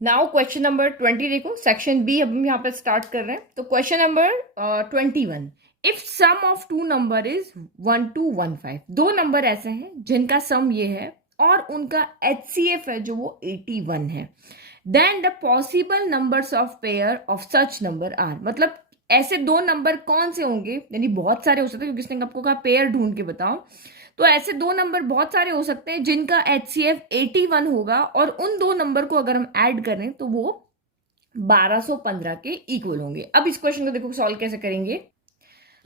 Now question number 20 देखो, section B हम यहाँ पे स्टार्ट कर रहे हैं। तो question number 21, if sum of two number is 1215, दो नंबर ऐसे हैं जिनका सम ये है और उनका HCF है जो वो 81 है, then the possible numbers of pair of such number are, मतलब ऐसे दो नंबर कौन से होंगे, यानी बहुत सारे हो सकते हैं क्योंकि इसने आपको कहा पेयर ढूंढ के बताओ। तो ऐसे दो नंबर बहुत सारे हो सकते हैं जिनका HCF 81 होगा और उन दो नंबर को अगर हम ऐड करें तो वो 1215 के इक्वल होंगे। अब इस क्वेश्चन को देखो सॉल्व कैसे करेंगे।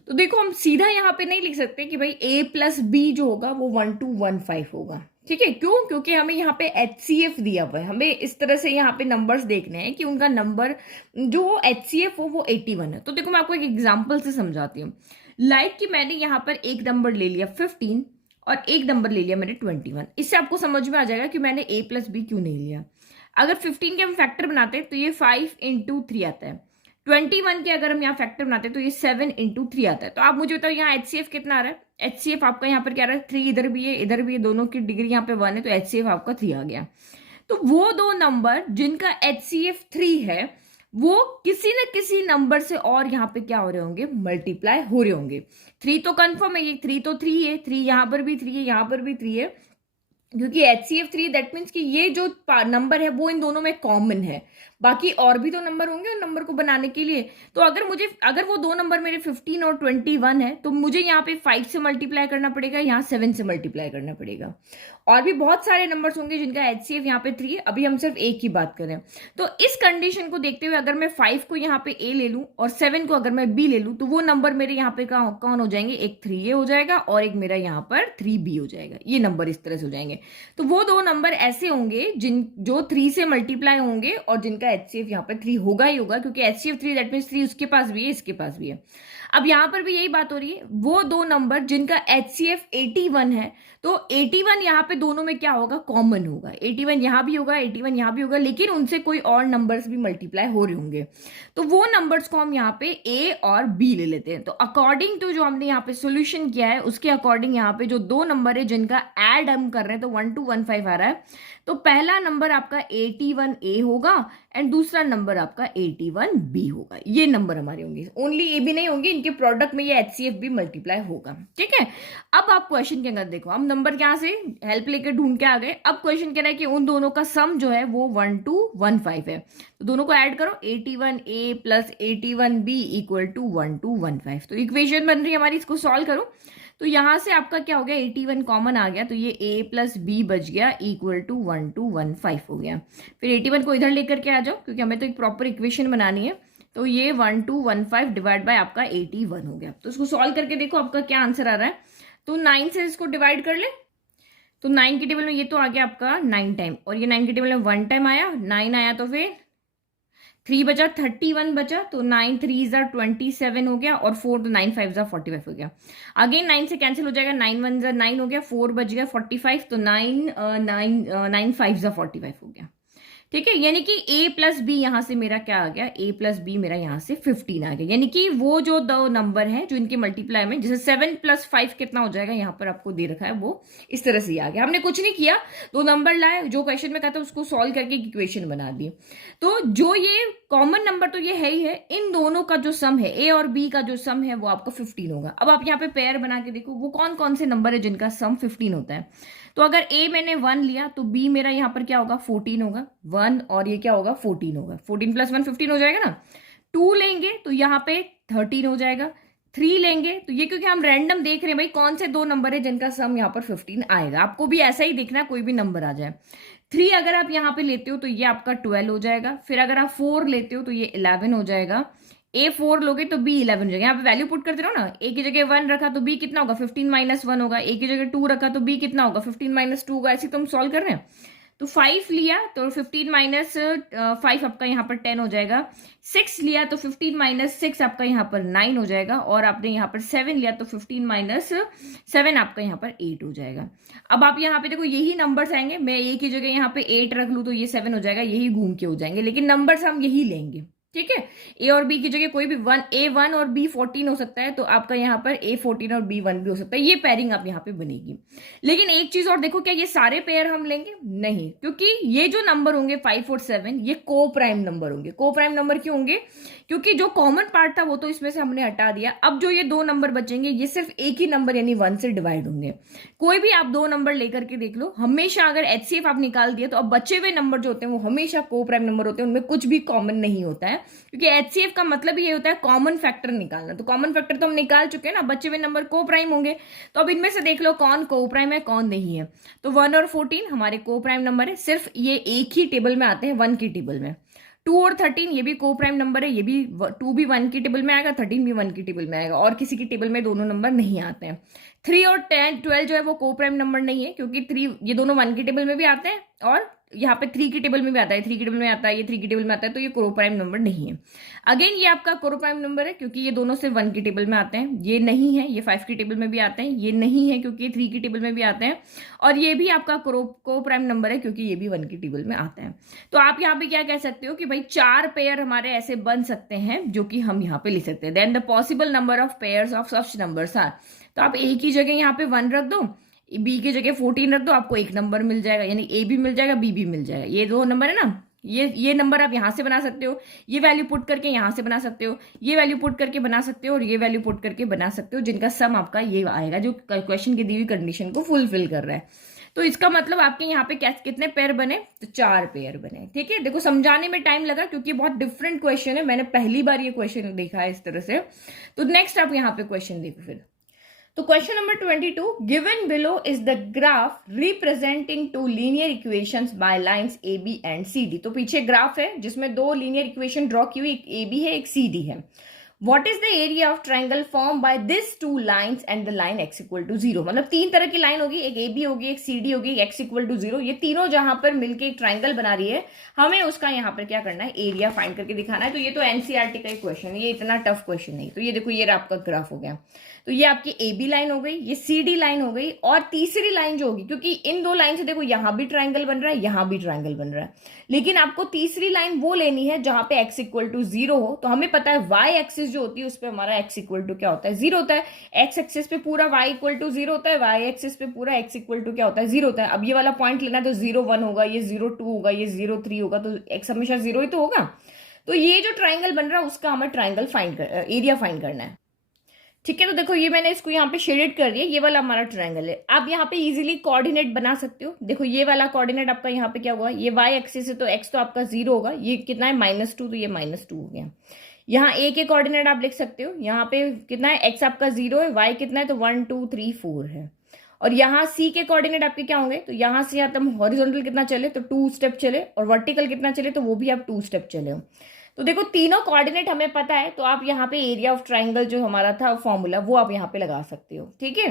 तो देखो हम सीधा यहाँ पे नहीं लिख सकते कि भाई a प्लस बी जो होगा वो 1215 होगा, ठीक है। क्यों? क्योंकि हमें यहाँ पे HCF दिया हुआ है, हमें इस तरह से यहाँ पे नंबर्स देखने हैं कि उनका नंबर जो HCF हो वो 81 है। तो देखो मैं आपको एक एग्जाम्पल से समझाती हूँ। लाइक कि मैंने यहाँ पर एक नंबर ले लिया 15 और एक नंबर ले लिया मैंने 21। इससे आपको समझ में आ जाएगा कि मैंने a प्लस बी क्यों नहीं लिया। अगर 15 के हम फैक्टर बनाते हैं तो ये 5 × 3 आता है। 21 के अगर हम यहाँ फैक्टर बनाते हैं तो ये 7 × 3 आता है। तो आप मुझे बताओ यहाँ HCF कितना आ रहा है। HCF आपका यहाँ पर क्या आ रहा है, 3 इधर भी है इधर भी है, दोनों की डिग्री यहाँ पे 1 है, तो HCF आपका 3 आ गया। तो वो दो नंबर जिनका HCF 3 है वो किसी न किसी नंबर से और यहाँ पे क्या हो रहे होंगे, मल्टीप्लाई हो रहे होंगे। 3 तो कंफर्म है, ये 3 तो 3 है, 3 यहाँ पर भी 3 है, यहाँ पर भी 3 है, क्योंकि HCF 3 दैट मीन्स कि ये जो नंबर है वो इन दोनों में कॉमन है। बाकी और भी तो नंबर होंगे उन नंबर को बनाने के लिए। तो अगर वो दो नंबर मेरे 15 और 21 है तो मुझे यहाँ पे 5 से मल्टीप्लाई करना पड़ेगा, यहाँ 7 से मल्टीप्लाई करना पड़ेगा। और भी बहुत सारे नंबर्स होंगे जिनका HCF यहाँ पे 3 है, अभी हम सिर्फ एक की बात करें। तो इस कंडीशन को देखते हुए अगर मैं 5 को यहाँ पे A ले लूं और 7 को अगर मैं B ले लूं तो वो नंबर मेरे यहाँ पे कौन हो जाएंगे, एक 3A हो जाएगा और एक मेरा यहाँ पर 3B हो जाएगा। ये नंबर इस तरह से हो जाएंगे। तो वो दो नंबर ऐसे होंगे जो 3 से मल्टीप्लाई होंगे और जिनका HCF यहाँ पर 3 होगा ही होगा, क्योंकि HCF 3 दैट मीन्स 3 उसके पास भी है इसके पास भी है। अब यहां पर भी यही बात हो रही है, वो दो नंबर जिनका HCF 81 है, तो 81 यहाँ पे दोनों में क्या होगा, कॉमन होगा। 81 यहाँ भी होगा, 81 यहाँ भी होगा, लेकिन उनसे कोई और नंबर्स भी मल्टीप्लाई हो रहे होंगे। तो वो नंबर्स को हम यहाँ पे A और B ले लेते हैं। तो अकॉर्डिंग टू जो हमने यहाँ पे सोल्यूशन किया है उसके अकॉर्डिंग यहाँ पे जो दो नंबर है जिनका ऐड हम कर रहे हैं तो 1215 आ रहा है। तो पहला नंबर आपका 81A होगा एंड दूसरा नंबर आपका 81B होगा। ये नंबर हमारे होंगे, ओनली ए भी नहीं होंगे, इनके प्रोडक्ट में ये HCF भी मल्टीप्लाई होगा, ठीक है। अब आप क्वेश्चन के अंदर देखो, हम नंबर यहाँ से हेल्प लेकर ढूंढ के आ गए। अब क्वेश्चन कह रहा है कि उन दोनों का सम जो है वो 1215 है। तो दोनों को ऐड करो, 81A plus 81B equal to 1215। तो इक्वेशन बन रही है हमारी, इसको सॉल्व करो। तो यहां से आपका क्या हो गया, 81 कॉमन आ गया, तो ये A प्लस बी बच गया इक्वल टू 1215 हो गया। फिर 81 को इधर लेकर के आ जाओ क्योंकि हमें तो एक प्रॉपर इक्वेशन बनानी है। तो ये 1215 डिवाइड बाय आपका 81 हो गया। तो इसको सॉल्व करके देखो आपका क्या आंसर आ रहा है। तो 9 से इसको डिवाइड कर ले, तो 9 के टेबल में ये तो आ गया आपका 9 टाइम, और ये 9 के टेबल में 1 टाइम आया, 9 आया तो फिर 3 बचा, 31 बचा, तो 9 3 ज़ा 27 हो गया और 4 तो 9 5 ज़ा 45 हो गया। अगेन 9 से कैंसिल हो जाएगा, 9 1 ज़ा 9 हो गया, 4 बच गया 45, तो 9 5 ज़ा 45 हो गया, ठीक है। यानी कि A प्लस बी यहां से मेरा क्या आ गया, A प्लस बी मेरा यहां से 15 आ गया। यानी कि वो जो दो नंबर है जो इनके मल्टीप्लाई में, जैसे 7 प्लस 5 कितना हो जाएगा, यहाँ पर आपको दे रखा है, वो इस तरह से आ गया। हमने कुछ नहीं किया, दो नंबर लाए, जो क्वेश्चन में कहा था उसको सॉल्व करके इक्वेशन बना दी। तो जो ये कॉमन नंबर तो ये है ही है, इन दोनों का जो सम है, A और B का जो सम है वो आपका 15 होगा। अब आप यहाँ पे पेयर बना के देखो वो कौन कौन से नंबर है जिनका सम 15 होता है। तो अगर A मैंने 1 लिया तो B मेरा यहाँ पर क्या होगा, 14 होगा, 1 और ये क्या होगा 14 होगा, 14 प्लस 1 15 हो जाएगा ना। 2 लेंगे तो यहाँ पे 13 हो जाएगा, 3 लेंगे तो ये, क्योंकि हम रैंडम देख रहे हैं भाई कौन से दो नंबर है जिनका सम यहाँ पर 15 आएगा, आपको भी ऐसा ही देखना है, कोई भी नंबर आ जाए। 3 अगर आप यहाँ पे लेते हो तो ये आपका 12 हो जाएगा, फिर अगर आप 4 लेते हो तो ये 11 हो जाएगा, A4 लोगे तो B11 हो जाएगा। यहाँ पे वैल्यू पुट करते रहो ना, A की जगह 1 रखा तो B कितना होगा, 15 माइनस 1 होगा, A की जगह 2 रखा तो B कितना होगा, 15 माइनस 2 होगा। ऐसे तो हम सॉल्व कर रहे हैं। तो 5 लिया तो 15 माइनस 5 आपका यहाँ पर 10 हो जाएगा, 6 लिया तो 15 माइनस 6 आपका यहाँ पर 9 हो जाएगा, और आपने यहाँ पर 7 लिया तो 15 माइनस 7 आपका यहाँ पर 8 हो जाएगा। अब आप यहाँ पे देखो यही नंबर्स आएंगे, मैं A की जगह यहाँ पे 8 रख लूँ तो ये 7 हो जाएगा, यही घूम के हो जाएंगे, लेकिन नंबर्स हम यही लेंगे, ठीक है। ए और बी की जगह कोई भी A1 और B14 हो सकता है, तो आपका यहाँ पर A14 और B1 भी हो सकता है। ये पेयरिंग आप यहाँ पे बनेगी। लेकिन एक चीज और देखो, क्या ये सारे पेयर हम लेंगे? नहीं, क्योंकि ये जो नंबर होंगे 5 और 7 ये को प्राइम नंबर होंगे। को प्राइम नंबर क्यों होंगे? क्योंकि जो कॉमन पार्ट था वो तो इसमें से हमने हटा दिया। अब जो ये दो नंबर बचेंगे ये सिर्फ एक ही नंबर यानी 1 से डिवाइड होंगे। कोई भी आप दो नंबर लेकर के देख लो, हमेशा अगर HCF आप निकाल दिया तो अब बचे हुए नंबर जो होते हैं वो हमेशा को प्राइम नंबर होते हैं, उनमें कुछ भी कॉमन नहीं होता है। क्योंकि HCF का मतलब ही ये होता है कॉमन फैक्टर निकालना। तो कॉमन फैक्टर तो हम निकाल चुके हैं ना, बचे हुए नंबर को प्राइम होंगे। तो अब इनमें से देख लो कौन को प्राइम है कौन नहीं है। तो 1 और 14 हमारे को प्राइम नंबर है, सिर्फ ये एक ही टेबल में आते हैं, 1 की टेबल में। 2 और 13 ये भी को प्राइम नंबर है, ये भी 2 भी 1 की टेबल में आएगा, 13 भी 1 की टेबल में आएगा, और किसी की टेबल में दोनों नंबर नहीं आते हैं। 3 और 12 जो है वो को प्राइम नंबर नहीं है, क्योंकि 3 ये दोनों 1 की टेबल में भी आते हैं और यहाँ पे 3 की टेबल में भी आता है, 3 की टेबल में आता है, ये 3 की टेबल में आता है, तो ये को प्राइम नंबर नहीं है। अगेन ये आपका को प्राइम नंबर है क्योंकि ये दोनों से 1 की टेबल में आते हैं। ये नहीं है, ये 5 की टेबल में भी आते हैं। ये नहीं है क्योंकि ये 3 की टेबल में भी आते हैं। और ये भी आपका को प्राइम नंबर है क्योंकि ये भी 1 की टेबल में आता है। तो आप यहाँ पे क्या कह सकते हो कि भाई 4 पेयर हमारे ऐसे बन सकते हैं जो कि हम यहाँ पे लिख सकते हैं। Then the possible number of pairs of such numbers are. तो आप ए की जगह यहाँ पे 1 रख दो, बी की जगह 14 रख दो, आपको एक नंबर मिल जाएगा, यानी ए भी मिल जाएगा बी भी मिल जाएगा। ये दो नंबर है ना, ये नंबर आप यहां से बना सकते हो, ये वैल्यू पुट करके यहां से बना सकते हो, ये वैल्यू पुट करके बना सकते हो, और ये वैल्यू पुट करके बना सकते हो, जिनका सम आपका ये आएगा जो क्वेश्चन की दी हुई कंडीशन को फुलफिल कर रहा है। तो इसका मतलब आपके यहाँ पे कितने पेयर बने? तो 4 पेयर बने। ठीक है, देखो समझाने में टाइम लगा क्योंकि बहुत डिफरेंट क्वेश्चन है, मैंने पहली बार ये क्वेश्चन देखा है इस तरह से। तो नेक्स्ट आप यहाँ पे क्वेश्चन देखो फिर। तो question number 22, given below is the graph representing two linear equations by lines A B and C D. तो पीछे ग्राफ है जिसमें दो लीनियर इक्वेशन ड्रॉ की हुई, एक ए बी है एक सी डी है। What is the area of triangle formed by these two lines and the line x equal to 0? मतलब 3 तरह की लाइन होगी, एक AB होगी, एक CD होगी, एक x equal to 0। ये तीनों जहां पर मिलके एक ट्राइंगल बना रही है, हमें उसका यहाँ पर क्या करना है? एरिया फाइंड करके दिखाना है। तो ये तो एनसीईआरटी का ही क्वेश्चन है, ये इतना टफ क्वेश्चन नहीं। तो ये देखो, ये आपका ग्राफ हो गया। तो ये आपकी AB लाइन हो गई, ये CD लाइन हो गई, और तीसरी लाइन जो होगी, क्योंकि इन दो लाइन से देखो यहां भी ट्राइंगल बन रहा है, यहां भी ट्राइंगल बन रहा है, लेकिन आपको तीसरी लाइन वो लेनी है जहां पे x इक्वल टू 0 हो। तो हमें पता है y एक्सिस जो होती है उस पर हमारा x इक्वल टू क्या होता है? 0 होता है। x एक्सिस पे पूरा y इक्वल टू 0 होता है, y एक्सिस पे पूरा x इक्वल टू क्या होता है? 0 होता है। अब ये वाला पॉइंट लेना है तो 0 1 होगा, ये 0 2 होगा, ये 0 3 होगा, तो x हमेशा 0 ही तो होगा। तो ये जो ट्राइंगल बन रहा है उसका हमें ट्राइंगल एरिया फाइंड करना है। ठीक है, तो देखो ये मैंने इसको यहाँ पे शेडेड कर दिया, ये वाला हमारा ट्रायंगल है। आप यहाँ पे इजीली कोऑर्डिनेट बना सकते हो। देखो ये वाला कोऑर्डिनेट आपका यहाँ पे क्या हुआ, ये y एक्सिस है तो x तो आपका 0 होगा, ये कितना है -2, तो ये -2 हो गया। यहाँ a के कोऑर्डिनेट आप लिख सकते हो, यहाँ पे कितना है, x आपका 0 है, y कितना है, तो 1 2 3 4 है। और यहाँ c के कोऑर्डिनेट आपके क्या होंगे, तो यहाँ से यहाँ तुम हॉरिजॉन्टल कितना चले तो 2 स्टेप चले, और वर्टिकल कितना चले तो वो भी आप 2 स्टेप चले हो। तो देखो तीनों कोऑर्डिनेट हमें पता है, तो आप यहाँ पे एरिया ऑफ ट्राइंगल जो हमारा था फॉर्मूला वो आप यहाँ पे लगा सकते हो। ठीक है,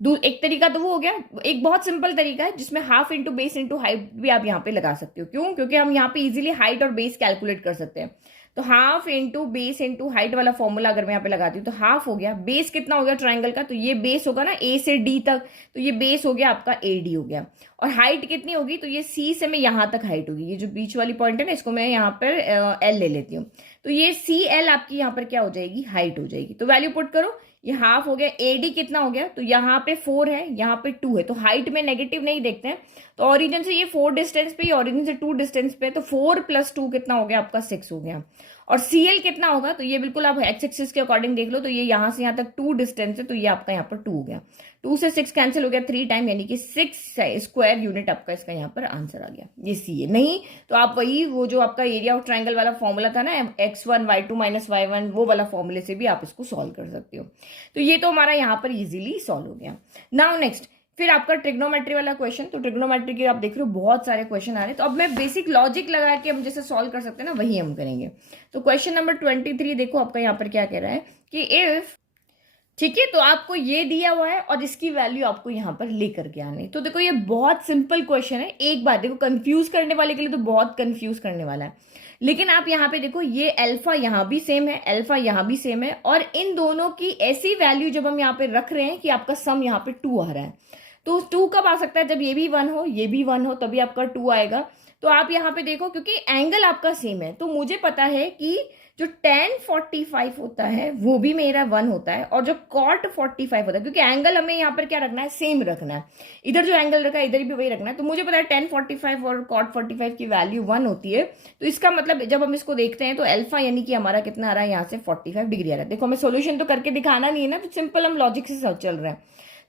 एक तरीका तो वो हो गया। एक बहुत सिंपल तरीका है जिसमें half into base into height भी आप यहाँ पे लगा सकते हो। क्यों? क्योंकि हम यहाँ पे इजीली हाइट और बेस कैलकुलेट कर सकते हैं। तो half into base into height वाला फॉर्मूला अगर मैं यहाँ पे लगाती हूँ तो हाफ हो गया, बेस कितना हो गया ट्राइंगल का, तो ये बेस होगा ना ए से डी तक, तो ये बेस हो गया आपका ए डी हो गया। और हाइट कितनी होगी, तो ये सी से मैं यहाँ तक हाइट होगी, ये जो बीच वाली पॉइंट है ना इसको मैं यहाँ पर एल ले लेती हूँ, तो ये सी एल आपकी यहाँ पर क्या हो जाएगी, हाइट हो जाएगी। तो वैल्यू पुट करो, ये हाफ हो गया, एडी कितना हो गया, तो यहाँ पे 4 है, यहाँ पे 2 है, तो हाइट में नेगेटिव नहीं देखते हैं। तो ओरिजिन से ये 4 डिस्टेंस पे, ओरिजिन से 2 डिस्टेंस पे, तो 4 + 2 कितना हो गया आपका 6 हो गया। और सीएल कितना होगा, तो ये बिल्कुल आप एक्स एक्सिस के अकॉर्डिंग देख लो, तो ये यहाँ से यहाँ तक 2 डिस्टेंस है, तो ये आपका यहाँ पर 2 हो गया। 2 से 6 कैंसिल हो गया 3 टाइम, यानी कि 6 स्क्वायर यूनिट आपका इसका यहाँ पर आंसर आ गया। ये सीए नहीं तो आप वही वो जो आपका एरिया ऑफ ट्राइंगल वाला फॉर्मूला था ना, x1 y2 - y1, वो वाला फॉर्मूले से भी आप इसको सॉल्व कर सकते हो। तो ये तो हमारा यहाँ पर इजीली सॉल्व हो गया। नाउ नेक्स्ट फिर आपका ट्रिग्नोमेट्री वाला क्वेश्चन। तो ट्रिग्नोमेट्री के आप देख रहे हो बहुत सारे क्वेश्चन आ रहे हैं, तो अब मैं बेसिक लॉजिक लगा के हम जैसे सॉल्व कर सकते हैं ना, वही हम करेंगे। तो क्वेश्चन नंबर 23 देखो आपका यहाँ पर क्या कह रहा है कि इफ, ठीक है, तो आपको ये दिया हुआ है और इसकी वैल्यू आपको यहाँ पर लेकर के आनी। तो देखो ये बहुत सिंपल क्वेश्चन है, एक बात देखो कंफ्यूज करने वाले के लिए तो बहुत कंफ्यूज करने वाला है, लेकिन आप यहाँ पे देखो ये अल्फा यहाँ भी सेम है, अल्फा यहाँ भी सेम है, और इन दोनों की ऐसी वैल्यू जब हम यहाँ पे रख रहे हैं कि आपका सम यहाँ पे 2 आ रहा है। तो 2 कब आ सकता है, जब ये भी 1 हो ये भी 1 हो, तभी आपका 2 आएगा। तो आप यहाँ पे देखो, क्योंकि एंगल आपका सेम है, तो मुझे पता है कि जो tan 45 होता है वो भी मेरा 1 होता है, और जो cot 45 होता है, क्योंकि एंगल हमें यहाँ पर क्या रखना है, सेम रखना है, इधर जो एंगल रखा है इधर भी वही रखना है। तो मुझे पता है tan 45 और cot 45 की वैल्यू 1 होती है। तो इसका मतलब जब हम इसको देखते हैं तो अल्फा यानी कि हमारा कितना आ रहा है, यहाँ से 45 डिग्री आ रहा है। देखो हमें सोल्यूशन तो करके दिखाना नहीं है ना, तो सिंपल हम लॉजिक से चल रहे हैं।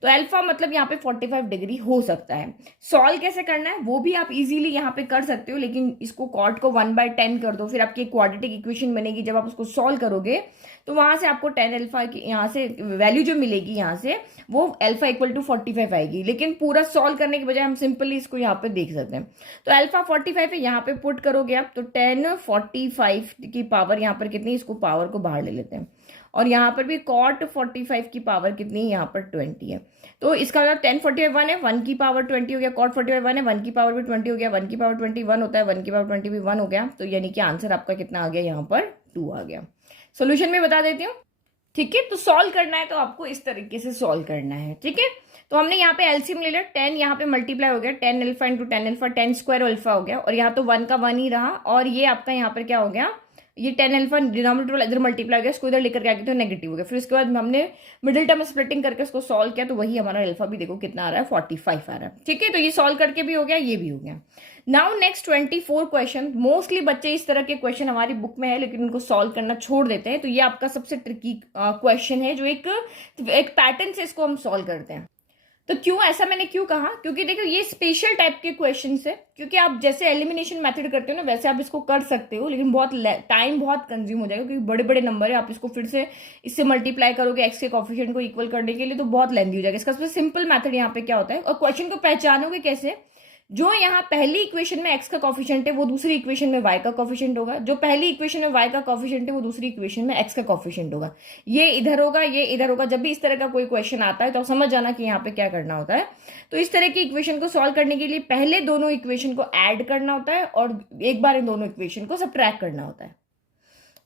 तो अल्फा मतलब यहाँ पे 45 डिग्री हो सकता है। सॉल्व कैसे करना है वो भी आप इजीली यहाँ पे कर सकते हो, लेकिन इसको कॉट को 1/10 कर दो, फिर आपकी एक क्वाड्रेटिक इक्वेशन बनेगी। जब आप उसको सॉल्व करोगे तो वहां से आपको 10 अल्फा की यहाँ से वैल्यू जो मिलेगी, यहाँ से वो अल्फा इक्वल टू 45 आएगी। लेकिन पूरा सॉल्व करने के बजाय हम सिंपली इसको यहाँ पे देख सकते हैं। तो अल्फा 45 है, यहाँ पे पुट करोगे आप, तो 10 45 की पावर यहाँ पर कितनी, इसको पावर को बाहर ले लेते हैं, और यहाँ पर भी cot 45 की पावर कितनी, यहाँ पर 20 है। तो इसका मतलब 10 45 1 है, 1 की पावर 20 हो गया, cot 45 1 है, 1 की पावर भी 20 हो गया, 1 की पावर 20 1 होता है, 1 की पावर 20 भी 1 हो गया। तो यानी कि आंसर आपका कितना आ गया, यहाँ पर 2 आ गया। सोल्यूशन में बता देती हूँ, ठीक है। तो सॉल्व करना है तो आपको इस तरीके से सॉल्व करना है, ठीक है। तो हमने यहाँ पे एलसीएम ले लिया, 10 यहाँ पे मल्टीप्लाई हो गया, 10 alpha into 10 alpha, 10 square alpha हो गया, और यहाँ तो 1 का 1 ही रहा, और ये आपका यहाँ पर क्या हो गया, ये 10 अल्फा डिनोमिनेटर इधर मल्टीप्लाई हो गया, इसको इधर लेकर के आ गया तो नेगेटिव हो गया। फिर उसके बाद हमने मिडिल टर्म स्प्लिटिंग करके उसको सॉल्व किया, तो वही हमारा अल्फा भी देखो कितना आ रहा है, 45 आ रहा है, ठीक है। तो ये सॉल्व करके भी हो गया, ये भी हो गया। Now next 24 question. मोस्टली बच्चे इस तरह के क्वेश्चन हमारी बुक में है, लेकिन उनको सॉल्व करना छोड़ देते हैं। तो ये आपका सबसे ट्रिकी क्वेश्चन है, जो एक पैटर्न से इसको हम सॉल्व करते हैं। तो क्यों ऐसा मैंने क्यों कहा, क्योंकि देखो ये स्पेशल टाइप के क्वेश्चंस है, क्योंकि आप जैसे एलिमिनेशन मेथड करते हो ना वैसे आप इसको कर सकते हो, लेकिन बहुत टाइम बहुत कंज्यूम हो जाएगा, क्योंकि बड़े बड़े नंबर है, आप इसको फिर से इससे मल्टीप्लाई करोगे एक्स के कोफिशिएंट को इक्वल करने के लिए, तो बहुत लेंथी हो जाएगा। इसका सबसे सिंपल मेथड यहाँ पे क्या होता है, और क्वेश्चन को पहचानोगे कैसे, जो यहाँ पहली इक्वेशन में x का कॉफिशिएंट है वो दूसरी इक्वेशन में y का कॉफिशिएंट होगा, जो पहली इक्वेशन में y का कॉफिशिएंट है वो दूसरी इक्वेशन में x का कॉफिशिएंट होगा। ये इधर होगा, ये इधर होगा। जब भी इस तरह का कोई क्वेश्चन आता है तो समझ जाना कि यहाँ पे क्या करना होता है। तो इस तरह की इक्वेशन को सॉल्व करने के लिए पहले दोनों इक्वेशन को ऐड करना होता है, और एक बार इन दोनों इक्वेशन को सबट्रैक्ट करना होता है,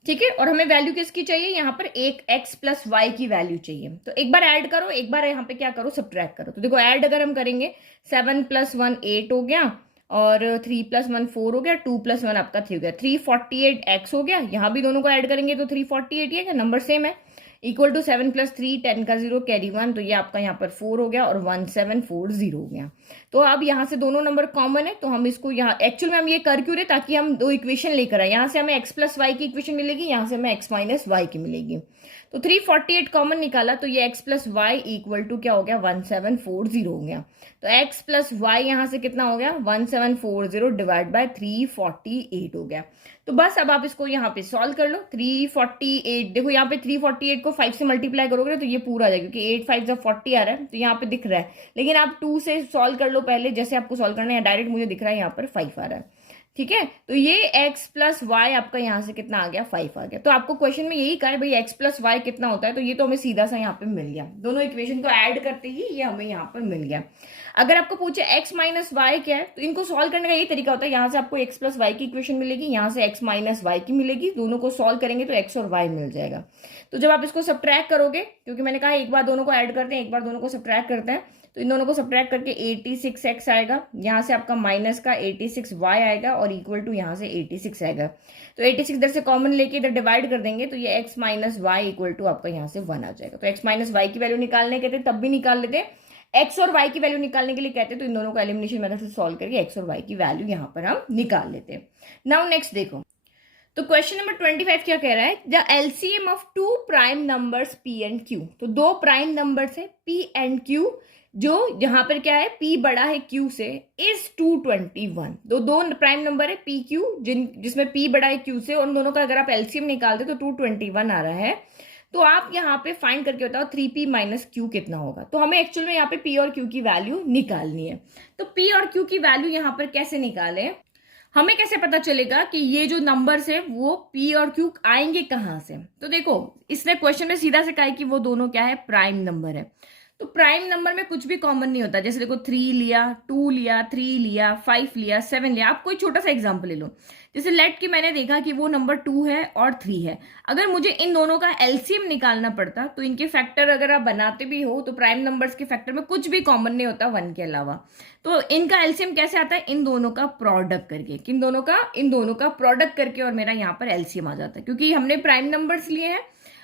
ठीक है। और हमें वैल्यू किसकी चाहिए, यहाँ पर एक x प्लस वाई की वैल्यू चाहिए। तो एक बार ऐड करो, एक बार यहाँ पे क्या करो, सब्ट्रैक्ट करो। तो देखो ऐड अगर हम करेंगे, 7 + 1 8 हो गया, और 3 + 1 4 हो गया, 2 + 1 आपका 3 हो गया, 348 x हो गया। यहाँ भी दोनों को ऐड करेंगे तो 348 है, क्या नंबर सेम है, इक्वल टू 7 + 3 10 का 0 कैरी 1, तो ये आपका यहाँ पर 4 हो गया, और 1740 हो गया। तो अब यहाँ से दोनों नंबर कॉमन है, तो हम इसको यहाँ एक्चुअल में हम ये कर क्यों रहे, ताकि हम दो इक्वेशन लेकर आए। यहाँ से हमें x + y की इक्वेशन मिलेगी, यहाँ से हमें x - y की मिलेगी। तो 348 कॉमन निकाला, तो ये x + y इक्वल टू क्या हो गया, 1740 हो गया। तो x + y यहाँ से कितना हो गया, 1740 डिवाइड बाय 348 हो गया। तो बस अब आप इसको यहाँ पे सॉल्व कर लो। 348, देखो यहाँ पे 348 को 5 से मल्टीप्लाई करोगे तो ये पूरा आ जाएगा, क्योंकि 8 5 जब 40 आ रहा है तो यहाँ पे दिख रहा है। लेकिन आप 2 से सॉल्व कर लो पहले, जैसे आपको सॉल्व करना है, डायरेक्ट मुझे दिख रहा है यहाँ पर 5 आ रहा है, ठीक है। तो ये x + y आपका यहाँ से कितना आ गया, 5 आ गया। तो आपको क्वेश्चन में यही कहा है भाई x + y कितना होता है, तो ये तो हमें सीधा सा यहाँ पे मिल गया। दोनों इक्वेशन को ऐड करते ही ये हमें यहाँ पर मिल गया। अगर आपको पूछे x - y क्या है, तो इनको सॉल्व करने का यही तरीका होता है। यहाँ से आपको x + y की इक्वेशन मिलेगी, यहाँ से x - y की मिलेगी, दोनों को सॉल्व करेंगे तो x और y मिल जाएगा। तो जब आप इसको सब्ट्रैक्ट करोगे, क्योंकि मैंने कहा एक बार दोनों को ऐड करते हैं, एक बार दोनों को सब्ट्रैक्ट करते हैं, तो इन दोनों को सब्ट्रैक्ट करके 86x आएगा, यहाँ से आपका माइनस का 86y आएगा, और इक्वल टू यहाँ से 86 आएगा। तो 86 इधर से कॉमन लेके इधर डिवाइड कर देंगे, तो ये x - y इक्वल टू आपका यहाँ से 1 आ जाएगा। तो x - y की वैल्यू निकालने कहते तब भी निकाल लेते, x और y की वैल्यू निकालने के लिए कहते हैं, तो इन दोनों को एलिमिनेशन मेथड से सॉल्व करके x और y की वैल्यू यहाँ पर हम निकाल लेते हैं। नाउ नेक्स्ट देखो, तो क्वेश्चन नंबर 25 क्या कह रहा है, the LCM of 2 prime numbers p and q। तो दो प्राइम नंबर्स है p एंड q, जो यहाँ पर क्या है, p बड़ा है q से, इज 221। दो प्राइम नंबर है p q, जिसमें p बड़ा है q से, और उन दोनों का अगर आप एलसीएम निकालते तो 221 आ रहा है। तो आप यहाँ पे फाइंड करके बताओ 3p - q कितना होगा। तो हमें एक्चुअल में यहाँ पे p और q की वैल्यू निकालनी है। तो p और q की वैल्यू यहाँ पर कैसे निकालें, हमें कैसे पता चलेगा कि ये जो नंबर्स है वो p और q आएंगे कहाँ से। तो देखो इसने क्वेश्चन में सीधा से कहा है कि वो दोनों क्या है, प्राइम नंबर है। तो प्राइम नंबर में कुछ भी कॉमन नहीं होता। जैसे देखो 3 लिया, 2 लिया, 3 लिया, 5 लिया, 7 लिया। आप कोई छोटा सा एग्जांपल ले लो। जैसे लेट कि मैंने देखा कि वो नंबर 2 है और 3 है। अगर मुझे इन दोनों का एलसीएम निकालना पड़ता तो इनके फैक्टर अगर आप बनाते भी हो तो प्राइम नंबर्स के फैक्टर में कुछ भी कॉमन नहीं होता 1 के अलावा। तो इनका एलसीएम कैसे आता है? इन दोनों का प्रोडक्ट करके। किन दोनों का? इन दोनों का प्रोडक्ट करके, और मेरा यहाँ पर एलसीएम आ जाता है क्योंकि हमने प्राइम नंबर्स लिए हैं।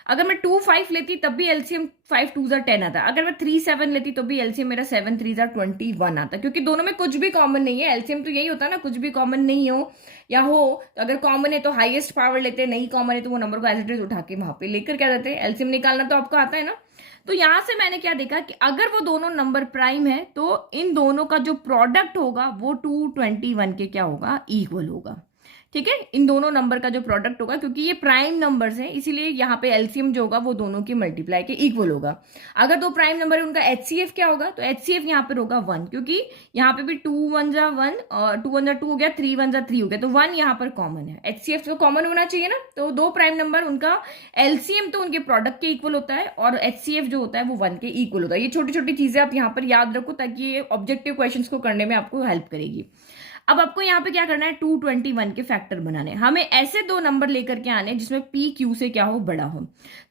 अगर मैं 2 5 लेती तब भी एलसीएम 5 2 10 आता। अगर मैं 3 7 लेती तो भी एलसीएम मेरा 7 3 21 आता, क्योंकि दोनों में कुछ भी कॉमन नहीं है। एलसीएम तो यही होता है ना, कुछ भी कॉमन नहीं हो या हो। तो अगर कॉमन है तो हाईएस्ट पावर लेते हैं, नहीं कॉमन है तो वो नंबर को एज इट इज उठा के वहां पे लेकर क्या जाते हैं। एलसीएम निकालना तो आपको आता है ना। तो यहां से मैंने क्या देखा कि अगर वो दोनों नंबर प्राइम है तो इन दोनों का जो प्रोडक्ट होगा वो 221 के क्या होगा? इक्वल होगा। ठीक है, इन दोनों नंबर का जो प्रोडक्ट होगा, क्योंकि ये प्राइम नंबर्स हैं इसीलिए यहाँ पे एलसीएम जो होगा वो दोनों की मल्टीप्लाई के इक्वल होगा। अगर दो प्राइम नंबर है उनका एचसीएफ क्या होगा? तो एचसीएफ यहाँ पर होगा 1, क्योंकि यहाँ पे भी 2 1 जा 1 और 2 1 जा 2 हो गया, 3 1 जा 3 हो गया, तो 1 यहाँ पर कॉमन है। एचसीएफ तो कॉमन होना चाहिए ना। तो दो प्राइम नंबर उनका एलसीएम तो उनके प्रोडक्ट के इक्वल होता है और एचसीएफ जो होता है वो 1 के इक्वल होता है। ये छोटी छोटी चीजें आप यहाँ पर याद रखो ताकि ये ऑब्जेक्टिव क्वेश्चन को करने में आपको हेल्प करेगी। अब आपको यहाँ पे क्या करना है? 221 के फैक्टर बनाने। हमें ऐसे दो नंबर लेकर के आने जिसमें पी क्यू से क्या हो? बड़ा हो।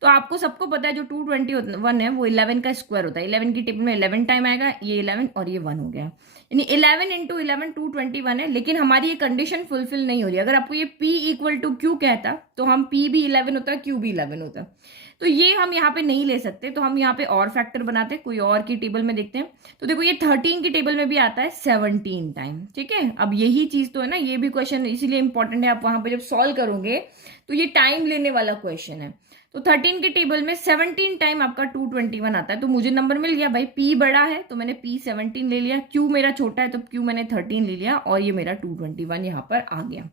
तो आपको सबको पता है जो 221 है वो 11 का स्क्वायर होता है। 11 की टेबल में 11 टाइम आएगा, ये 11 और ये 1 हो गया, यानी 11 इंटू 11 221 है। लेकिन हमारी ये कंडीशन फुलफिल नहीं हो रही। अगर आपको ये P इक्वल टू क्यू कहता तो हम P भी 11 होता, Q भी 11 होता। तो ये हम यहाँ पे नहीं ले सकते, तो हम यहाँ पे और फैक्टर बनाते हैं। कोई और की टेबल में देखते हैं। तो देखो ये 13 की टेबल में भी आता है 17 टाइम। ठीक है, अब यही चीज तो है ना, ये भी क्वेश्चन इसीलिए इंपॉर्टेंट है। आप वहां पे जब सॉल्व करोगे तो ये टाइम लेने वाला क्वेश्चन है। तो 13 के टेबल में 17 टाइम आपका 221 आता है। तो मुझे नंबर मिल गया भाई, P बड़ा है तो मैंने P 17 ले लिया, Q मेरा छोटा है तो Q मैंने 13 ले लिया, और ये मेरा 221 यहाँ पर आ गया।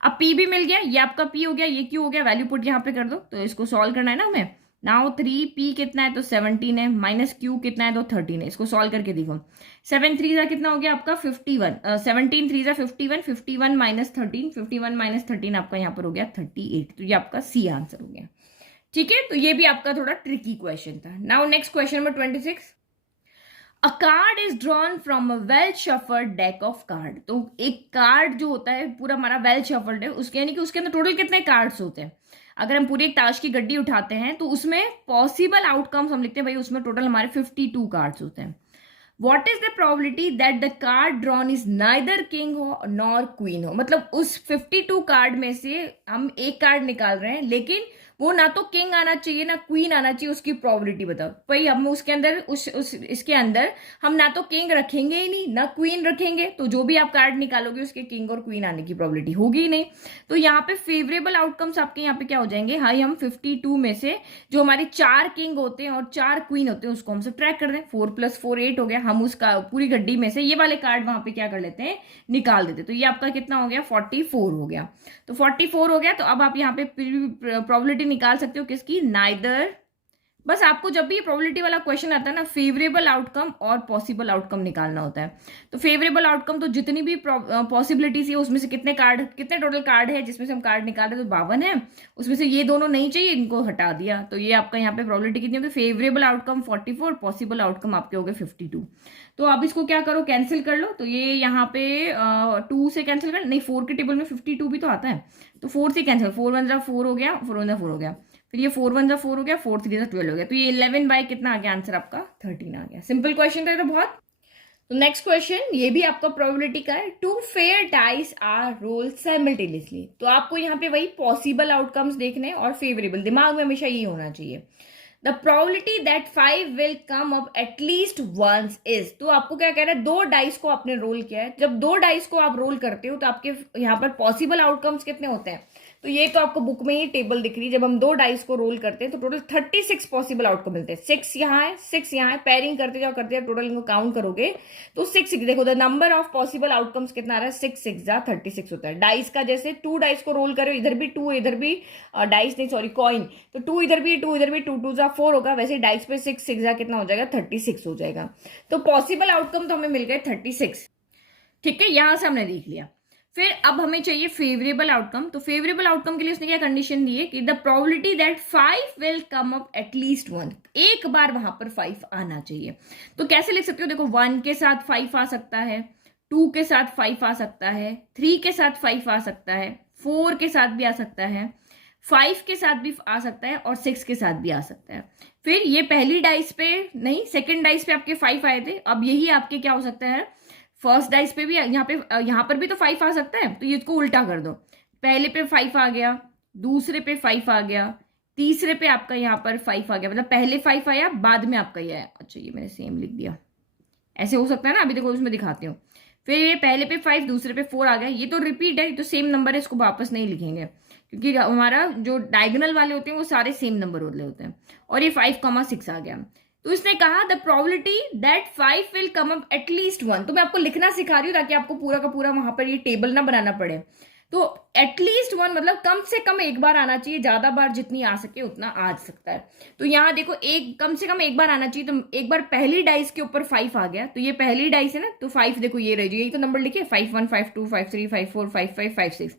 अब P भी मिल गया, ये आपका P हो गया, ये Q हो गया। वैल्यू पुट यहाँ पे कर दो। तो इसको सॉल्व करना है ना हमें। नाउ 3P कितना है? तो 17 है, माइनस Q कितना है? तो 13 है। इसको सॉल्व करके देखो। 7 3 जा कितना हो गया आपका? 51। 17 3 जा 51, 51 माइनस 13, 51 माइनस 13 आपका यहाँ पर हो गया 38। तो ये आपका सी आंसर हो गया। ठीक है, तो ये भी आपका थोड़ा ट्रिकी क्वेश्चन था। Now next question number 26। A card is drawn from a well shuffled deck of card. तो एक कार्ड जो होता है पूरा हमारा वेल शफल्ड है, उसके यानी कि उसके अंदर टोटल कितने कार्ड्स होते हैं? अगर हम पूरी एक ताश की गड्डी उठाते हैं तो उसमें पॉसिबल आउटकम्स हम लिखते हैं भाई, उसमें टोटल हमारे 52 कार्ड्स होते हैं। What is the probability that the card drawn is neither king हो नॉर क्वीन हो? मतलब उस 52 कार्ड में से हम एक कार्ड निकाल रहे हैं, लेकिन वो ना तो किंग आना चाहिए ना क्वीन आना चाहिए। उसकी प्रोबेबिलिटी बताओ भाई। हम उसके अंदर इसके अंदर हम ना तो किंग रखेंगे ही नहीं ना क्वीन रखेंगे, तो जो भी आप कार्ड निकालोगे उसके किंग और क्वीन आने की प्रोबेबिलिटी होगी ही नहीं। तो यहाँ पे फेवरेबल आउटकम्स आपके यहाँ पे क्या हो जाएंगे? हाई, हम 52 में से जो हमारे 4 किंग होते हैं और 4 क्वीन होते हैं उसको हम सब्ट्रैक्ट कर दें। 4 + 4 8 हो गया। हम उसका पूरी गड्डी में से ये वाले कार्ड वहां पे क्या कर लेते हैं? निकाल देते। तो ये आपका कितना हो गया? 44 हो गया। तो 44 हो गया। तो अब आप यहाँ पे प्रोबेबिलिटी निकाल सकते हो किसकी? नाइदर। बस आपको जब भी ये प्रोबेबिलिटी वाला क्वेश्चन आता है ना, फेवरेबल आउटकम और पॉसिबल आउटकम निकालना होता है। तो फेवरेबल आउटकम तो जितनी भी पॉसिबिलिटीज है उसमें से कितने टोटल कार्ड है जिसमें से हम कार्ड निकाल रहे, तो 52 है। उसमें से ये दोनों नहीं चाहिए, इनको हटा दिया। तो ये आपका यहाँ पे प्रोबेबिलिटी कितनी होगी? फेवरेबल आउटकम 44, पॉसिबल आउटकम आपके हो गए 52। तो आप इसको क्या करो? कैंसिल कर लो। तो ये यहाँ पे 2 से कैंसिल कर, नहीं 4 के टेबल में 52 भी तो आता है, तो 4 से कैंसिल। 4 1 जा 4 हो गया, 4 1 जा 4 हो गया, फिर ये 4 1 जा 4 हो गया, 4 3 जा 12 हो गया। तो ये 11 बाय कितना आ गया? आंसर आपका 13 आ गया। सिंपल क्वेश्चन था ये तो बहुत। तो नेक्स्ट क्वेश्चन ये भी आपका प्रोबेबिलिटी का है। 2 fair dice are roll simultaneously. तो आपको यहाँ पे वही पॉसिबल आउटकम्स देखने और फेवरेबल, दिमाग में हमेशा ये होना चाहिए। The probability that 5 will come up at least once is. तो आपको क्या कह रहा है? 2 डाइस को आपने रोल किया है। जब 2 डाइस को आप रोल करते हो तो आपके यहाँ पर पॉसिबल आउटकम्स कितने होते हैं? तो ये तो आपको बुक में ही टेबल दिख रही है। जब हम 2 डाइस को रोल करते हैं तो टोटल 36 पॉसिबल आउटकम मिलते हैं। 6 यहाँ है, 6 यहाँ है, पेयरिंग करते जाओ टोटल इनको काउंट करोगे तो 6 देखो the number of possible outcomes कितना आ रहा है? 6 6 जा 36 होता है। डाइस का जैसे 2 डाइस को रोल करो, इधर भी 2 इधर भी डाइस नहीं सॉरी कॉइन, तो 2 इधर भी 2 इधर भी 2 2 जा 4 होगा। वैसे डाइस पे 6 6 जा कितना हो जाएगा? 36 हो जाएगा। तो पॉसिबल आउटकम तो हमें मिल गए 36। ठीक है, यहां से हमने देख लिया। फिर अब हमें चाहिए फेवरेबल आउटकम। तो फेवरेबल आउटकम के लिए उसने क्या कंडीशन दी है कि the probability that 5 will come up at least 1, एक बार वहां पर 5 आना चाहिए। तो कैसे लिख सकते हो, देखो 1 के साथ 5 आ सकता है, 2 के साथ 5 आ सकता है, 3 के साथ 5 आ सकता है, 4 के साथ भी आ सकता है, 5 के साथ भी आ सकता है और 6 के साथ भी आ सकता है। फिर ये पहली डाइस पे नहीं, सेकंड डाइस पे आपके 5 आए थे, अब यही आपके क्या हो सकता है, फर्स्ट डाइस पे भी, यहाँ पर भी तो 5 आ सकता है, तो ये इसको उल्टा कर दो। पहले पे 5 आ गया, दूसरे पे 5 आ गया, तीसरे पे आपका यहाँ पर 5 आ गया, मतलब पहले 5 आया बाद में आपका ये आया। अच्छा ये मैंने सेम लिख दिया, ऐसे हो सकता है ना, अभी देखो उसमें दिखाती हूँ। फिर ये पहले पे 5 दूसरे पे 4 आ गया, ये तो रिपीट है, तो सेम नंबर है, इसको वापस नहीं लिखेंगे क्योंकि हमारा जो डायगोनल वाले होते हैं वो सारे सेम नंबर वाले होते हैं। और ये 5,6 आ गया। तो इसने कहा the probability that 5 will come up at least 1। तो मैं आपको लिखना सिखा रही हूँ ताकि आपको पूरा का पूरा वहां पर ये टेबल ना बनाना पड़े। तो एटलीस्ट 1 मतलब कम से कम एक बार आना चाहिए, ज्यादा बार जितनी आ सके उतना आ सकता है। तो यहाँ देखो एक कम से कम एक बार आना चाहिए, तो एक बार पहली डाइस के ऊपर 5 आ गया, तो ये पहली डाइस है ना, तो 5 देखो ये रह जाएगी, यही तो नंबर लिखे 5 1 5 2 5 3 5 4 5 5 5 6।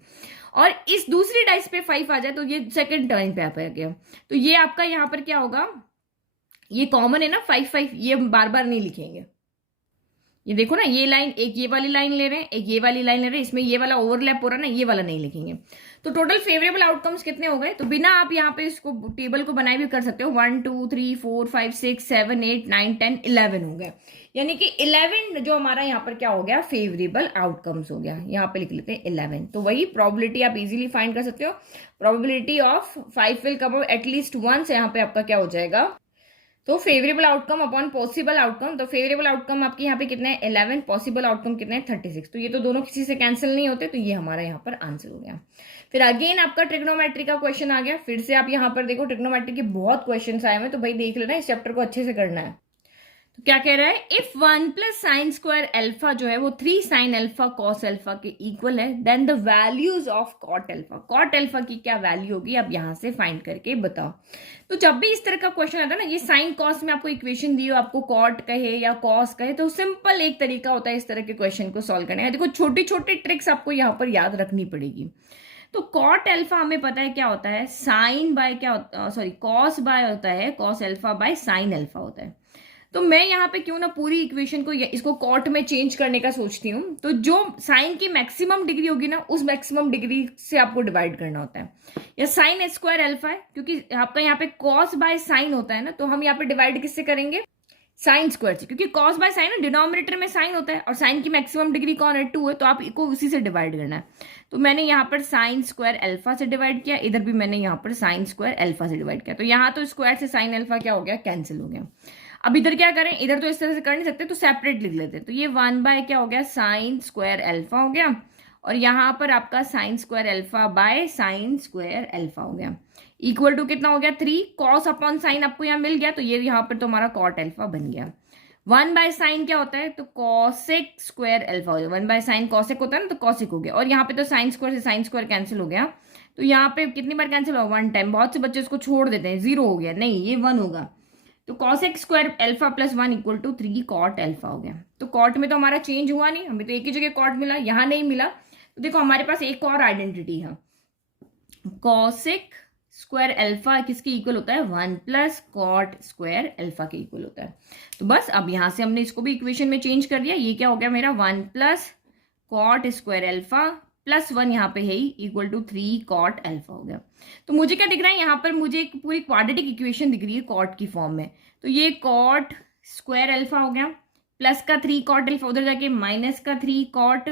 और इस दूसरी डाइस पे 5 आ जाए तो ये सेकंड टर्न पे आ गया। तो ये आपका यहाँ पर क्या होगा, ये कॉमन है ना 5 5, ये बार बार नहीं लिखेंगे। ये देखो ना, ये लाइन, एक ये वाली लाइन ले रहे हैं, एक ये वाली लाइन ले रहे हैं, इसमें ये वाला ओवरलैप हो रहा है ना, ये वाला नहीं लिखेंगे। तो टोटल फेवरेबल आउटकम्स कितने हो गए, तो बिना आप यहाँ पे इसको टेबल को बनाए भी कर सकते हो, 1 2 3 4 5 6 7 8 9 10 11 हो गए। यानी कि 11 जो हमारा यहाँ पर क्या हो गया, फेवरेबल आउटकम्स हो गया। यहाँ पे लिख लेते हैं 11। तो वही प्रोबेबिलिटी आप इजीली फाइंड कर सकते हो, probability of 5 will come at least 1 से यहाँ पे आपका क्या हो जाएगा, तो favourable outcome upon possible outcome. तो फेवरेबल आउटकम आपके यहाँ पे कितना है 11, पॉसिबल आउटकम कितना है 36। तो ये तो दोनों किसी से कैंसिल नहीं होते, तो ये हमारा यहाँ पर आंसर हो गया। फिर अगेन आपका ट्रिग्नोमेट्री का क्वेश्चन आ गया। फिर से आप यहाँ पर देखो ट्रिग्नोमेट्री के बहुत क्वेश्चन आए हुए, तो भाई देख लेना, इस चैप्टर को अच्छे से करना है। तो क्या कह रहा है, if 1 plus sine square alpha जो है वो 3 साइन एल्फा कॉस एल्फा के इक्वल है, then the values of cot alpha, cot alpha की क्या वैल्यू होगी, अब यहां से फाइंड करके बताओ। तो जब भी इस तरह का क्वेश्चन आता है ना, ये साइन कॉस में आपको इक्वेशन दी हो, आपको कॉट कहे या कॉस कहे, तो सिंपल एक तरीका होता है इस तरह के क्वेश्चन को सॉल्व करने का। देखो छोटी छोटी ट्रिक्स आपको यहाँ पर याद रखनी पड़ेगी। तो कॉट एल्फा हमें पता है क्या होता है, साइन बाय क्या होता, सॉरी कॉस बाय होता है, cos alpha by sine alpha होता है। तो मैं यहाँ पे क्यों ना पूरी इक्वेशन को इसको कॉट में चेंज करने का सोचती हूँ। तो जो साइन की मैक्सिमम डिग्री होगी ना, उस मैक्सिमम डिग्री से आपको डिवाइड करना होता है। या साइन स्क्वायर एल्फा है, क्योंकि आपका यहाँ पे कॉस बाय साइन होता है ना, तो हम यहाँ पे डिवाइड किससे करेंगे, साइन स्क्वायर से, क्योंकि कॉस बाय साइन है, डिनोमिनेटर में साइन होता है और साइन की मैक्सिमम डिग्री कौन है 2 है, तो आप इसको उसी से डिवाइड करना है। तो मैंने यहाँ पर साइन स्क्वायर एल्फा से डिवाइड किया, इधर भी मैंने यहाँ पर साइन स्क्वायर एल्फा से डिवाइड किया। तो यहाँ तो स्क्वायर से साइन एल्फा क्या हो गया, कैंसिल हो गया। अब इधर क्या करें, इधर तो इस तरह से कर नहीं सकते, तो सेपरेट लिख लेते हैं। तो ये 1 बाय क्या हो गया, साइन स्क्वायर एल्फा हो गया, और यहाँ पर आपका sign square alpha by sine square alpha हो गया, इक्वल टू कितना हो गया 3 कॉस अपॉन साइन आपको यहाँ मिल गया, तो ये यहाँ पर तो हमारा कॉट एल्फा बन गया। 1 बाय साइन क्या होता है, तो कॉसेक स्क्वायर एल्फा हो गया, 1 बाय साइन कॉसेक होता है ना, तो कॉसेक हो गया। और यहाँ पे तो साइन स्क्वायर से साइन स्क्वायर कैंसिल हो गया, तो यहाँ पे कितनी बार कैंसिल हुआ, 1 टाइम। बहुत से बच्चे इसको छोड़ देते हैं, 0 हो गया, नहीं ये 1 होगा। तो cosec square alpha plus 1 equal to 3 cot alpha हो गया। तो कॉट में तो हमारा चेंज हुआ नहीं, हमें तो एक ही जगह कॉट मिला, यहाँ नहीं मिला। तो देखो हमारे पास एक और आइडेंटिटी है, कॉसेक स्क्वायर एल्फा किसके इक्वल होता है, 1 प्लस कॉट स्क्वायर एल्फा के इक्वल होता है। तो बस अब यहां से हमने इसको भी इक्वेशन में चेंज कर दिया, ये क्या हो गया मेरा 1 plus cot square alpha plus 1 यहाँ पे है ही, इक्वल टू 3 कॉट एल्फा हो गया। तो मुझे क्या दिख रहा है, यहाँ पर मुझे एक पूरी क्वाड्रेटिक इक्वेशन दिख रही है कॉट की फॉर्म में। तो ये कॉट स्क्वायर एल्फा हो गया, प्लस का 3 कॉट एल्फा, उधर जाके माइनस का 3 कॉट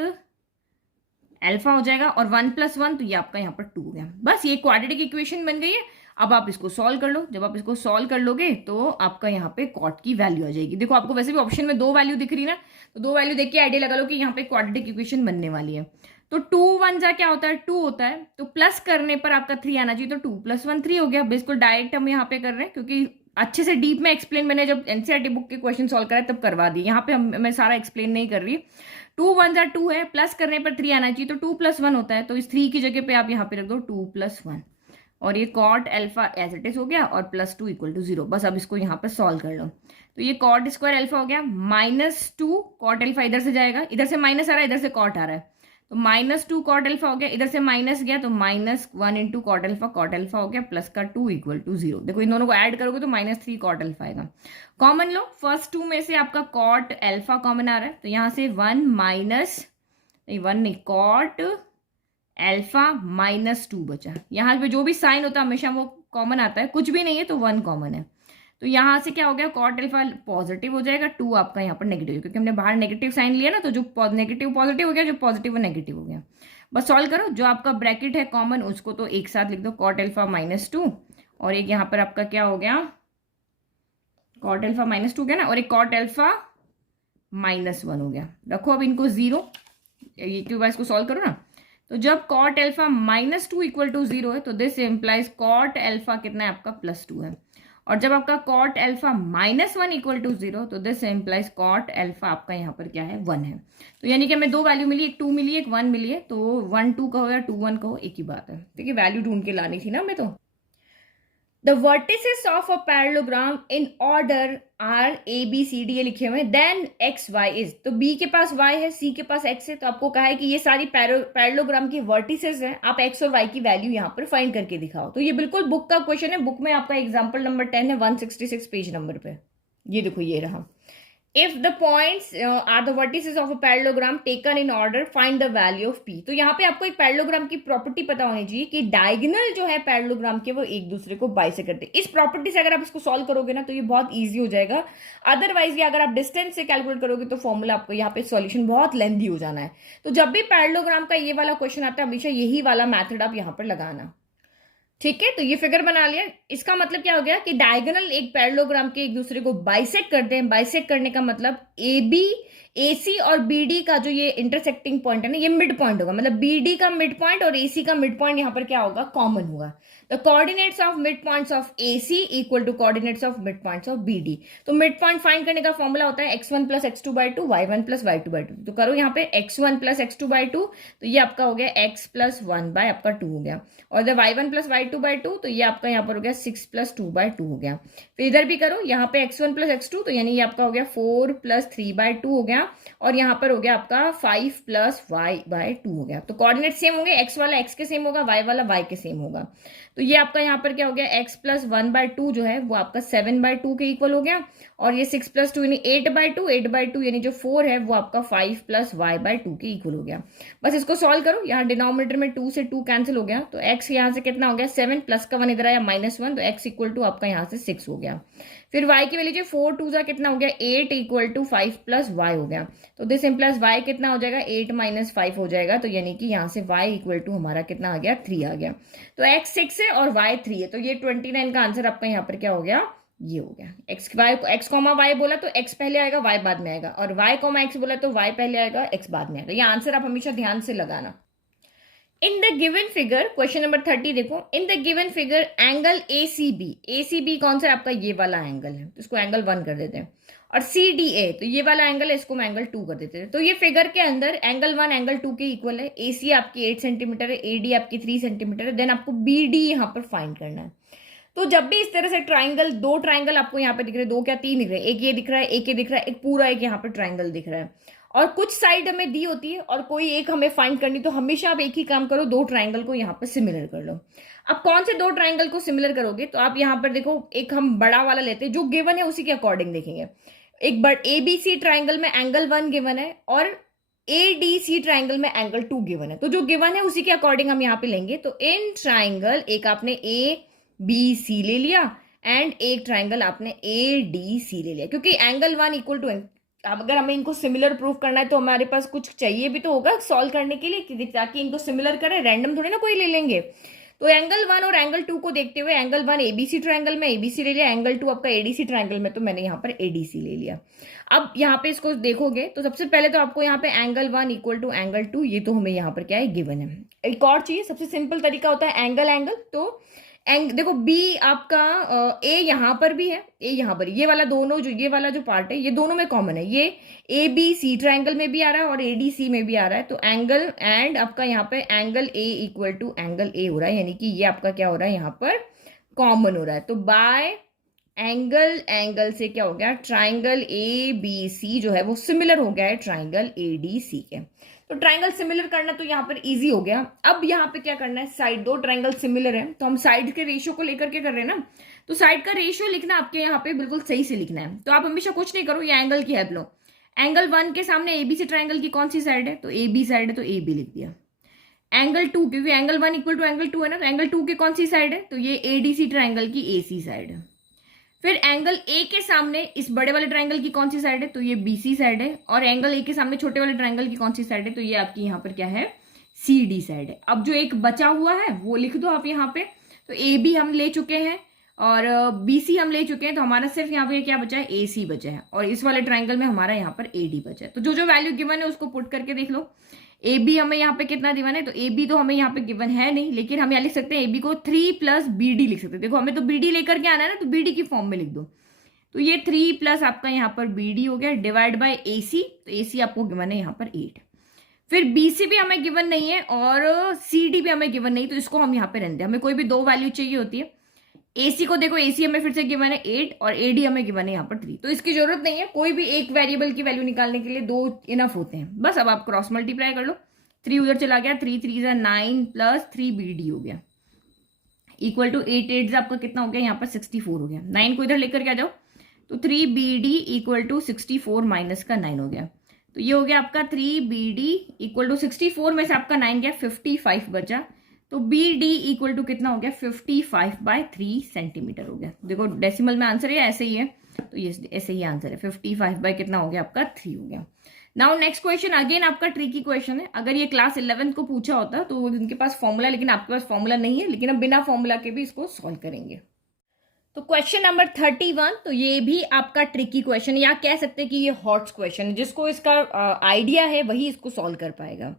एल्फा हो जाएगा, और 1 प्लस 1, तो ये आपका यहाँ पर 2 हो गया। बस ये क्वाड्रेटिक इक्वेशन बन गई है। अब आप इसको सॉल्व कर लो, जब आप इसको सॉल्व कर लोगे तो आपका यहाँ पे कॉट की वैल्यू आ जाएगी। देखो आपको वैसे भी ऑप्शन में 2 वैल्यू दिख रही है ना, तो 2 वैल्यू देख के आइडिया लगा लो कि यहाँ पे क्वाड्रेटिक इक्वेशन बनने वाली है। तो 2 1 जा क्या होता है, 2 होता है, तो प्लस करने पर आपका 3 आना चाहिए, तो 2 प्लस 1 3 हो गया। बिल्कुल डायरेक्ट हम यहाँ पे कर रहे हैं, क्योंकि अच्छे से डीप में एक्सप्लेन मैंने जब एनसीईआरटी बुक के क्वेश्चन सॉल्व कराए तब करवा दिए, यहाँ पे मैं सारा एक्सप्लेन नहीं कर रही। 2 1 जा 2 है, प्लस करने पर 3 आना चाहिए, तो 2 प्लस 1 होता है, तो इस 3 की जगह पे आप यहाँ पे रख दो 2 प्लस 1, और ये cot alpha as it is हो गया, और प्लस 2 इक्वल टू 0। बस अब इसको यहाँ पर सॉल्व कर लो। तो ये कॉट स्क्वायर एल्फा हो गया, -2 कॉट एल्फा इधर से जाएगा, इधर से माइनस आ रहा है, इधर से कॉट आ रहा है, तो -2 कॉट अल्फा हो गया, इधर से माइनस गया तो -1 इंटू कॉट अल्फा हो गया, प्लस का 2 इक्वल टू 0। देखो इन दोनों को ऐड करोगे तो -3 कॉट अल्फा आएगा। कॉमन लो, फर्स्ट 2 में से आपका कॉट अल्फा कॉमन आ रहा है, तो यहाँ से 1 माइनस, नहीं 1 नहीं, कॉट अल्फा -2 बचा। यहाँ पे जो भी साइन होता है हमेशा वो कॉमन आता है, कुछ भी नहीं है तो 1 कॉमन है। तो यहाँ से क्या हो गया, कॉट अल्फा पॉजिटिव हो जाएगा, 2 आपका यहाँ पर नेगेटिव, क्योंकि हमने बाहर नेगेटिव साइन लिया ना, तो जो नेगेटिव पॉजिटिव हो गया, जो पॉजिटिव वो नेगेटिव हो गया। बस सॉल्व करो, जो आपका ब्रैकेट है कॉमन उसको तो एक साथ लिख दो, कॉट अल्फा -2, और एक यहाँ पर आपका क्या हो गया, कॉट अल्फा -2 हो गया ना, और एक कॉट अल्फा -1 हो गया। रखो अब इनको 0, ये क्यों बार इसको सॉल्व करो ना। तो जब कॉट अल्फा -2 इक्वल टू 0 है तो दिस इम्प्लाइज कॉट अल्फा कितना है आपका +2 है, और जब आपका कॉट अल्फा -1 इक्वल टू 0 तो दिस इम्प्लाइज कॉट अल्फा आपका यहाँ पर क्या है, 1 है। तो यानी कि हमें 2 वैल्यू मिली, एक 2 मिली, एक 1 मिली है, तो 1 2 कहो या 2 1 कहो एक ही बात है। ठीक है, वैल्यू ढूंढ के लानी थी ना हमें। तो the vertices of a parallelogram in order are A B C D, ये लिखे हुए हैं, देन एक्स वाई इज, तो बी के पास y है, सी के पास x है, तो आपको कहा है कि ये सारी पैरेललोग्राम की वर्टिसेस हैं, आप x और y की वैल्यू यहाँ पर फाइंड करके दिखाओ। तो ये बिल्कुल बुक का क्वेश्चन है, बुक में आपका एग्जाम्पल नंबर 10 है, 166 पेज नंबर पे। ये देखो ये रहा, if the points are the vertices of a parallelogram taken in order, find the value of p। तो यहाँ पे आपको एक पैरेललोग्राम की प्रॉपर्टी पता होनी चाहिए कि डायगोनल जो है पैरेललोग्राम के वो एक दूसरे को बाइसेक्ट करते हैं। इस प्रॉपर्टी से अगर आप इसको सॉल्व करोगे ना तो ये बहुत इजी हो जाएगा। अदरवाइज ये अगर आप डिस्टेंस से कैलकुलेट करोगे तो फॉर्मूला आपको यहाँ पे सॉल्यूशन बहुत लेंथी हो जाना है। तो जब भी पैरेललोग्राम का ये वाला क्वेश्चन आता है हमेशा यही वाला मैथड आप यहाँ पर लगाना। ठीक है, तो ये फिगर बना लिया। इसका मतलब क्या हो गया कि डायगोनल एक पैरेललोग्राम के एक दूसरे को बाइसेक्ट करते हैं। बाइसेक्ट करने का मतलब ए बी, ए सी और बी डी का जो ये इंटरसेक्टिंग पॉइंट है ना, ये मिड पॉइंट होगा। मतलब बी डी का मिड पॉइंट और ए सी का मिड पॉइंट यहाँ पर क्या होगा, कॉमन होगा। The coordinates of mid points of A C equal to coordinates of mid points of B D. तो मिड पॉइंट फाइंड करने का फॉर्मूला होता है x1 plus x2 by 2, y1 plus y2 by 2। तो करो यहाँ पे x1 प्लस x2 बाई 2, तो ये आपका हो गया x प्लस 1 बाय आपका 2 हो गया, और जब y1 प्लस y2 बाई 2 तो ये आपका यहाँ पर हो गया 6 प्लस 2 बाई 2 हो गया। फिर इधर भी करो, यहाँ पे x1 प्लस x2 तो यानी ये आपका हो गया 4 प्लस 3 बाई 2 हो गया, और यहाँ पर हो गया आपका 5 प्लस y बाई 2 हो गया। तो कोऑर्डिनेट सेम होंगे, x वाला x के सेम होगा, y वाला y के सेम होगा। तो ये आपका यहाँ पर क्या हो गया, x प्लस 1 बाई 2 जो है वो आपका 7 बाई 2 के इक्वल हो गया, और ये 6 प्लस 2 यानी 8 बाई 2, 8 बाई 2 यानी जो 4 है वो आपका 5 प्लस y बाई 2 के इक्वल हो गया। बस इसको सॉल्व करो, यहाँ डिनोमिनेटर में 2 से 2 कैंसिल हो गया, तो x यहाँ से कितना हो गया 7, प्लस का 1 इधर आया -1, तो x इक्वल टू आपका यहाँ से 6 हो गया। फिर y की वैल्यू 4 2 जा कितना हो गया 8 इक्वल टू 5 प्लस y हो गया। तो दिस इम्प्लाइज y कितना हो जाएगा 8 माइनस 5 हो जाएगा, तो यानी कि यहाँ से y इक्वल टू हमारा कितना आ गया 3 आ गया। तो x 6 है और y 3 है, तो ये 29 का आंसर आपका यहाँ पर क्या हो गया, ये हो गया। x कॉमा y बोला तो x पहले आएगा y बाद में आएगा, और y कॉमा x बोला तो y पहले आएगा x बाद में आएगा। ये आंसर आप हमेशा ध्यान से लगाना। In the given figure, question number 30 देखो, in the given figure angle ACB कौन सा है आपका, ये वाला एंगल है, तो इसको एंगल 1 कर देते हैं, और CDA तो ये वाला एंगल है, इसको हम एंगल 2 कर देते हैं। तो ये फिगर के अंदर एंगल 1 एंगल 2 के इक्वल है, AC आपकी 8 सेंटीमीटर है, AD आपकी 3 सेंटीमीटर है, देन आपको BD यहाँ पर फाइंड करना है। तो जब भी इस तरह से ट्राइंगल, 2 ट्राइंगल आपको यहाँ पे दिख रहे हैं, 2 क्या 3 दिख रहे हैं, एक ये दिख रहा है, एक ये दिख रहा है, एक पूरा एक यहाँ पर ट्राइंगल दिख रहा है, और कुछ साइड हमें दी होती है और कोई एक हमें फाइंड करनी, तो हमेशा आप एक ही काम करो, 2 ट्राइंगल को यहाँ पर सिमिलर कर लो। अब कौन से 2 ट्राइंगल को सिमिलर करोगे, तो आप यहाँ पर देखो, एक हम बड़ा वाला लेते हैं, जो गिवन है उसी के अकॉर्डिंग देखेंगे। एक ABC ट्राइंगल में एंगल 1 गिवन है और ADC ट्राइंगल में एंगल 2 गिवन है, तो जो गिवन है उसी के अकॉर्डिंग हम यहाँ पे लेंगे। तो इन ट्राइंगल एक आपने ABC ले लिया एंड एक ट्राइंगल आपने ADC ले लिया, क्योंकि एंगल 1 इक्वल टू, अब अगर हमें इनको सिमिलर प्रूफ करना है तो हमारे पास कुछ चाहिए भी तो होगा सॉल्व करने के लिए, ताकि इनको सिमिलर करें, रैंडम थोड़ी ना कोई ले लेंगे। तो एंगल 1 और एंगल 2 को देखते हुए एंगल 1 ABC ट्रायंगल में ABC ले लिया, एंगल 2 आपका ADC ट्रायंगल में तो मैंने यहाँ पर ADC ले लिया। अब यहाँ पे इसको देखोगे तो सबसे पहले तो आपको यहाँ पे एंगल 1 इक्वल टू एंगल 2, ये तो हमें यहाँ पर क्या है गिवन है। एक और चाहिए, सबसे सिंपल तरीका होता है एंगल, तो देखो बी आपका ए यहाँ पर भी है, ए यहाँ पर, ये वाला दोनों जो ये वाला जो पार्ट है ये दोनों में कॉमन है, ये ABC ट्रायंगल में भी आ रहा है और ADC में भी आ रहा है। तो एंगल एंड आपका यहाँ पे angle A equal to angle A हो रहा है, यानी कि ये आपका क्या हो रहा है यहाँ पर कॉमन हो रहा है। तो बाय एंगल से क्या हो गया, ट्राइंगल ABC जो है वो सिमिलर हो गया है ट्राइंगल ADC के। तो ट्राइंगल सिमिलर करना तो यहाँ पर इजी हो गया। अब यहाँ पे क्या करना है, साइड, दो ट्राइंगल सिमिलर है तो हम साइड के रेशियो को लेकर के कर रहे हैं ना, तो साइड का रेशियो लिखना आपके यहाँ पे बिल्कुल सही से लिखना है। तो आप हमेशा कुछ नहीं करो, ये एंगल की हेल्प लो। एंगल 1 के सामने एबीसी ट्राइंगल की कौन सी साइड है, तो ए बी साइड है, तो ए बी लिख दिया। एंगल 2, क्योंकि एंगल 1 इक्वल टू एंगल 2 है ना, तो एंगल 2 की कौन सी साइड है, तो ये एडीसी ट्राइंगल की एसी साइड है। फिर एंगल ए के सामने इस बड़े वाले ट्राइंगल की कौन सी साइड है, तो ये बीसी साइड है। और एंगल ए के सामने छोटे वाले ट्राइंगल की कौन सी साइड है, तो ये आपकी यहाँ पर क्या है, सी डी साइड है। अब जो एक बचा हुआ है वो लिख दो आप यहाँ पे। तो ए बी हम ले चुके हैं और बी सी हम ले चुके हैं, तो हमारा सिर्फ यहाँ पे क्या बचा है, ए सी बचा है। और इस वाले ट्राइंगल में हमारा यहाँ पर ए डी बचा है। तो जो जो वैल्यू गिवन है उसको पुट करके देख लो। ए बी हमें यहाँ पे कितना गिवन है, तो ए बी तो हमें यहाँ पे गिवन है नहीं, लेकिन हम यहाँ लिख सकते हैं ए बी को 3 प्लस बी डी लिख सकते हैं। देखो हमें तो बी डी लेकर के आना है ना, तो बी डी की फॉर्म में लिख दो। तो ये 3 प्लस आपका यहाँ पर बी डी हो गया डिवाइड बाय ए सी, तो ए सी आपको गिवन है यहाँ पर 8। फिर बी सी भी हमें गिवन नहीं है और सी डी भी हमें गिवन नहीं, तो इसको हम यहाँ पे रहने दें। हमें कोई भी दो वैल्यू चाहिए होती है। एसी को देखो, एसी हमें फिर से गिवन है 8 और एडी हमें गिवन है यहाँ पर 3, तो इसकी जरूरत नहीं है। कोई भी एक वेरिएबल की वैल्यू निकालने के लिए दो इनफ होते हैं बस। अब आप क्रॉस मल्टीप्लाई कर लो, 3 उधर चला गया, 3 3 9 प्लस 3 बी डी हो गया इक्वल टू 8 8 आपका कितना हो गया यहाँ पर 64 हो गया। 9 को इधर लेकर के आ जाओ, तो 3 B D equal to 64 minus का 9 हो गया। तो ये हो गया आपका 3 बी डी इक्वल टू 64 में से आपका 9 गया, 55 बचा। तो बी डी इक्वल टू कितना हो गया, 55/3 सेंटीमीटर हो गया। देखो डेसिमल में आंसर है, ऐसे ही है, तो ये ऐसे ही आंसर है। 55 बाय कितना हो गया आपका 3 हो गया। नाउ नेक्स्ट क्वेश्चन अगेन आपका ट्रिकी क्वेश्चन है। अगर ये क्लास 11th को पूछा होता तो उनके पास फॉर्मूला, लेकिन आपके पास फॉर्मूला नहीं है, लेकिन अब बिना फॉर्मूला के भी इसको सॉल्व करेंगे। तो क्वेश्चन नंबर 31, तो ये भी आपका ट्रिकी क्वेश्चन, या कह सकते हैं कि ये हॉट क्वेश्चन है। जिसको इसका आइडिया है वही इसको सॉल्व कर पाएगा।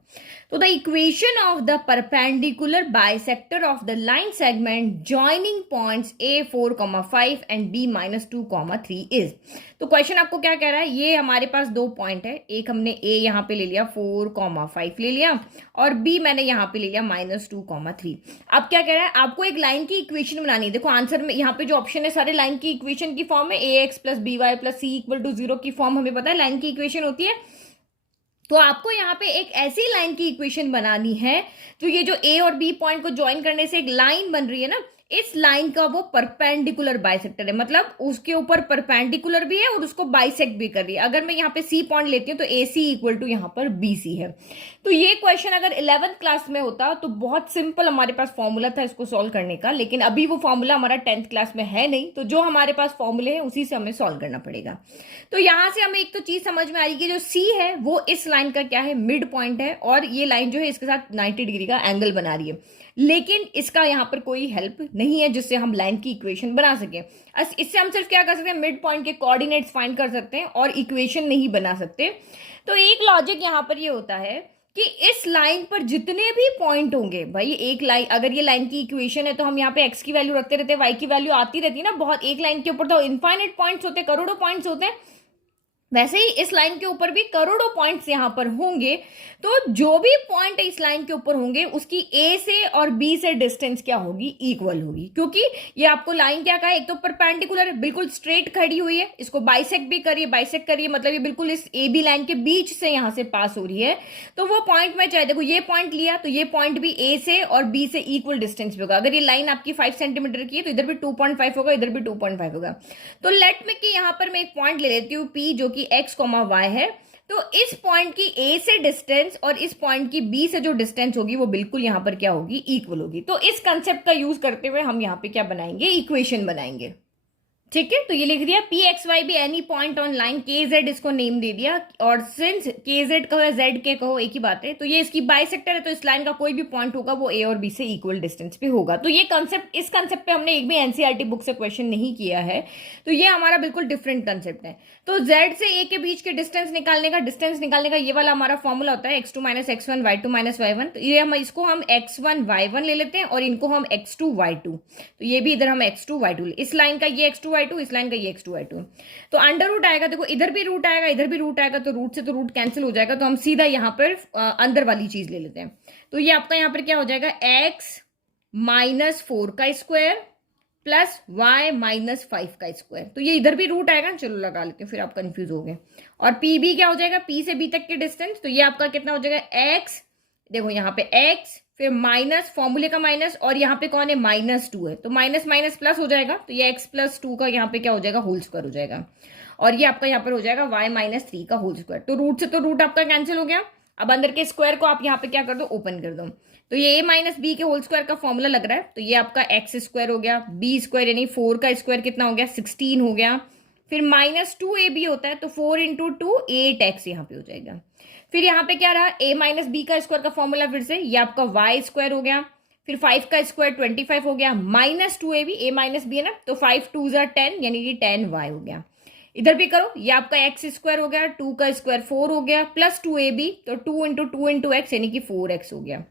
तो the equation of the perpendicular bisector of the line segment joining points A4,5 and B-2,3 is. तो क्वेश्चन आपको क्या कह रहा है, ये हमारे पास दो पॉइंट है, एक हमने A यहाँ पे ले लिया 4,5 ले लिया और B मैंने यहाँ पे ले लिया -2,3। अब क्या कह रहा है, आपको एक लाइन की इक्वेशन बनानी है। देखो आंसर में यहाँ पे जो ऑप्शन है सारे लाइन की इक्वेशन की फॉर्म में, ax + by + c = 0 की फॉर्म हमें पता है लाइन की इक्वेशन होती है। तो आपको यहाँ पे एक ऐसी लाइन की इक्वेशन बनानी है तो ये जो ए और बी पॉइंट को ज्वाइन करने से एक लाइन बन रही है ना, इस लाइन का वो परपेंडिकुलर बाइसेक्टर है, मतलब उसके ऊपर परपेंडिकुलर भी है और उसको बाइसेक्ट भी कर रही है। अगर मैं यहाँ पे सी पॉइंट लेती हूँ तो ए सी इक्वल टू यहाँ पर बी सी है। तो ये क्वेश्चन अगर 11th क्लास में होता तो बहुत सिंपल हमारे पास फॉर्मूला था इसको सॉल्व करने का, लेकिन अभी वो फॉर्मूला हमारा 10th क्लास में है नहीं, तो जो हमारे पास फॉर्मूले हैं उसी से हमें सॉल्व करना पड़ेगा। तो यहां से हमें एक तो चीज समझ में आ रही है कि जो सी है वो इस लाइन का क्या है, मिड पॉइंट है, और ये लाइन जो है इसके साथ 90 डिग्री का एंगल बना रही है, लेकिन इसका यहां पर कोई हेल्प नहीं है जिससे हम लाइन की इक्वेशन बना सकें। इससे हम सिर्फ क्या कर सकते हैं, मिड पॉइंट के कोऑर्डिनेट्स फाइंड कर सकते हैं और इक्वेशन नहीं बना सकते। तो एक लॉजिक यहां पर ये होता है कि इस लाइन पर जितने भी पॉइंट होंगे, भाई एक लाइन, अगर ये लाइन की इक्वेशन है तो हम यहाँ पे एक्स की वैल्यू रखते रहते हैं, वाई की वैल्यू आती रहती है ना, बहुत एक लाइन के ऊपर तो इनफाइनाइट पॉइंट्स होते हैं, करोड़ों पॉइंट्स होते हैं, वैसे ही इस लाइन के ऊपर भी करोड़ों पॉइंट्स यहां पर होंगे। तो जो भी पॉइंट इस लाइन के ऊपर होंगे उसकी ए से और बी से डिस्टेंस क्या होगी, इक्वल होगी, क्योंकि ये आपको लाइन क्या कहा है, एक तो परपेंडिकुलर बिल्कुल स्ट्रेट खड़ी हुई है, इसको बाइसेक्ट भी करिए, बाइसेक्ट करिए मतलब ये बिल्कुल इस ए बी लाइन के बीच से यहां से पास हो रही है। तो वो पॉइंट में चाहे देखो ये पॉइंट लिया तो ये पॉइंट भी ए से और बी से इक्वल डिस्टेंस पे होगा। अगर ये लाइन आपकी 5 सेंटीमीटर की है तो इधर भी 2.5 होगा, इधर भी 2.5 होगा। तो लेट में कि यहां पर मैं एक पॉइंट ले लेती हूँ पी, जो कि x, y है। तो इस पॉइंट की A से डिस्टेंस और इस पॉइंट की B से जो डिस्टेंस होगी वो बिल्कुल यहां पर क्या होगी, इक्वल होगी। तो इस कंसेप्ट का यूज करते हुए हम यहां पे क्या बनाएंगे, इक्वेशन बनाएंगे। ठीक है, तो ये लिख दिया P X Y be any point on line के जेड, इसको नेम दे दिया, और सिंस के जेड कहो या जेड के कहो एक ही बात है, तो ये इसकी बाइसेक्टर है, तो इस लाइन का कोई भी पॉइंट होगा वो ए और बी से इक्वल डिस्टेंस पे होगा। तो ये कंसेप्ट, इस कंसेप्ट पे हमने एक भी एनसीईआरटी बुक से क्वेश्चन नहीं किया है, तो ये हमारा बिल्कुल डिफरेंट कंसेप्ट है। तो जेड से ए के बीच के डिस्टेंस निकालने का ये वाला हमारा फॉर्मूला होता है x2 - x1 y2 - y1। तो ये हम इसको हम x1 y1 ले लेते हैं और इनको हम x2 y2, तो ये भी इधर हम x2 y2, इस लाइन का ये x2 y2, इस लाइन का ये x2 y2। तो अंडर रूट आएगा, देखो इधर भी रूट आएगा, इधर भी रूट आएगा, तो रूट से तो रूट कैंसिल हो जाएगा, तो हम सीधा यहाँ पर अंदर वाली चीज ले लेते हैं। तो ये आपका यहाँ पर क्या हो जाएगा, x - 4 का स्क्वायर प्लस वाई माइनस 5 का स्क्वायर। तो ये इधर भी रूट आएगा, चलो लगा लेते हैं, फिर आप कंफ्यूज हो गए। और पी बी क्या हो जाएगा, पी से बी तक की डिस्टेंस, तो ये आपका कितना हो जाएगा एक्स, देखो यहाँ पे एक्स, फिर माइनस फॉर्मूले का माइनस, और यहाँ पे कौन है -2 है, तो माइनस माइनस प्लस हो जाएगा, तो ये x प्लस 2 का यहाँ पे क्या हो जाएगा होल स्क्वायर हो जाएगा। और ये आपका यहाँ पर हो जाएगा y माइनस 3 का होल स्क्वायर। तो रूट से तो रूट आपका कैंसिल हो गया। अब अंदर के स्क्वायर को आप यहाँ पे क्या कर दो, ओपन कर दो। तो ये a माइनस बी के होल स्क्वायर का फॉर्मूला लग रहा है, तो ये आपका एक्स स्क्वायर हो गया, बी स्क्वायर यानी 4 का स्क्वायर कितना हो गया 16 हो गया, फिर -2ab होता है, तो 4 इंटू 2 8x यहाँ पे हो जाएगा। फिर यहाँ पे क्या रहा, a माइनस बी का स्क्वायर का फॉर्मूला, फिर से ये आपका वाई स्क्वायर हो गया, फिर 5 का स्क्वायर 25 हो गया, -2ab, a माइनस बी है ना, तो 5 2 10 यानी कि 10y हो गया। इधर भी करो, ये आपका एक्स स्क्वायर हो गया, 2 का स्क्वायर 4 हो गया, प्लस 2ab, तो 2 इंटू 2 इंटू एक्स यानी कि 4x हो गया।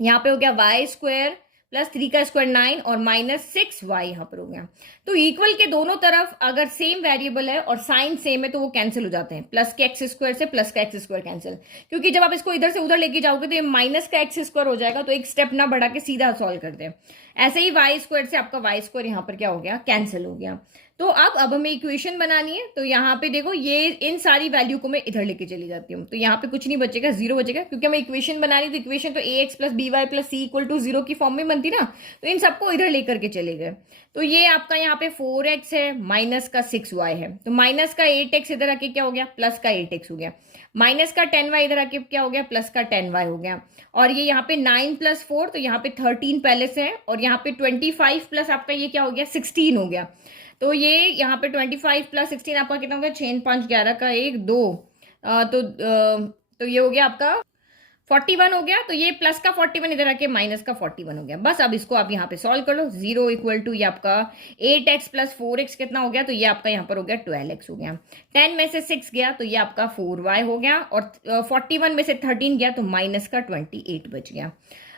यहाँ पे हो गया वाई स्क्वायर प्लस 3 का स्क्वायर 9 और -6y यहाँ पर हो गया। तो इक्वल के दोनों तरफ अगर सेम वेरिएबल है और साइन सेम है तो वो कैंसिल हो जाते हैं, प्लस के एक्स स्क्वायर से प्लस का एक्स स्क्वायर कैंसिल, क्योंकि जब आप इसको इधर से उधर लेके जाओगे तो ये माइनस का एक्स स्क्वायर हो जाएगा, तो एक स्टेप ना बढ़ा के सीधा सॉल्व कर दे। ऐसे ही वाई स्क्वायर से आपका वाई स्क्वायर यहाँ पर क्या हो गया, कैंसिल हो गया। तो अब हमें इक्वेशन बनानी है, तो यहाँ पे देखो ये इन सारी वैल्यू को मैं इधर लेके चली जाती हूँ, तो यहाँ पे कुछ नहीं बचेगा, 0 बचेगा, क्योंकि हमें इक्वेशन बनानी, तो इक्वेशन तो ax plus B Y plus C equal to 0 की फॉर्म में बनती ना, तो इन सबको इधर लेकर के चले गए। तो ये आपका यहाँ पे 4x है, माइनस का 6y है, तो माइनस का 8x इधर आके क्या हो गया, प्लस का 8x हो गया, माइनस का 10y इधर आके क्या हो गया, प्लस का 10y हो गया। और ये यहाँ पे 9 प्लस 4, तो यहाँ पे 13 पहले से है, और यहाँ पे 25 प्लस आपका ये क्या हो गया 16 हो गया। तो ये यहाँ पे 25 प्लस 16 आपका कितना हो गया, 6 5 11 का 1 2, तो ये हो गया आपका 41 हो गया। तो ये प्लस का 41 इधर आके माइनस का 41 हो गया। बस अब इसको आप यहाँ पे सॉल्व कर लो, 0 इक्वल टू ये आपका 8x प्लस 4x कितना हो गया, तो ये आपका यहाँ पर हो गया 12x हो गया। 10 में से 6 गया तो ये आपका 4y हो गया, और 41 में से 13 गया तो माइनस का 28 बच गया।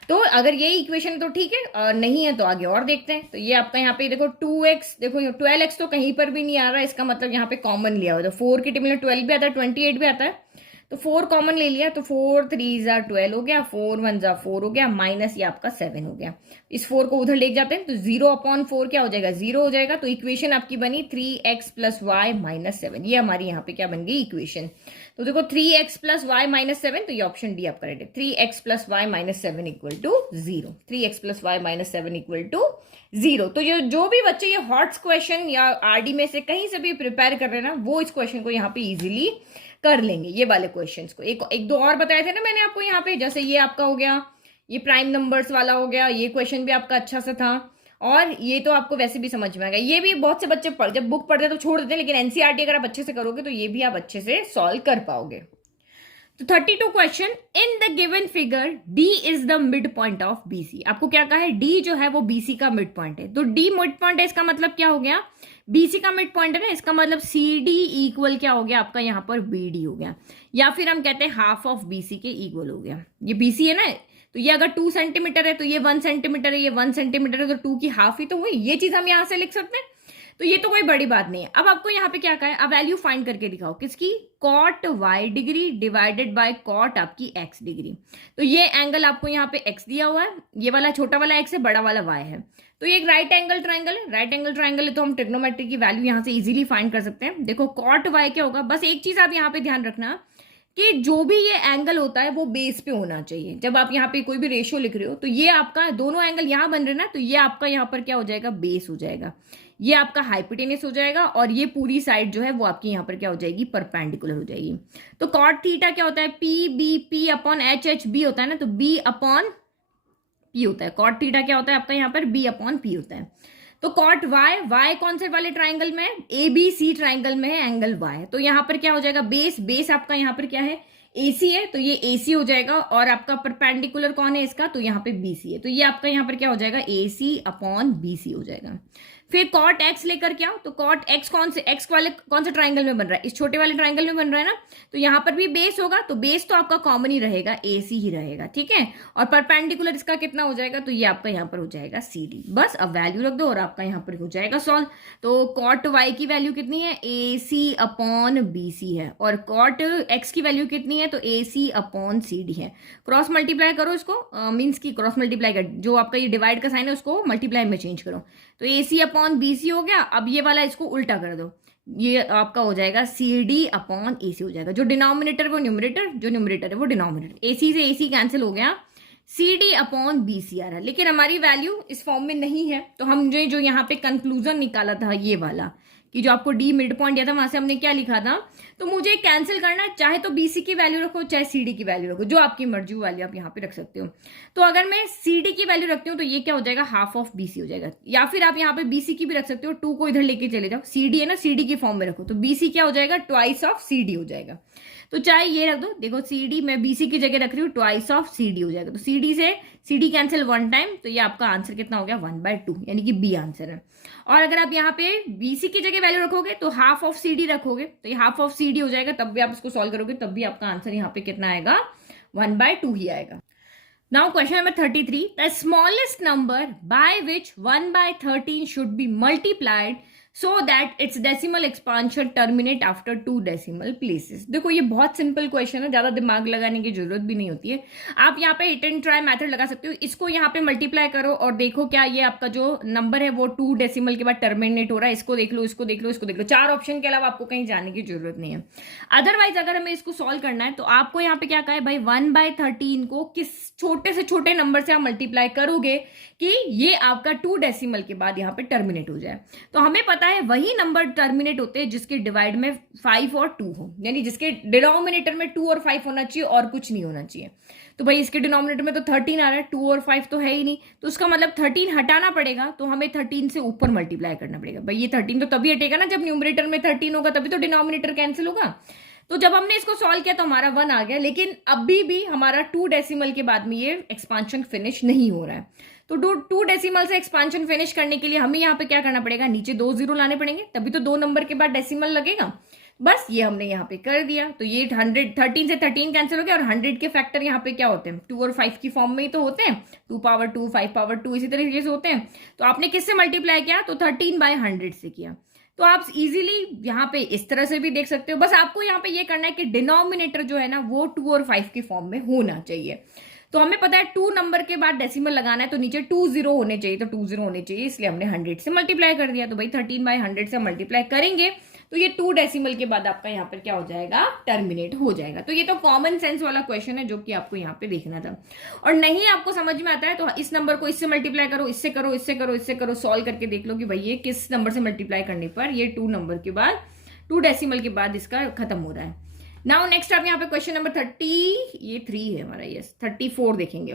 तो अगर ये इक्वेशन तो ठीक है, और नहीं है तो आगे और देखते हैं। तो ये आपका यहाँ पे देखो 2x, देखो 12x तो कहीं पर भी नहीं आ रहा है, इसका मतलब यहाँ पे कॉमन लिया हुआ, तो 4 की टेबल में 12 भी आता है, 28 भी आता है, तो 4 कॉमन ले लिया, तो 4 3 जा 12 हो गया, 4 1 जा 4 हो गया, माइनस ये आपका 7 हो गया। इस 4 को उधर ले जाते हैं, तो 0/4 क्या हो जाएगा, 0 हो जाएगा। तो इक्वेशन आपकी बनी 3x प्लस वाई माइनस 7, ये हमारी यहाँ पे क्या बन गई इक्वेशन। तो देखो 3x प्लस वाई माइनस 7, तो ये ऑप्शन डी आपका राइट है, 3x plus Y minus 7 equal to 0, 3x plus Y minus 7 equal to 0। तो ये जो भी बच्चे ये हॉट्स क्वेश्चन या आरडी में से कहीं से भी प्रिपेयर कर रहे हैं ना, वो इस क्वेश्चन को यहाँ पे इजीली कर लेंगे, ये वाले क्वेश्चंस को। एक दो और बताए थे ना मैंने आपको यहाँ पे, जैसे ये आपका हो गया, ये प्राइम नंबर्स वाला हो गया, ये क्वेश्चन भी आपका अच्छा सा था, और ये तो आपको वैसे भी समझ में आएगा। ये भी बहुत से बच्चे जब बुक पढ़ते हैं तो छोड़ देते हैं, लेकिन एनसीईआरटी अगर आप अच्छे से करोगे तो ये भी आप अच्छे से सॉल्व कर पाओगे। तो 32 question, in the given figure D is the mid point of BC। आपको क्या कहा है, D जो है वो BC का मिड पॉइंट है, तो D मिड पॉइंट है, इसका मतलब क्या हो गया, BC का मिड पॉइंट है ना, इसका मतलब CD इक्वल क्या हो गया आपका यहाँ पर BD हो गया, या फिर हम कहते हैं हाफ ऑफ BC के इक्वल हो गया। ये BC है ना, तो ये अगर 2 सेंटीमीटर है तो ये 1 सेंटीमीटर है, ये 1 सेंटीमीटर है, तो 2 की हाफ ही तो हुई, ये चीज हम यहां से लिख सकते हैं। तो ये तो कोई बड़ी बात नहीं है। अब आपको यहाँ पे क्या कहा है, अब वैल्यू फाइंड करके दिखाओ, किसकी, cot y degree divided by cot आपकी x डिग्री। तो ये एंगल आपको यहाँ पे x दिया हुआ है, ये वाला छोटा वाला x है, बड़ा वाला y है, तो ये एक राइट एंगल ट्राइंगल है। राइट एंगल ट्राइंगल है तो हम ट्रिग्नोमेट्री की वैल्यू यहाँ से इजीली फाइंड कर सकते हैं। देखो कॉट y क्या होगा, बस एक चीज आप यहाँ पे ध्यान रखना कि जो भी ये एंगल होता है वो बेस पे होना चाहिए। जब आप यहाँ पे कोई भी रेशियो लिख रहे हो तो ये आपका दोनों एंगल यहाँ बन रहे ना, तो ये आपका यहाँ पर क्या हो जाएगा, बेस हो जाएगा, ये आपका हाइपोटेनस हो जाएगा, और ये पूरी साइड जो है वो आपकी यहाँ पर क्या हो जाएगी, परपेंडिकुलर हो जाएगी। तो कॉट थीटा क्या होता है, P B, P upon H, H B होता है ना, तो बी अपॉन पी होता है। कॉट थीटा क्या होता है आपका यहाँ पर, बी अपॉन पी होता है। तो कॉट वाई, वाई कौन से वाले ट्राइंगल में है, ABC ट्राइंगल में है एंगल वाई, तो यहाँ पर क्या हो जाएगा, बेस, बेस आपका यहाँ पर क्या है, AC है, तो ये AC हो जाएगा, और आपका परपेंडिकुलर कौन है इसका, तो यहाँ पे BC है, तो ये आपका यहाँ पर क्या हो जाएगा, AC अपॉन BC हो जाएगा। फिर कॉट x लेकर क्या, तो कॉट x कौन से, x वाले कौन से ट्राइंगल में बन रहा है, इस छोटे वाले ट्राइंगल में बन रहा है ना, तो यहाँ पर भी बेस होगा, तो बेस तो आपका कॉमन ही रहेगा, AC ही रहेगा, ठीक है। और परपेंडिकुलर इसका कितना हो जाएगा, तो ये आपका यहाँ पर हो जाएगा CD। बस अब वैल्यू रख दो और आपका यहाँ पर हो जाएगा सॉल्व। तो कॉट y की वैल्यू कितनी है, AC अपॉन BC है, और कॉट x की वैल्यू कितनी है, है तो AC अपॉन CD है। क्रॉस मल्टीप्लाई करो इसको, मीन्स की क्रॉस मल्टीप्लाई कर, जो आपका ये डिवाइड का साइन है उसको मल्टीप्लाई में चेंज करो, तो AC अपॉन BC हो गया। अब ये वाला इसको उल्टा कर दो, ये आपका हो जाएगा CD अपॉन AC हो जाएगा। जो डिनोमिनेटर वो न्यूमरेटर, जो न्यूमरेटर है वो डिनोमिनेटर। AC से AC कैंसिल हो गया, CD अपॉन BC आ रहा है। लेकिन हमारी वैल्यू इस फॉर्म में नहीं है, तो हमने जो यहाँ पे कंक्लूजन निकाला था ये वाला, कि जो आपको D मिड पॉइंट दिया था वहां से हमने क्या लिखा था, तो मुझे कैंसिल करना है, चाहे तो BC की वैल्यू रखो चाहे CD की वैल्यू रखो, जो आपकी मर्जी वैल्यू आप यहाँ पे रख सकते हो। तो अगर मैं CD की वैल्यू रखती हूँ तो ये क्या हो जाएगा, हाफ ऑफ BC हो जाएगा। या फिर आप यहाँ पे BC की भी रख सकते हो, 2 को इधर लेके चले जाओ, CD है ना, CD की फॉर्म में रखो, तो BC क्या हो जाएगा, ट्वाइस ऑफ CD हो जाएगा। तो चाहे ये रख दो, देखो CD मैं BC की जगह रख रही हूँ, ट्वाइस ऑफ CD हो जाएगा। तो CD से CD कैंसिल 1 टाइम, तो ये आपका आंसर कितना हो गया, 1/2, यानी कि B आंसर है। और अगर आप यहाँ पे BC की जगह वैल्यू रखोगे तो हाफ ऑफ CD रखोगे, तो ये हाफ ऑफ CD हो जाएगा, तब भी आप इसको सॉल्व करोगे तब भी आपका आंसर यहाँ पे कितना आएगा, 1/2 ही आएगा। Now question number 33, the smallest number by which 1/13 should be multiplied so that its decimal expansion terminate after 2 decimal places। देखो ये बहुत सिंपल क्वेश्चन है, ज्यादा दिमाग लगाने की जरूरत भी नहीं होती है। आप यहाँ पे हिट एंड ट्राई मेथड लगा सकते हो, इसको यहाँ पे मल्टीप्लाई करो और देखो क्या ये आपका जो नंबर है वो 2 डेसिमल के बाद टर्मिनेट हो रहा है। इसको देख लो, इसको देख लो, इसको देख लो, 4 ऑप्शन के अलावा आपको कहीं जाने की जरूरत नहीं है। अदरवाइज अगर हमें इसको सॉल्व करना है तो आपको यहाँ पे क्या कहा है भाई, 1/13 को किस छोटे से छोटे नंबर से आप मल्टीप्लाई करोगे कि ये आपका 2 डेसिमल के बाद यहाँ पे टर्मिनेट हो जाए। तो हमें पता है वही नंबर टर्मिनेट होते हैं जिसके डिवाइड में 5 और 2 हो, यानी जिसके डिनोमिनेटर में 2 और 5 होना चाहिए और कुछ नहीं होना चाहिए। तो भाई इसके डिनोमिनेटर में तो 13 आ रहा है, 2 और 5 तो है ही नहीं, तो उसका मतलब 13 हटाना पड़ेगा, तो हमें 13 से ऊपर मल्टीप्लाई करना पड़ेगा। भाई ये 13 तो तभी हटेगा ना जब न्यूमरेटर में 13 होगा, तभी तो डिनोमिनेटर कैंसिल होगा। तो जब हमने इसको सॉल्व किया तो हमारा 1 आ गया, लेकिन अभी भी हमारा 2 डेसिमल के बाद में ये एक्सपांशन फिनिश नहीं हो रहा है। तो 2 डेसिमल से एक्सपांशन फिनिश करने के लिए हमें यहाँ पे क्या करना पड़ेगा, नीचे 2 जीरो लाने पड़ेंगे, तभी तो 2 नंबर के बाद डेसिमल लगेगा। बस ये हमने यहाँ पे कर दिया, तो ये 13 से 13 कैंसिल हो गया। और 100 के फैक्टर यहाँ पे क्या होते हैं, 2 और 5 की फॉर्म में ही तो होते हैं, 2 पावर 2 5 पावर 2 इसी तरीके से होते हैं। तो आपने किससे मल्टीप्लाई किया, तो 13/100 से किया। तो आप इजीली यहाँ पे इस तरह से भी देख सकते हो। बस आपको यहाँ पे ये करना है कि डिनोमिनेटर जो है ना वो 2 और 5 की फॉर्म में होना चाहिए। तो हमें पता है 2 नंबर के बाद डेसिमल लगाना है, तो नीचे 2 जीरो होने चाहिए, तो 2 जीरो होने चाहिए, इसलिए हमने 100 से मल्टीप्लाई कर दिया। तो भाई 13/100 से मल्टीप्लाई करेंगे तो ये 2 डेसिमल के बाद आपका यहाँ पर क्या हो जाएगा, टर्मिनेट हो जाएगा। तो ये तो कॉमन सेंस वाला क्वेश्चन है जो कि आपको यहाँ पे देखना था। और नहीं आपको समझ में आता है तो इस नंबर को इससे मल्टीप्लाई करो, इससे करो, इससे करो, इससे करो, सॉल्व करके देख लो कि भाई ये किस नंबर से मल्टीप्लाई करने पर ये 2 नंबर के बाद 2 डेसिमल के बाद इसका खत्म हो रहा है। नाउ नेक्स्ट आप यहाँ पे क्वेश्चन नंबर 3 है हमारा, यस 34 देखेंगे।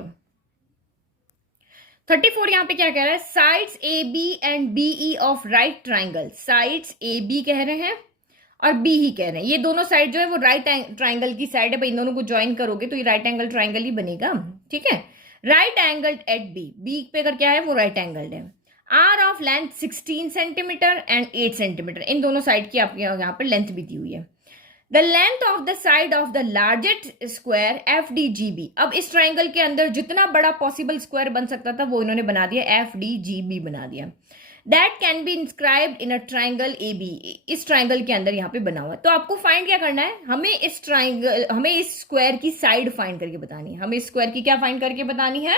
34 यहाँ पे क्या कह रहा है, sides A B and B E of right triangle. Sides A B कह रहे हैं और बी ही कह रहे हैं, ये दोनों साइड जो है वो राइट ट्राइंगल की साइड है। भाई इन दोनों को ज्वाइन करोगे तो ये राइट एंगल ट्राइंगल ही बनेगा, ठीक है। Right angle at B, B पे अगर क्या है वो राइट एंगल है। Are of length 16 centimetre and 8 centimetre, इन दोनों साइड की आपके यहाँ पर लेंथ भी दी हुई है। The length of the side of the largest square FDGB। अब इस ट्राइंगल के अंदर जितना बड़ा पॉसिबल स्क्वायर बन सकता था वो इन्होंने बना दिया, FDGB बना दिया। That can be inscribed in a triangle AB, इस ट्राइंगल के अंदर यहाँ पे बना हुआ है। तो आपको फाइंड क्या करना है, हमें इस स्क्वायर की साइड फाइंड करके बतानी है। हमें इस स्क्वायर की क्या फाइंड करके बतानी है,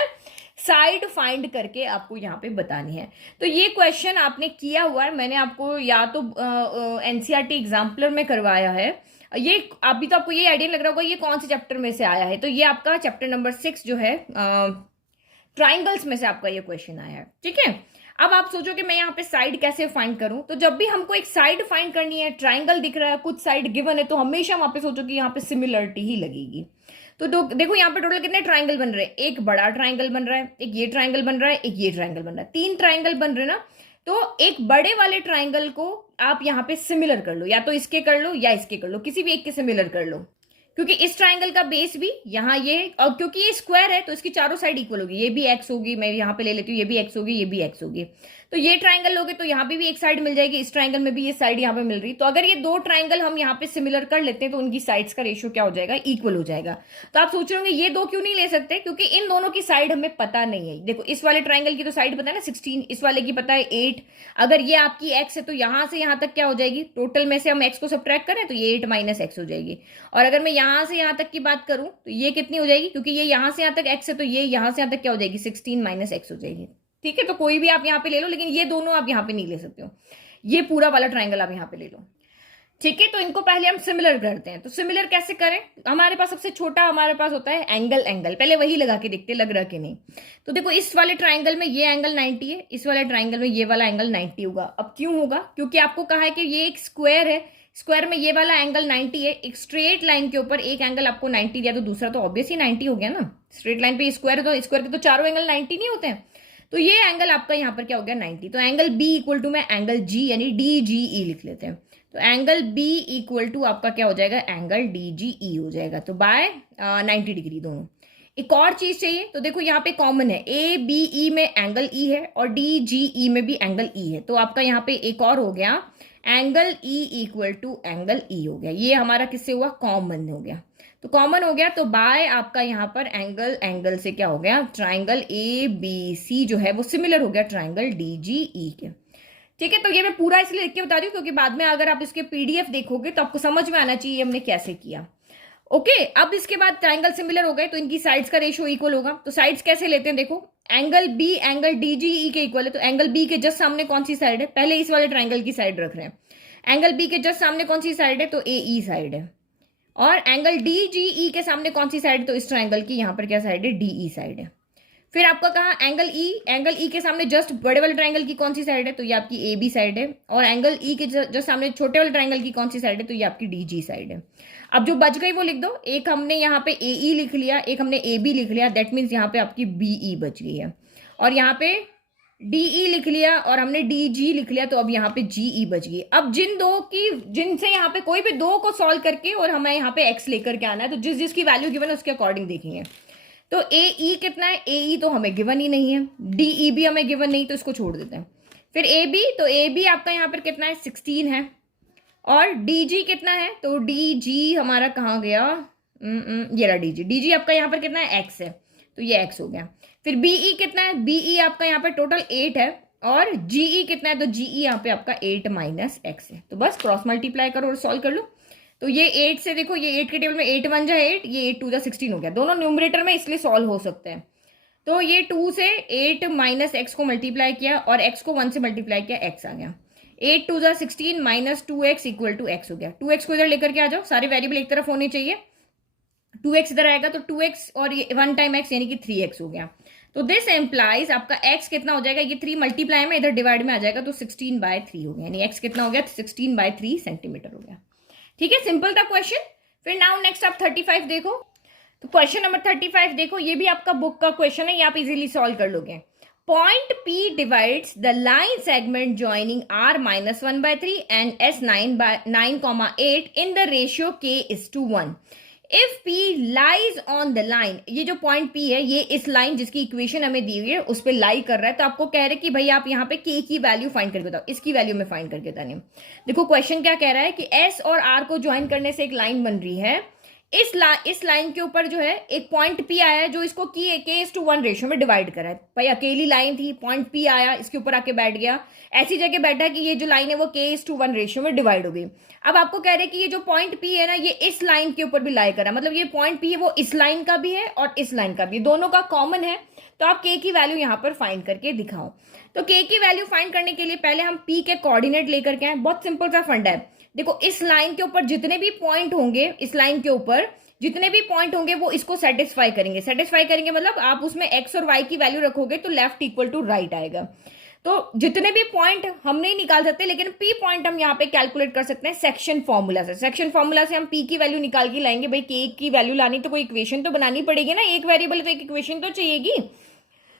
साइड फाइंड करके आपको यहाँ पे बतानी है। तो ये क्वेश्चन आपने किया हुआ है, मैंने आपको या तो NCERT एग्जाम्पलर में करवाया है। ये अभी तो आपको ये आइडिया लग रहा होगा ये कौन से चैप्टर में से आया है, तो ये आपका चैप्टर नंबर 6 जो है ट्राइंगल्स में से आपका ये क्वेश्चन आया है, ठीक है। अब आप सोचो कि मैं यहाँ पे साइड कैसे फाइंड करूं, तो जब भी हमको एक साइड फाइंड करनी है, ट्राइंगल दिख रहा है, कुछ साइड गिवन है, तो हमेशा वहां पे सोचो कि यहाँ पे सिमिलरिटी ही लगेगी। तो देखो यहाँ पे टोटल कितने ट्राइंगल बन रहे हैं, एक बड़ा ट्राइंगल बन रहा है, एक ये ट्राइंगल बन रहा है, एक ये ट्राइंगल बन रहा है, 3 ट्राइंगल बन रहे हैं ना। तो एक बड़े वाले ट्राइंगल को आप यहाँ पे सिमिलर कर लो, या तो इसके कर लो या इसके कर लो, किसी भी एक के सिमिलर कर लो, क्योंकि इस ट्राइंगल का बेस भी यहाँ ये, और क्योंकि ये स्क्वायर है तो इसकी चारों साइड इक्वल होगी। ये भी x होगी, मैं यहाँ पे ले लेती हूँ, ये भी x होगी, ये भी x होगी। तो ये ट्राइंगल लोगे तो यहाँ पे भी एक साइड मिल जाएगी, इस ट्राइंगल में भी ये साइड यहाँ पे मिल रही। तो अगर ये दो ट्राइंगल हम यहाँ पे सिमिलर कर लेते हैं तो उनकी साइड्स का रेशियो क्या हो जाएगा, इक्वल हो जाएगा। तो आप सोच रहे होंगे ये दो क्यों नहीं ले सकते, क्योंकि इन दोनों की साइड हमें पता नहीं है। देखो इस वाले ट्राइंगल की तो साइड पता है ना 16, इस वाले की पता है 8। अगर ये आपकी x है तो यहां से यहां तक क्या हो जाएगी, टोटल में से हम x को सब्ट्रैक्ट करें तो ये 8 माइनस एक्स हो जाएगी। और अगर मैं यहां से यहां तक की बात करूं तो ये कितनी हो जाएगी, क्योंकि ये यहां से यहां तक x है तो ये यहां से यहां तक क्या हो जाएगी, 16 माइनस एक्स हो जाएगी। ठीक है, तो कोई भी आप यहाँ पे ले लो, लेकिन ये दोनों आप यहाँ पे नहीं ले सकते हो, ये पूरा वाला ट्राइंगल आप यहाँ पे ले लो। ठीक है, तो इनको पहले हम सिमिलर करते हैं। तो सिमिलर कैसे करें, हमारे पास सबसे छोटा हमारे पास होता है एंगल, पहले वही लगा के देखते लग रहा कि नहीं। तो देखो इस वाले ट्राइंगल में ये एंगल 90 है, इस वाले ट्राइंगल में ये वाला एंगल 90 होगा। अब क्यों होगा, क्योंकि आपको कहा है कि ये एक स्क्वायर है, स्क्वायर में ये वाला एंगल 90 है। एक स्ट्रेट लाइन के ऊपर एक एंगल आपको 90 दिया तो दूसरा तो ऑब्वियसली 90 हो गया ना। स्ट्रेट लाइन पे स्क्वायर है तो स्क्वायर के तो चारों एंगल 90 नहीं होते हैं। तो ये एंगल आपका यहाँ पर क्या हो गया 90। तो एंगल बी इक्वल टू मैं एंगल जी यानी डी जी ई लिख लेते हैं। तो एंगल बी इक्वल टू आपका क्या हो जाएगा, एंगल डी जी ई हो जाएगा। तो बाय 90 डिग्री दोनों। एक और चीज चाहिए, तो देखो यहाँ पे कॉमन है, ए बी ई में एंगल ई है और डी जी ई में भी एंगल ई है। तो आपका यहाँ पे एक और हो गया angle E equal to angle E हो गया। ये हमारा किससे हुआ, कॉमन हो गया। तो कॉमन हो गया तो बाय आपका यहाँ पर एंगल से क्या हो गया, ट्राइंगल ए बी सी जो है वो सिमिलर हो गया ट्राइंगल डी जी ई के। ठीक है, तो ये मैं पूरा इसलिए लिख के बता रही हूँ क्योंकि बाद में अगर आप इसके पीडीएफ देखोगे तो आपको समझ में आना चाहिए हमने कैसे किया। ओके, अब इसके बाद ट्राइंगल सिमिलर हो गए तो इनकी साइड्स का रेशियो इक्वल होगा। तो साइड्स कैसे लेते हैं, देखो angle B angle D G E के इक्वल है। तो एंगल बी के जस्ट सामने कौन सी साइड है, पहले इस वाले ट्राइंगल की साइड रख रहे हैं। एंगल बी के जस्ट सामने कौन सी साइड है, तो ए ई साइड है। और एंगल डी जी ई के सामने कौन सी साइड, तो इस ट्राइंगल की यहाँ पर क्या साइड है, डी ई साइड है। फिर आपका कहा एंगल ई के सामने जस्ट बड़े वाले ट्राइंगल की कौन सी साइड है, तो ये आपकी ए बी साइड है। और एंगल ई के जस्ट सामने छोटे वाले ट्राइंगल की कौन सी साइड है, तो ये आपकी डी जी साइड है। अब जो बच गई वो लिख दो, एक हमने यहाँ पे ए ई लिख लिया, एक हमने ए बी लिख लिया, दैट मीन्स यहाँ पे आपकी बी ई बच गई है। और यहाँ पे डीई लिख लिया और हमने डी जी लिख लिया, तो अब यहाँ पे जीई बच गई। अब जिनसे यहाँ पे कोई भी दो को सॉल्व करके और हमें यहाँ पे एक्स लेकर के आना है, तो जिस जिसकी वैल्यू गिवन है उसके अकॉर्डिंग देखेंगे। तो ए ई कितना है, ए ई तो हमें गिवन ही नहीं है, डी ई भी हमें गिवन नहीं, तो इसको छोड़ देते हैं। फिर ए बी, तो ए बी आपका यहाँ पर कितना है 16 है। और डी जी कितना है, तो डी जी हमारा कहाँ गया, ये रहा डी जी आपका यहाँ पर कितना है एक्स है, तो ये एक्स हो गया। फिर बीई कितना है, बीई आपका यहाँ पे टोटल 8 है। और जीई कितना है, तो जीई यहाँ पे आपका 8 माइनस एक्स है। तो बस क्रॉस मल्टीप्लाई करो और सॉल्व कर लो। तो ये 8 से देखो, ये 8 के टेबल में 8 1 जा 8, ये 8 2 जा 16 हो गया। दोनों न्यूमरेटर में इसलिए सॉल्व हो सकते हैं। तो ये 2 से 8 माइनस एक्स को मल्टीप्लाई किया और एक्स को 1 से मल्टीप्लाई किया, एक्स आ गया। 8 2 जा 16 minus 2x equal to x हो गया। 2x को इधर लेकर के आ जाओ, सारे वेरिएबल एक तरफ होने चाहिए। 2x इधर आएगा तो 2x और ये 1 टाइम x यानी कि 3x हो गया। तो दिस एम्प्लाइज आपका x कितना हो जाएगा, ये 3 मल्टीप्लाई में इधर डिवाइड में आ जाएगा, तो 16/3 हो गया, यानी x कितना हो गया 16/3 सेंटीमीटर हो गया। ठीक है, सिंपल था क्वेश्चन। फिर नाउ नेक्स्ट आप 35 देखो। तो क्वेश्चन नंबर 35 देखो, ये भी आपका बुक का क्वेश्चन है, ये आप इजीली सॉल्व कर लोगे। Point P divides the line segment joining R minus 1/3 and S 9,8 in the ratio K is to 1. If P lies on the line, ये जो पॉइंट P है ये इस लाइन जिसकी इक्वेशन हमें दी हुई है उस पर लाई कर रहा है, तो आपको कह रहे हैं कि भाई आप यहाँ पे K की वैल्यू फाइंड करके बताओ। इसकी वैल्यू में फाइंड करके बतानी। देखो क्वेश्चन क्या कह रहा है कि S और R को ज्वाइन करने से एक लाइन बन रही है। इस लाइन के ऊपर जो है एक पॉइंट P आया है जो इसको K:1 रेशियो में डिवाइड करा है। भाई अकेली लाइन थी, पॉइंट P आया, इसके ऊपर आके बैठ गया, ऐसी जगह बैठा कि ये जो लाइन है वो K:1 रेशियो में डिवाइड हो गई। अब आपको कह रहे हैं कि ये जो पॉइंट P है ना, ये इस लाइन के ऊपर भी लाई करा, मतलब ये पॉइंट P है वो इस लाइन का भी है और इस लाइन का भी, दोनों का कॉमन है। तो आप K की वैल्यू यहाँ पर फाइंड करके दिखाओ। तो K की वैल्यू फाइंड करने के लिए पहले हम P के कोऑर्डिनेट लेकर के आए। बहुत सिंपल सा फंडा है। देखो इस लाइन के ऊपर जितने भी पॉइंट होंगे, इस लाइन के ऊपर जितने भी पॉइंट होंगे वो इसको सेटिस्फाई करेंगे मतलब आप उसमें x और y की वैल्यू रखोगे तो लेफ्ट इक्वल टू राइट आएगा। तो जितने भी पॉइंट हम नहीं निकाल सकते, लेकिन p पॉइंट हम यहाँ पे कैलकुलेट कर सकते हैं सेक्शन फॉर्मूला से। सेक्शन फॉर्मूला से हम p की वैल्यू निकाल के लाएंगे। भाई k की वैल्यू लानी तो कोई इक्वेशन तो बनानी पड़ेगी ना, एक वेरिएबल तो एक इक्वेशन तो चाहिएगी।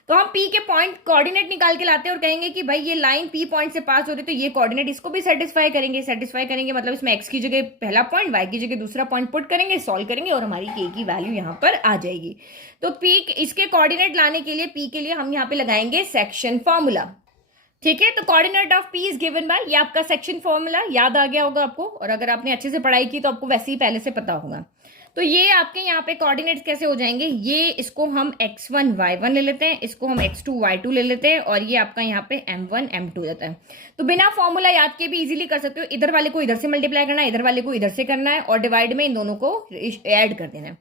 तो हम P के पॉइंट कोऑर्डिनेट निकाल के लाते हैं और कहेंगे कि भाई ये लाइन P पॉइंट से पास हो रही है तो ये कोऑर्डिनेट इसको भी सेटिस्फाई करेंगे मतलब इसमें x की जगह पहला पॉइंट, y की जगह दूसरा पॉइंट पुट करेंगे, सॉल्व करेंगे और हमारी K की वैल्यू यहाँ पर आ जाएगी। तो P इसके कोऑर्डिनेट लाने के लिए P के लिए हम यहाँ पे लगाएंगे सेक्शन फॉर्मूला। ठीक है, तो coordinate of P is given by, ये आपका सेक्शन फॉर्मूला याद आ गया होगा आपको, और अगर आपने अच्छे से पढ़ाई की तो आपको वैसे ही पहले से पता होगा। तो ये आपके यहाँ पे कोऑर्डिनेट्स कैसे हो जाएंगे, ये इसको हम x1 y1 ले लेते हैं, इसको हम x2 y2 ले लेते हैं, और ये आपका यहाँ पे m1 m2 रहता है। तो बिना फॉर्मूला याद के भी इजीली कर सकते हो, इधर वाले को इधर से मल्टीप्लाई करना है, इधर वाले को इधर से करना है, और डिवाइड में इन दोनों को ऐड कर देना है।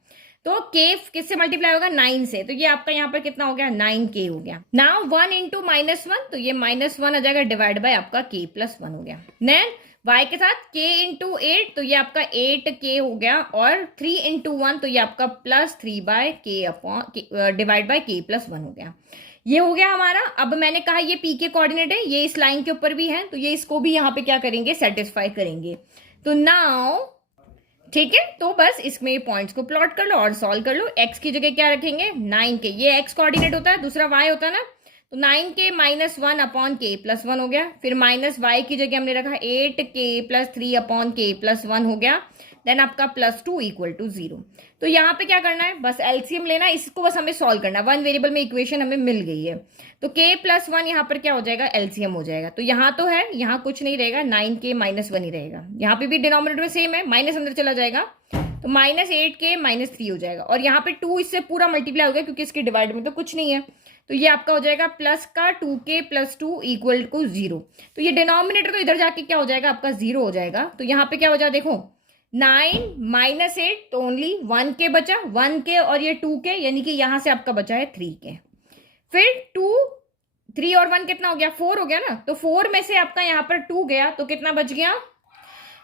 तो k किससे मल्टीप्लाई होगा, 9 से, तो ये आपका यहाँ पर कितना हो गया, 9k हो गया। नाउ 1 इंटू -1, तो ये -1 आ जाएगा, डिवाइड बाय आपका k प्लस 1 हो गया। देन y के साथ k इंटू 8, तो ये आपका 8k हो गया, और 3 इंटू 1, तो ये आपका +3/k upon divide by k plus 1 हो गया। ये हो गया हमारा। अब मैंने कहा ये p के कोऑर्डिनेट है, ये इस लाइन के ऊपर भी है, तो ये इसको भी यहाँ पे क्या करेंगे, सेटिस्फाई करेंगे। तो नाउ ठीक है, तो बस इसमें पॉइंट्स को प्लॉट कर लो और सॉल्व कर लो। x की जगह क्या रखेंगे, 9k, ये x कोऑर्डिनेट होता है, दूसरा y होता है ना, तो 9k -1 अपॉन k प्लस 1 हो गया। फिर -y की जगह हमने रखा 8k plus 3 upon k plus 1 हो गया। देन आपका +2 = 0। तो यहाँ पे क्या करना है, बस एलसीएम लेना, इसको बस हमें सॉल्व करना है। 1 वेरिएबल में इक्वेशन हमें मिल गई है, तो k प्लस 1 यहाँ पर क्या हो जाएगा, एलसीएम हो जाएगा। तो यहाँ तो है, यहाँ कुछ नहीं रहेगा, 9k -1 ही रहेगा। यहाँ पे भी डिनोमिनेटर में सेम है, माइनस अंदर चला जाएगा, तो -8k -3 हो जाएगा। और यहाँ पे 2 इससे पूरा मल्टीप्लाई हो गया, क्योंकि इसके डिवाइड में तो कुछ नहीं है, तो ये आपका हो जाएगा प्लस का 2k + 2 = 0। तो ये डिनोमिनेटर तो इधर जाके क्या हो जाएगा, आपका 0 हो जाएगा। तो यहाँ पे क्या हो जाएगा, देखो 9 - 8, तो ओनली 1k बचा, 1k और ये 2k, यानी कि यहां से आपका बचा है 3k। फिर 2, 3 और 1 कितना हो गया, 4 हो गया ना, तो 4 में से आपका यहाँ पर 2 गया, तो कितना बच गया,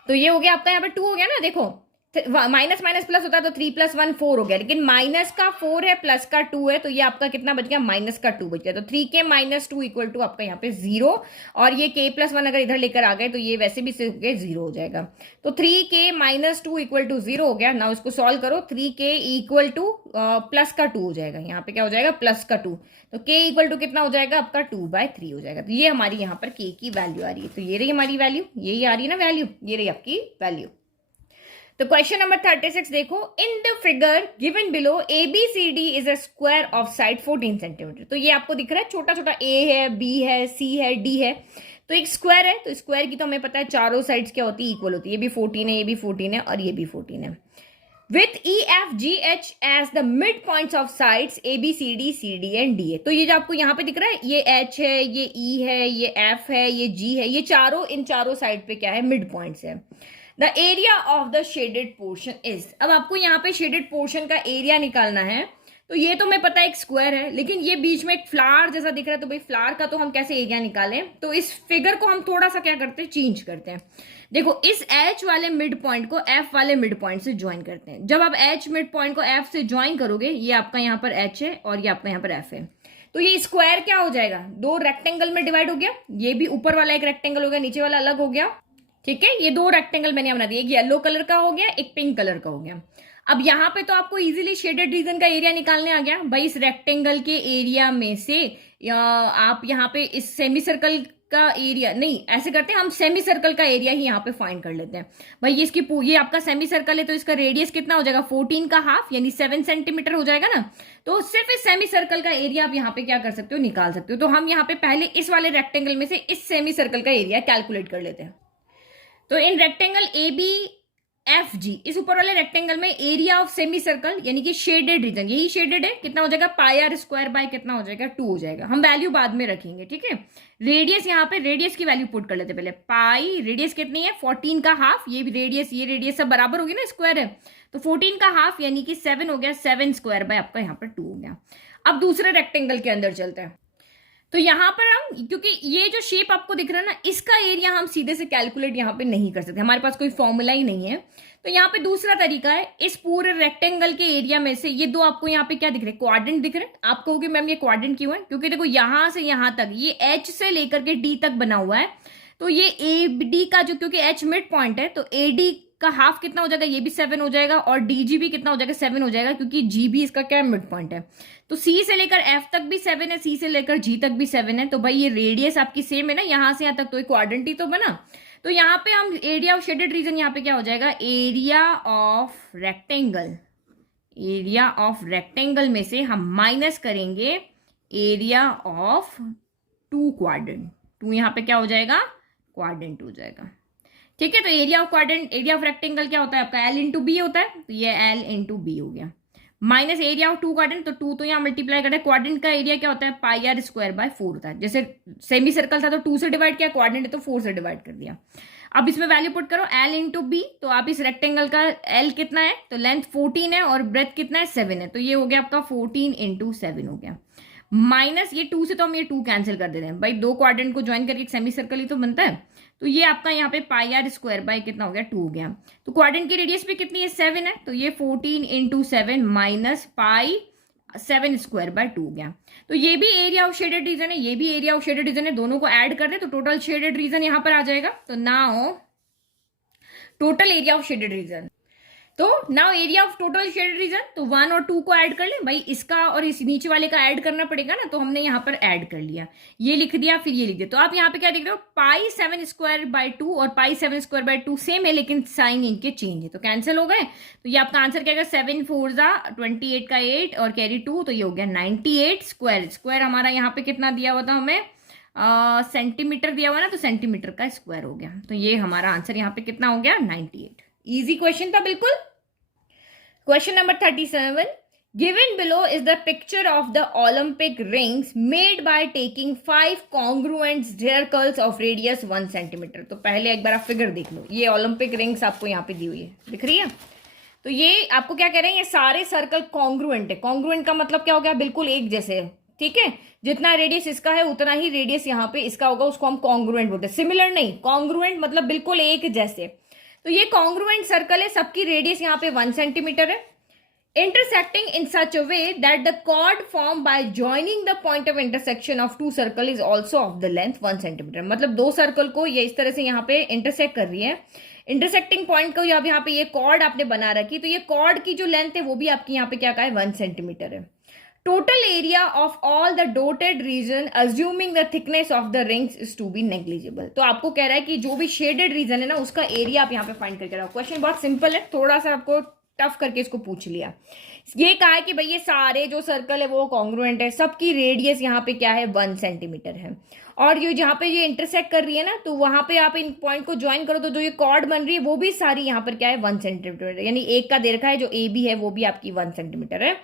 तो ये हो गया आपका यहाँ पर 2 हो गया ना। देखो माइनस माइनस प्लस होता है, तो 3 + 1 4 हो गया, लेकिन माइनस का 4 है, प्लस का 2 है, तो ये आपका कितना बच गया, माइनस का 2 बच गया। तो 3k - 2 = आपका यहाँ पे 0, और ये k + 1 अगर इधर लेकर आ गए तो ये वैसे भी सिर्फ 0 हो जाएगा। तो 3k - 2 = 0 हो गया। ना उसको सॉल्व करो, 3k = प्लस का 2 हो जाएगा, यहाँ पे क्या हो जाएगा, प्लस का 2, तो k = कितना हो जाएगा, आपका 2/3 हो जाएगा। तो ये हमारी यहाँ पर k की वैल्यू आ रही है। तो ये रही हमारी वैल्यू, यही आ रही है ना वैल्यू, ये रही आपकी वैल्यू। तो क्वेश्चन नंबर 36 देखो, in the figure given below ABCD is a square of side 14 centimetre. तो ये आपको दिख रहा है, छोटा छोटा a है, b है, c है, d है, तो एक स्क्वायर है। तो स्क्वायर की तो हमें पता है चारों साइड्स क्या होती है, इक्वल होती है। ये भी 14 है, ये भी 14 है, और ये भी 14 है। With EFGH as the mid points of sides ABCD CD and D है। तो ये जो आपको यहाँ पे दिख रहा है, ये H है, ये E है, ये F है, ये G है, ये चारों, इन चारों साइड पे क्या है, मिड पॉइंट्स है। The area of the shaded portion is, अब आपको यहाँ पे शेडेड पोर्शन का एरिया निकालना है। तो ये तो मैं पता है एक स्क्वायर है, लेकिन ये बीच में एक फ्लावर जैसा दिख रहा है, तो भाई फ्लावर का तो हम कैसे एरिया निकालें। तो इस फिगर को हम थोड़ा सा क्या करते हैं, चेंज करते हैं। देखो इस H वाले मिड पॉइंट को F वाले मिड पॉइंट से ज्वाइन करते हैं। जब आप H मिड पॉइंट को F से ज्वाइन करोगे, ये आपका यहाँ पर H है और ये आपका यहाँ पर F है, तो ये स्क्वायर क्या हो जाएगा, दो रेक्टेंगल में डिवाइड हो गया। ये भी ऊपर वाला एक रेक्टेंगल हो गया, नीचे वाला अलग हो गया। ठीक है, ये दो रेक्टेंगल मैंने बना दिया, एक येलो कलर का हो गया, एक पिंक कलर का हो गया। अब यहाँ पे तो आपको इजीली शेडेड रीजन का एरिया निकालने आ गया। भाई इस रेक्टेंगल के एरिया में से आप यहाँ पे इस सेमी सर्कल का एरिया, नहीं ऐसे करते हैं हम, सेमी सर्कल का एरिया ही यहाँ पे फाइंड कर लेते हैं। भाई ये आपका सेमी सर्कल है, तो इसका रेडियस कितना हो जाएगा, 14 का हाफ, यानी 7 सेंटीमीटर हो जाएगा ना। तो सिर्फ इस सेमी सर्कल का एरिया आप यहाँ पे क्या कर सकते हो, निकाल सकते हो। तो हम यहाँ पे पहले इस वाले रेक्टेंगल में से इस सेमी सर्कल का एरिया कैलकुलेट कर लेते हैं। तो इन रेक्टेंगल ABFG, इस ऊपर वाले रेक्टेंगल में एरिया ऑफ सेमी सर्कल यानी कि शेडेड रीजन, यही शेडेड है, कितना हो जाएगा, πr² कितना हो जाएगा, 2 हो जाएगा। हम वैल्यू बाद में रखेंगे, ठीक है। रेडियस, यहाँ पे रेडियस की वैल्यू पुट कर लेते पहले। पाई रेडियस कितनी है, 14 का हाफ, ये भी रेडियस, ये रेडियस सब बराबर होगी ना, स्क्वायर है, तो 14 का हाफ यानी कि 7 हो गया, 7² आपका यहाँ पर 2 हो गया। अब दूसरे रेक्टेंगल के अंदर चलते हैं। तो यहाँ पर हम, क्योंकि ये जो शेप आपको दिख रहा है ना, इसका एरिया हम सीधे से कैलकुलेट यहाँ पे नहीं कर सकते, हमारे पास कोई फॉर्मूला ही नहीं है। तो यहाँ पे दूसरा तरीका है, इस पूरे रेक्टेंगल के एरिया में से ये दो आपको यहाँ पे क्या दिख रहे हैं, क्वाड्रेंट दिख रहे हैं। आप कहोगे मैम ये क्वाड्रेंट क्यों है, क्योंकि देखो यहां से यहां तक ये H से लेकर के D तक बना हुआ है। तो ये AD का जो, क्योंकि H मिड पॉइंट है, तो AD का हाफ कितना हो जाएगा, ये भी 7 हो जाएगा, और DG भी कितना हो जाएगा, 7 हो जाएगा, क्योंकि G भी इसका क्या मिड पॉइंट है। तो C से लेकर F तक भी 7 है, C से लेकर G तक भी 7 है। तो भाई ये रेडियस आपकी सेम है ना, यहां से यहां तक, तो एक क्वाड्रेंट ही तो बना। तो यहाँ पे हम एरिया ऑफ शेडेड रीजन, यहाँ पे क्या हो जाएगा, area of rectangle, area of rectangle में से हम माइनस करेंगे एरिया ऑफ 2 क्वाड्रेंट, 2 यहाँ पे क्या हो जाएगा, क्वाड्रेंट हो जाएगा। ठीक है, तो area of quadrant, area of rectangle क्या होता है आपका, एल इंटू बी होता है, तो ये एल इंटू बी हो गया, माइनस एरिया ऑफ 2 क्वाड्रेंट, तो 2 तो यहाँ मल्टीप्लाई करते हैं, क्वाड्रेंट का एरिया क्या होता है, पाई आर स्क्वायर बाय 4 होता है। जैसे सेमी सर्कल था तो 2 से डिवाइड किया, क्वाड्रेंट है तो 4 से डिवाइड कर दिया। अब इसमें वैल्यू पुट करो एल इंटू बी, तो आप इस रेक्टेंगल का एल कितना है, तो लेंथ 14 है और ब्रेथ कितना है 7 है, तो ये हो गया आपका 14 इंटू 7 हो गया, माइनस ये 2 से तो हम ये 2 कैंसिल कर देते हैं भाई, 2 क्वाड्रेंट को ज्वाइन करके एक सेमी सर्कल ही तो बनता है, तो ये आपका यहाँ पे पाई आर स्क्वायर बाय कितना हो गया 2 हो गया। तो क्वाड्रेंट की रेडियस भी कितनी है 7 है, तो ये 14 into 7 minus pi 7 square by 2 हो गया। तो ये भी एरिया ऑफ शेडेड रीजन है, ये भी एरिया ऑफ शेडेड रीजन है, दोनों को ऐड कर दे तो टोटल शेडेड रीजन यहाँ पर आ जाएगा। तो now total area of shaded region, तो now area of total shaded region, तो 1 और 2 को ऐड कर ले भाई, इसका और इस नीचे वाले का ऐड करना पड़ेगा ना, तो हमने यहाँ पर ऐड कर लिया, ये लिख दिया फिर ये लिख दिया। तो आप यहाँ पे क्या देख रहे हो, पाई 7 स्क्वायर बाय 2 और पाई 7 स्क्वायर बाय 2 सेम है, लेकिन साइन इनके चेंज है, तो कैंसिल हो गए। तो ये आपका आंसर क्या है, 7 4 जा 28 का 8 और कैरी 2, तो ये हो गया 98 स्क्वायर। स्क्वायर हमारा यहाँ पे कितना दिया हुआ था हमें, सेंटीमीटर दिया हुआ ना, तो सेंटीमीटर का स्क्वायर हो गया, तो ये हमारा आंसर यहाँ पे कितना हो गया 98। इजी क्वेश्चन था बिल्कुल। Question number 37. Given below is the picture of the Olympic rings made by taking 5 congruent circles of radius 1 centimeter. तो पहले एक बार आप फिगर देख लो, ये ओलंपिक रिंग्स आपको यहाँ पे दी हुई है, दिख रही है। तो ये आपको क्या कह रहे हैं, ये सारे सर्कल कॉन्ग्रुएंट है। कॉन्ग्रुएंट का मतलब क्या हो गया, बिल्कुल एक जैसे, ठीक है, जितना रेडियस इसका है उतना ही रेडियस यहाँ पे इसका होगा, उसको हम कॉन्ग्रुएंट बोलते हैं। सिमिलर नहीं, कॉन्ग्रुएंट मतलब बिल्कुल एक जैसे। तो ये कॉन्ग्रुएंट सर्कल है, सबकी रेडियस यहाँ पे 1 सेंटीमीटर है, intersecting in such a way that the chord formed by joining the point of intersection of two circle is also of the length 1 centimeter। मतलब दो सर्कल को ये इस तरह से यहाँ पे इंटरसेक्ट कर रही है, इंटरसेक्टिंग पॉइंट को यहाँ पे ये कॉर्ड आपने बना रखी, तो ये कॉर्ड की जो लेंथ है वो भी आपकी यहाँ पे क्या कहा है 1 सेंटीमीटर है। Total area of all the dotted region assuming the thickness of the rings is to be negligible. तो आपको कह रहा है कि जो भी शेडेड रीजन है ना उसका एरिया आप यहाँ पे फाइंड करके रहो। क्वेश्चन बहुत सिंपल है, थोड़ा सा आपको टफ करके इसको पूछ लिया। ये कहा है कि भाई ये सारे जो सर्कल है वो कॉन्ग्रुएंट है, सबकी रेडियस यहाँ पे क्या है 1 सेंटीमीटर है, और ये जहाँ पे ये इंटरसेक्ट कर रही है ना, तो वहां पे आप इन पॉइंट को ज्वाइन करो तो जो ये कॉर्ड बन रही है वो भी सारी यहाँ पर क्या है 1 सेंटीमीटर है, यानी एक का दे रखा है जो ए बी है वो भी आपकी 1 सेंटीमीटर है।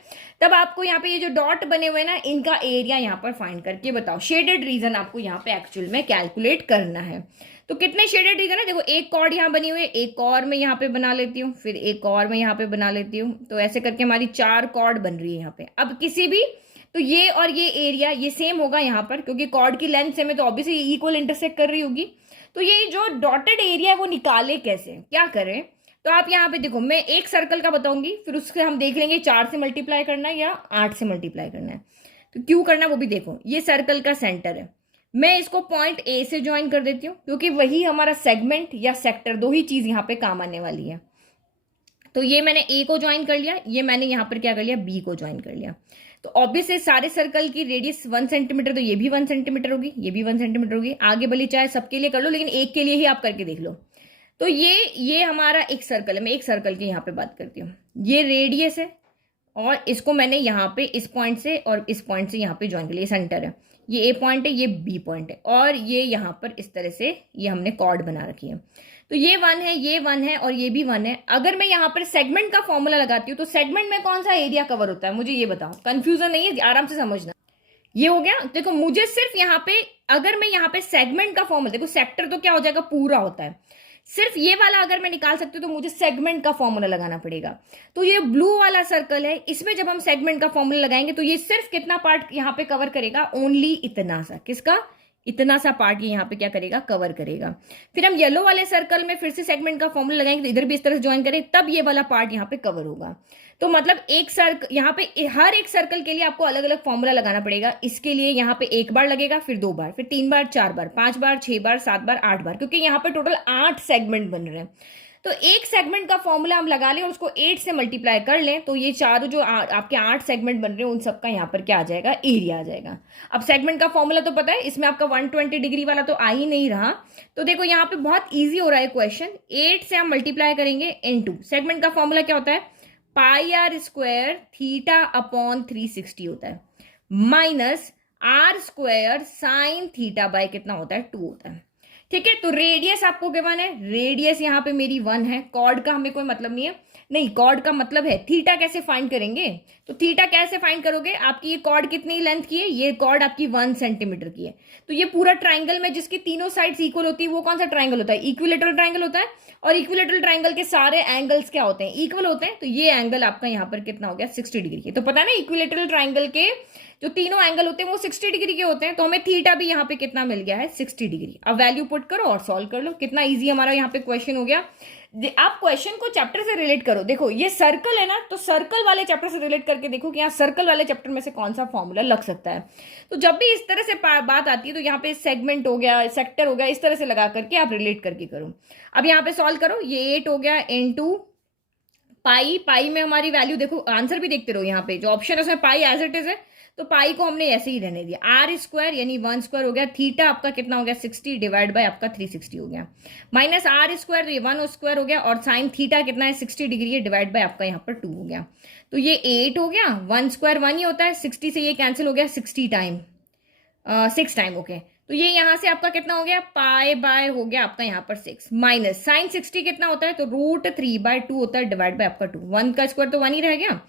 तब आपको यहाँ पे ये जो डॉट बने हुए ना इनका एरिया यहाँ पर फाइंड करके बताओ। शेडेड रीजन आपको यहाँ पे एक्चुअल में कैलकुलेट करना है। तो कितने शेडेड रीजन है, देखो एक कॉर्ड यहाँ बनी हुई है, एक और मैं यहाँ पे बना लेती हूँ, फिर एक और मैं यहाँ पे बना लेती हूँ, तो ऐसे करके हमारी 4 कॉर्ड बन रही है यहाँ पे। अब किसी भी तो ये और ये एरिया ये सेम होगा यहाँ पर, क्योंकि कॉर्ड की लेंथ सेम है तो ऑब्वियसली इक्वल इंटरसेक्ट कर रही होगी। तो ये जो डॉटेड एरिया है वो निकाले कैसे, क्या करें, तो आप यहाँ पे देखो मैं एक सर्कल का बताऊंगी, फिर उससे हम देख लेंगे 4 से मल्टीप्लाई करना है या 8 से मल्टीप्लाई करना है, तो क्यों करना है वो भी देखो। ये सर्कल का सेंटर है, मैं इसको पॉइंट ए से ज्वाइन कर देती हूँ क्योंकि वही हमारा सेगमेंट या सेक्टर, दो ही चीज यहाँ पे काम आने वाली है। तो ये मैंने ए को ज्वाइन कर लिया, ये मैंने यहाँ पर क्या कर लिया बी को ज्वाइन कर लिया। तो ऑब्वियसली सारे सर्कल की रेडियस 1 सेंटीमीटर, तो ये भी 1 सेंटीमीटर होगी, ये भी 1 सेंटीमीटर होगी। आगे भले चाहे सबके लिए कर लो, लेकिन एक के लिए ही आप करके देख लो। तो ये हमारा एक सर्कल है, मैं एक सर्कल की यहाँ पे बात करती हूँ। ये रेडियस है और इसको मैंने यहाँ पे इस पॉइंट से और इस पॉइंट से यहाँ पे ज्वाइन कर लिया, सेंटर है, ये ए पॉइंट है, ये बी पॉइंट है, और ये यहाँ पर इस तरह से ये हमने कॉर्ड बना रखी है। तो ये 1 है, ये 1 है और ये भी 1 है। अगर मैं यहाँ पर सेगमेंट का फॉर्मूला लगाती हूँ तो सेगमेंट में कौन सा एरिया कवर होता है, मुझे ये बताओ, कंफ्यूजन नहीं है, आराम से समझना। ये हो गया, देखो मुझे सिर्फ यहाँ पे अगर मैं यहाँ पे सेगमेंट का फॉर्मूला, देखो सेक्टर तो क्या हो जाएगा पूरा होता है, सिर्फ ये वाला अगर मैं निकाल सकती हूँ तो मुझे सेगमेंट का फॉर्मूला लगाना पड़ेगा। तो ये ब्लू वाला सर्कल है, इसमें जब हम सेगमेंट का फॉर्मूला लगाएंगे तो ये सिर्फ कितना पार्ट यहाँ पे कवर करेगा, ओनली इतना सा, किसका, इतना सा पार्ट ये यहाँ पे क्या करेगा, कवर करेगा। फिर हम येलो वाले सर्कल में फिर से सेगमेंट का फॉर्मूला लगाएंगे तो इधर भी इस तरह से ज्वाइन करें, तब ये वाला पार्ट यहाँ पे कवर होगा। तो मतलब एक सर्कल यहाँ पे हर एक सर्कल के लिए आपको अलग अलग फॉर्मूला लगाना पड़ेगा। इसके लिए यहाँ पे 1 बार लगेगा, फिर 2 बार, फिर 3 बार, 4 बार, 5 बार, 6 बार, 7 बार, 8 बार, क्योंकि यहाँ पे टोटल 8 सेगमेंट बन रहे हैं। तो एक सेगमेंट का फॉर्मूला हम लगा लें और उसको 8 से मल्टीप्लाई कर लें तो ये चारों जो आपके 8 सेगमेंट बन रहे हैं उन सबका यहाँ पर क्या आ जाएगा, एरिया आ जाएगा। अब सेगमेंट का फॉर्मूला तो पता है, इसमें आपका 120 डिग्री वाला तो आ ही नहीं रहा। तो देखो यहाँ पे बहुत ईजी हो रहा है क्वेश्चन, 8 से हम मल्टीप्लाई करेंगे इनटू, सेगमेंट का फॉर्मूला क्या होता है, pi R square theta upon 360 होता है, minus R square sine theta by कितना होता है, 2 होता है। ठीक है, तो रेडियस आपको गिवन है, रेडियस यहाँ पे मेरी 1 है, कॉर्ड का हमें कोई मतलब नहीं है, नहीं कॉर्ड का मतलब है थीटा कैसे फाइंड करेंगे, तो थीटा कैसे फाइंड करोगे, आपकी ये कॉर्ड कितनी लेंथ की है, ये कॉर्ड आपकी 1 सेंटीमीटर की है। तो ये पूरा ट्राइंगल में जिसकी तीनों साइड्स इक्वल होती है वो कौन सा ट्राइंगल होता है, इक्विलेटरल ट्राइंगल होता है। और इक्विलेटरल ट्राइंगल के सारे एंगल्स क्या होते हैं, इक्वल होते हैं। तो ये एंगल आपका यहाँ पर कितना हो गया, 60 डिग्री के। तो पता है ना इक्विलेटरल ट्राइंगल के जो तीनों एंगल होते हैं वो 60 डिग्री के होते हैं। तो हमें थीटा भी यहाँ पे कितना मिल गया है, 60 डिग्री। अब वैल्यू पुट करो और सॉल्व कर लो, कितना इजी हमारा यहाँ पे क्वेश्चन हो गया। आप क्वेश्चन को चैप्टर से रिलेट करो, देखो ये सर्कल है ना, तो सर्कल वाले चैप्टर से रिलेट करके देखो कि यहाँ सर्कल वाले चैप्टर में से कौन सा फॉर्मूला लग सकता है। तो जब भी इस तरह से बात आती है तो यहाँ पे सेगमेंट हो गया, सेक्टर हो गया, इस तरह से लगा करके आप रिलेट करके करो। अब यहाँ पे सॉल्व करो, ये 8 हो गया इनटू पाई, पाई में हमारी वैल्यू देखो, आंसर भी देखते रहो, यहाँ पे जो ऑप्शन है उसमें पाई एज इट इज है, तो पाई को हमने ऐसे ही रहने दिया। आर स्क्वायर यानी 1 स्क्वायर हो गया, थीटा आपका कितना हो गया 60 डिवाइड बाय आपका 360 हो गया, माइनस आर स्क्वायर, तो ये 1 स्क्वायर हो गया, और साइन थीटा कितना है 60 डिग्री है, डिवाइड बाय आपका यहाँ पर 2 हो गया। तो ये 8 हो गया, 1 स्क्वायर 1 ही होता है, 60 से ये कैंसिल हो गया, 60 टाइम 6 टाइम, ओके। तो ये यहां से आपका कितना हो गया, पाई बाय हो गया आपका यहाँ पर 6, माइनस साइन 60 कितना होता है, तो √3/2 होता है, डिवाइड बाय आपका 2, 1 का स्क्वायर तो 1 ही रह गया।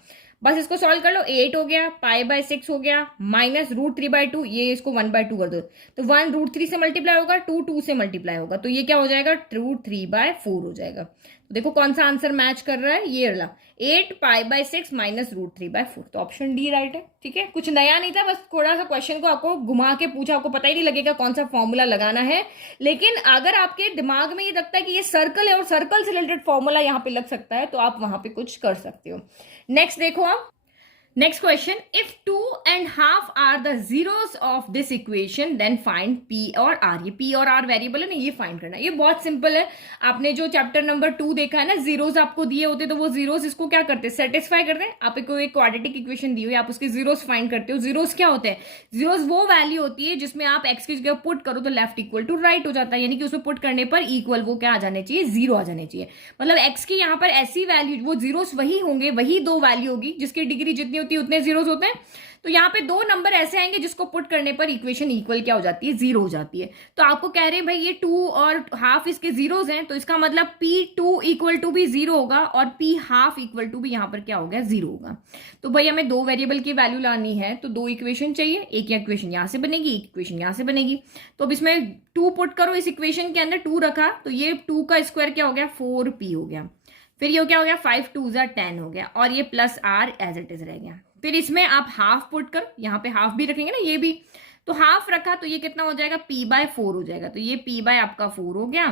बस इसको सॉल्व कर लो, 8 हो गया, पाई बाय 6 हो गया, माइनस √3/2, ये इसको 1/2 कर दो, तो 1 √3 से मल्टीप्लाई होगा, 2 2 से मल्टीप्लाई होगा, तो ये क्या हो जाएगा, √3/4 हो जाएगा। तो देखो कौन सा आंसर मैच कर रहा है, ये वाला 8 पाई बाय 6 माइनस √3/4, तो ऑप्शन डी राइट है। ठीक है, कुछ नया नहीं था, बस थोड़ा सा क्वेश्चन को आपको घुमा के पूछा, आपको पता ही नहीं लगेगा कौन सा फॉर्मूला लगाना है, लेकिन अगर आपके दिमाग में ये लगता है कि ये सर्कल है और सर्कल से रिलेटेड फॉर्मूला यहाँ पे लग सकता है, तो आप वहां पे कुछ कर सकते हो। नेक्स्ट देखो आप, next question, if 2.5 are the zeros of this equation then find p और r। ये p और r वेरिएबल है ना, ये फाइंड करना है, ये बहुत सिंपल है। आपने जो चैप्टर नंबर 2 देखा है ना, जीरोस आपको दिए होते तो वो जीरोस इसको क्या करते हैं, सेटिस्फाई करते हैं। आपको एक क्वाड्रेटिक इक्वेशन दी हुई है, आप उसके जीरोस फाइंड करते हो। जीरोस क्या होते हैं, जीरोस वो वैल्यू होती है जिसमें आप एक्स की जगह पुट करो तो लेफ्ट इक्वल टू राइट हो जाता है, यानी कि उसमें पुट करने पर इक्वल वो क्या आ जाने चाहिए, जीरो आ जाने चाहिए। मतलब एक्स की यहाँ पर ऐसी वैल्यू, वो जीरोस वही होंगे, वही दो वैल्यू होगी जिसकी डिग्री जितनी होती है उतने जीरोस होते हैं। तो यहाँ पे दो नंबर ऐसे आएंगे जिसको पुट करने पर इक्वेशन इक्वल क्या हो जाती है, जीरो हो जाती है। तो आपको कह रहे हैं भाई ये 2 और हाफ इसके जीरोस हैं, तो इसका मतलब P2 इक्वल टू भी जीरो होगा और P हाफ इक्वल टू भी यहाँ पर क्या होगा, जीरो होगा। तो भाई हमें दो वेरिएबल की वैल्यू लानी है, तो दो इक्वेशन चाहिए, एक इक्वेशन यहाँ से बनेगी, एक इक्वेशन यहाँ से बनेगी। तो अब इसमें 2 पुट करो, इस इक्वेशन के अंदर 2 रखा, तो ये 2 का स्क्वायर क्या हो गया, 4p हो गया। फिर ये क्या हो गया, 5 2 10 हो गया, और ये plus r as it is रह गया। फिर इसमें आप हाफ पुट करो, यहाँ पे हाफ भी रखेंगे ना, ये भी, तो हाफ रखा तो ये कितना हो जाएगा, p/4 हो जाएगा। तो ये p बाय आपका 4 हो गया,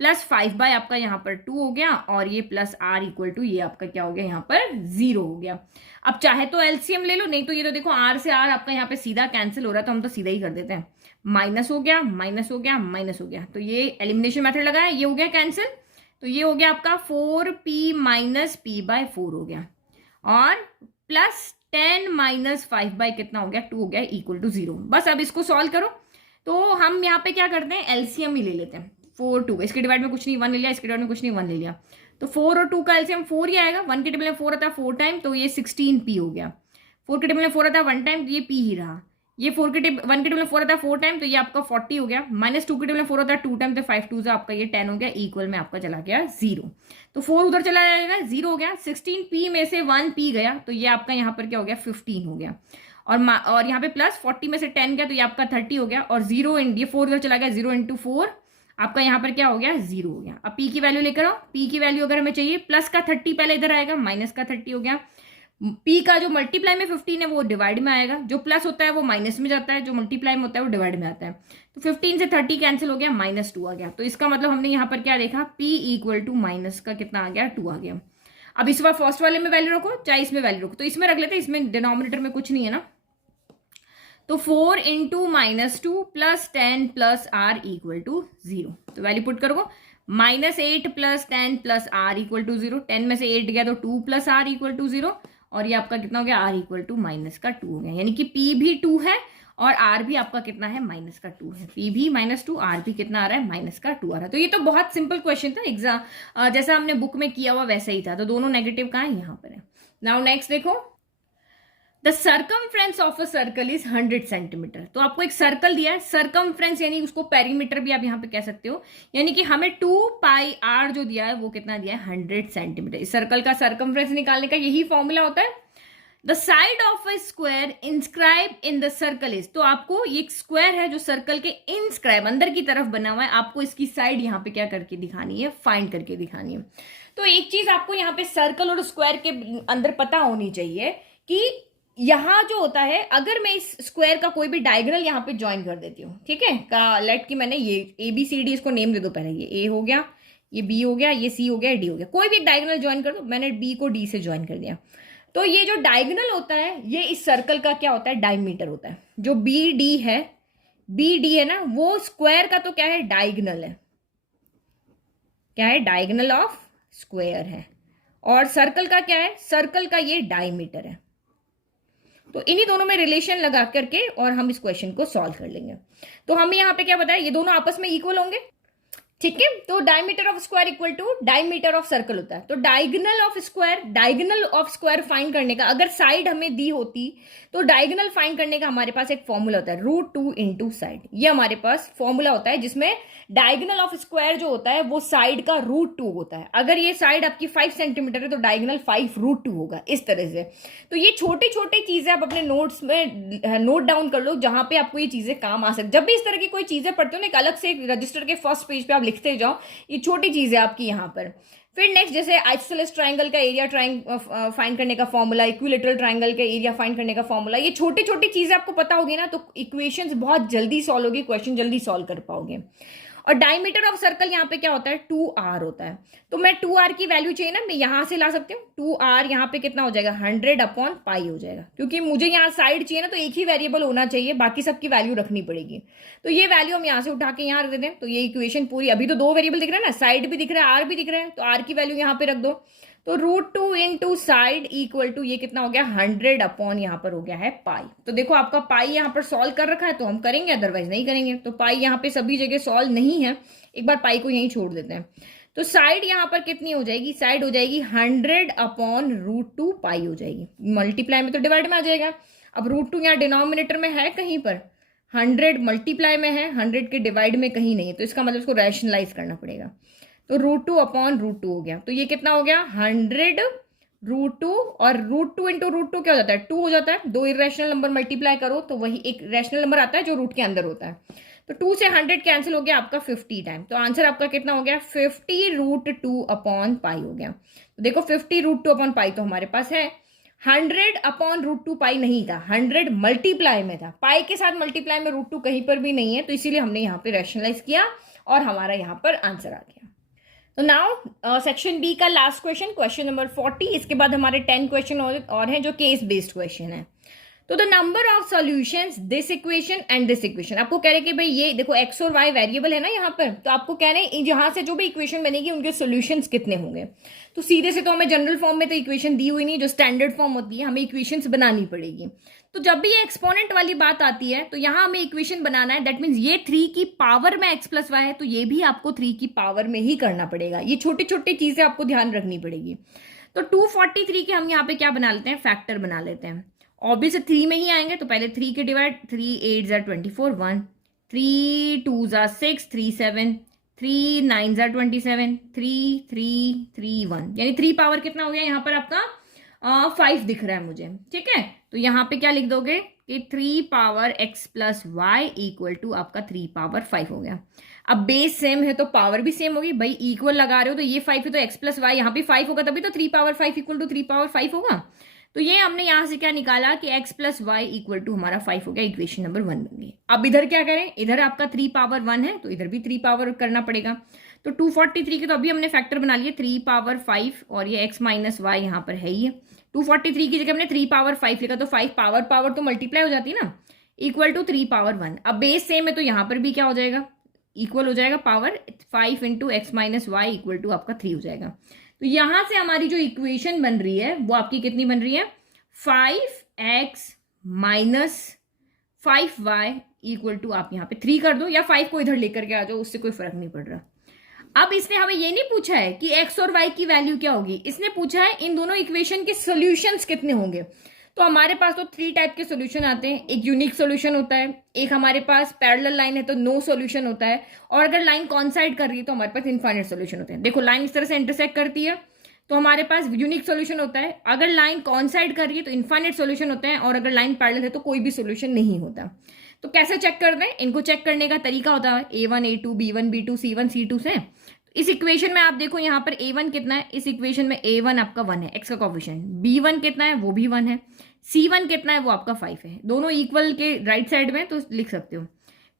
प्लस 5 बाय आपका यहाँ पर 2 हो गया, और ये प्लस r इक्वल टू ये आपका क्या हो गया, यहाँ पर 0 हो गया। अब चाहे तो एलसीएम ले लो, नहीं तो ये तो देखो r से r आपका यहाँ पे सीधा कैंसिल हो रहा है, तो हम तो सीधा ही कर देते हैं। माइनस हो गया, माइनस हो गया, माइनस हो गया, तो ये एलिमिनेशन मेथड लगाया, ये हो गया कैंसिल। तो ये हो गया आपका 4p माइनस p/4 हो गया, और प्लस 10 माइनस 5 बाय कितना हो गया, 2 हो गया, इक्वल टू 0। बस अब इसको सॉल्व करो, तो हम यहाँ पे क्या करते हैं, एलसीएम ही ले लेते हैं। 4 2, इसके डिवाइड में कुछ नहीं, 1 ले लिया, इसके डिवाइड में कुछ नहीं, 1 ले लिया, तो 4 और 2 का एलसीएम 4 ही आएगा। 1 के टेबल में 4 आता है 4 टाइम, तो ये 16p हो गया। 4 के टेबल में 4 आता है 1 टाइम, तो ये p ही रहा। ये 1 के टेबल में 4 आता है 4 टाइम, तो ये आपका 40 हो गया। माइनस 2 के टेबल में 4 आता है 2 टाइम, तो 5 2 आपका ये 10 हो गया, इक्वल में आपका चला गया 0। तो 4 उधर चला जाएगा, 0 हो गया। 16p में से 1p गया, तो ये आपका यहाँ पर क्या हो गया, 15 हो गया। और यहाँ पे प्लस 40 में से 10 गया, तो ये आपका 30 हो गया, और 0 ये 4 उधर चला गया, 0 × 4 आपका यहाँ पर क्या हो गया, 0 हो गया। अब p की वैल्यू लेकर आओ, p की वैल्यू अगर हमें चाहिए, प्लस का 30 पहले इधर आएगा, माइनस का 30 हो गया। p का जो मल्टीप्लाई में 15 है वो डिवाइड में आएगा, जो प्लस होता है वो माइनस में जाता है, जो मल्टीप्लाई में होता है वो डिवाइड में आता है। तो 15 से 30 कैंसिल हो गया, -2 आ गया। तो इसका मतलब हमने यहाँ पर क्या देखा, p इक्वल टू माइनस का कितना आ गया, 2 आ गया। अब इस बार फर्स्ट वाले में वैल्यू रखो, चाहे इसमें वैल्यू रखो, तो इसमें रख लेते हैं, इसमें डिनोमिनेटर में कुछ नहीं है ना। तो 4 × -2 plus 10 plus r equal to 0। तो वैल्यू पुट करो, -8 plus 10 plus r equal to 0। 10 में से 8 गया तो 2 प्लस r इक्वल टू 0, और ये आपका कितना हो गया, r इक्वल टू -2 हो गया। यानी कि p भी 2 है और r भी आपका कितना है, -2 है। p भी -2, r भी कितना आ रहा है, -2 आ रहा है। तो ये तो बहुत सिंपल क्वेश्चन था, एग्जाम जैसा हमने बुक में किया हुआ वैसा ही था। तो दोनों नेगेटिव कहाँ है, यहाँ पर है। नाउ नेक्स्ट देखो, the circumference of a circle is 100 centimetre. तो आपको एक सर्कल दिया है, सर्कमफ्रेंस यानी उसको पेरीमीटर भी आप यहाँ पे कह सकते हो, यानी कि हमें 2πr जो दिया है वो कितना दिया है 100 सेंटीमीटर। इस सर्कल का सर्कमफ्रेंस निकालने का यही फॉर्मूला होता है। The side of a square inscribe in the circle is, तो आपको ये स्क्वायर है जो सर्कल के इंस्क्राइब अंदर की तरफ बना हुआ है, आपको इसकी साइड यहाँ पे क्या करके दिखानी है, फाइंड करके दिखानी है। तो एक चीज आपको यहाँ पे सर्कल और स्क्वायर के अंदर पता होनी चाहिए कि यहां जो होता है, अगर मैं इस स्क्वायर का कोई भी डायगोनल यहाँ पे ज्वाइन कर देती हूँ, ठीक है, का लेट कि मैंने ये ABCD इसको नेम दे दो, पहले ये A हो गया, ये B हो गया, ये C हो गया, D हो गया, कोई भी डायगोनल ज्वाइन कर दो, मैंने B को D से ज्वाइन कर दिया। तो ये जो डायगोनल होता है ये इस सर्कल का क्या होता है, डायमीटर होता है। जो BD है ना, वो स्क्वायर का तो क्या है, डायगोनल है, क्या है, डायगोनल ऑफ स्क्वायर है, और सर्कल का क्या है, सर्कल का ये डायमीटर है। तो इन्हीं दोनों में रिलेशन लगा करके और हम इस क्वेश्चन को सॉल्व कर लेंगे। तो हमें यहाँ पे क्या बताया, ये दोनों आपस में इक्वल होंगे, ठीक है। तो diameter of square equal to diameter of circle होता है। तो डायगोनल ऑफ स्क्वायर फाइंड करने का, अगर साइड हमें दी होती तो डायगोनल फाइंड करने का हमारे पास एक फॉर्मूला होता है, √2 इंटू साइड। ये हमारे पास फॉर्मूला होता है जिसमें डायगोनल ऑफ स्क्वायर जो होता है वो साइड का √2 होता है। अगर ये साइड आपकी 5 सेंटीमीटर है तो डायगोनल 5√2 होगा, इस तरह से। तो ये छोटी छोटी चीजें आप अपने नोट्स में नोट डाउन कर लो, जहां पे आपको ये चीजें काम आ सकती। जब भी इस तरह की कोई चीजें पढ़ते हो ना, एक अलग से रजिस्टर के फर्स्ट पेज पे आप लिखते जाओ, ये छोटी चीजें आपकी यहाँ पर। फिर नेक्स्ट, जैसे आइसोसेलेस ट्रायंगल का एरिया फाइंड करने का फॉर्मूला, इक्विलेटरल ट्रायंगल का एरिया फाइंड करने का फॉर्मूला, ये छोटी छोटी चीजें आपको पता होगी ना, तो इक्वेशंस बहुत जल्दी सॉल्व होगी, क्वेश्चन जल्दी सॉल्व कर पाओगे। और डायमीटर ऑफ सर्कल यहाँ पे क्या होता है, 2r होता है। तो मैं 2r की वैल्यू चाहिए ना, मैं यहां से ला सकती हूँ। 2r यहाँ पे कितना हो जाएगा, 100/π हो जाएगा, क्योंकि मुझे यहाँ साइड चाहिए ना, तो एक ही वेरिएबल होना चाहिए, बाकी सबकी वैल्यू रखनी पड़ेगी। तो ये वैल्यू हम यहाँ से उठा के यहाँ रख देते हैं। तो ये इक्वेशन पूरी, अभी तो 2 वेरिएबल दिख रहा है ना, साइड भी दिख रहा है, r भी दिख रहा है, तो r की वैल्यू यहाँ पे रख दो। तो √2 इंटू साइड इक्वल टू ये कितना हो गया, 100 यहाँ पर हो गया है पाई। तो देखो आपका पाई यहाँ पर सॉल्व कर रखा है तो हम करेंगे, अदरवाइज नहीं करेंगे। तो पाई यहाँ पे सभी जगह सॉल्व नहीं है, एक बार पाई को यहीं छोड़ देते हैं। तो साइड यहाँ पर कितनी हो जाएगी, साइड हो जाएगी 100/√2 पाई हो जाएगी। मल्टीप्लाई में तो डिवाइड में आ जाएगा। अब √2 यहाँ डिनोमिनेटर में है कहीं पर, 100 मल्टीप्लाई में है, 100 के डिवाइड में कहीं नहीं है, तो इसका मतलब इसको रैशनलाइज करना पड़ेगा। तो √2/√2 हो गया। तो ये कितना हो गया, 100√2, और √2 इंटू √2 क्या हो जाता है, 2 हो जाता है। 2 इरेशनल नंबर मल्टीप्लाई करो तो वही एक रैशनल नंबर आता है जो रूट के अंदर होता है। तो 2 से 100 कैंसिल हो गया आपका 50 टाइम। तो आंसर आपका कितना हो गया, 50√2/π हो गया। तो देखो 50√2/π तो हमारे पास है, 100/√2 नहीं था, 100 मल्टीप्लाई में था, पाई के साथ मल्टीप्लाई में √2 कहीं पर भी नहीं है, तो इसीलिए हमने यहाँ पे रैशनलाइज किया और हमारा यहाँ पर आंसर आ गया। तो नाउ सेक्शन बी का लास्ट क्वेश्चन, क्वेश्चन नंबर 40। इसके बाद हमारे 10 क्वेश्चन और हैं जो केस बेस्ड क्वेश्चन है। तो the number of solutions this equation and this equation, आपको कह रहे हैं कि भाई ये देखो x और y वेरिएबल है ना यहाँ पर, तो आपको कह रहे हैं जहां से जो भी इक्वेशन बनेगी उनके सॉल्यूशंस कितने होंगे। तो सीधे से तो हमें जनरल फॉर्म में तो इक्वेशन दी हुई नहीं, जो स्टैंडर्ड फॉर्म होती है हमें इक्वेशंस बनानी पड़ेगी। तो जब भी ये एक्सपोनेंट वाली बात आती है तो यहाँ हमें इक्वेशन बनाना है, दैट मीन्स ये 3 की पावर में x + y है, तो ये भी आपको 3 की पावर में ही करना पड़ेगा। ये छोटी छोटी चीजें आपको ध्यान रखनी पड़ेगी। तो 243 के हम यहाँ पे क्या बना लेते हैं, फैक्टर बना लेते हैं। ऑब्वियसली 3 में ही आएंगे, तो पहले 3 के डिवाइड, 3 8 = 24, 1 3 2 = 6, 3 7 3 9 = 27, 3 3 3 1, यानी 3 पावर कितना हो गया यहाँ पर आपका 5 दिख रहा है मुझे, ठीक है। तो यहाँ पे क्या लिख दोगे कि 3 power x + y equal to आपका 3 पावर 5 हो गया। अब बेस सेम है तो पावर भी सेम होगी, भाई इक्वल लगा रहे हो तो ये 5 है तो x + y, यहाँ भी 5 होगा, तभी तो 3 पावर 5 इक्वल टू 3 पावर 5 होगा। तो ये हमने यहां से क्या निकाला कि x + y इक्वल टू हमारा 5 हो गया, इक्वेशन नंबर 1 बन गई। अब इधर क्या करें, इधर आपका 3 पावर 1 है तो इधर भी 3 पावर करना पड़ेगा। तो 243 के तो अभी हमने फैक्टर बना लिए 3 पावर 5, और ये x - y यहाँ पर है ही है। 243 की जगह हमने 3 पावर 5 लिखा, तो 5 पावर तो मल्टीप्लाई हो जाती है ना, इक्वल टू 3 पावर 1। अब बेस सेम है तो यहाँ पर भी क्या हो जाएगा, इक्वल हो जाएगा, power 5 into x - y equal to आपका 3 हो जाएगा। तो यहां से हमारी जो इक्वेशन बन रही है वो आपकी कितनी बन रही है, 5x - 5y इक्वल टू, आप यहाँ पे 3 कर दो या 5 को इधर लेकर के आ जाओ, उससे कोई फर्क नहीं पड़ रहा। अब इसने हमें ये नहीं पूछा है कि x और y की वैल्यू क्या होगी, इसने पूछा है इन दोनों इक्वेशन के सॉल्यूशंस कितने होंगे। तो हमारे पास तो 3 टाइप के सोल्यूशन आते हैं। एक यूनिक सोल्यूशन होता है, एक हमारे पास पैरेलल लाइन है तो नो सोल्यूशन होता है, और अगर लाइन कॉन्साइड कर रही है तो हमारे पास इनफाइनाइट सोल्यूशन होते हैं। देखो लाइन इस तरह से इंटरसेक्ट करती है तो हमारे पास यूनिक सोल्यूशन होता है, अगर लाइन कॉन्साइड कर रही है तो इनफाइनाइट सोल्यूशन होते हैं, और अगर लाइन पैरेलल है तो कोई भी सोल्यूशन नहीं होता। तो कैसे चेक कर दें? इनको चेक करने का तरीका होता है A1 A2 B1 B2 C1 C2 से। इस इक्वेशन में आप देखो यहाँ पर A1 कितना है, इस इक्वेशन में A1 आपका 1 है, x का कोफिशिएंट। B1 कितना है, वो भी 1 है। C1 कितना है, वो आपका 5 है। दोनों इक्वल के राइट साइड में, तो लिख सकते हो।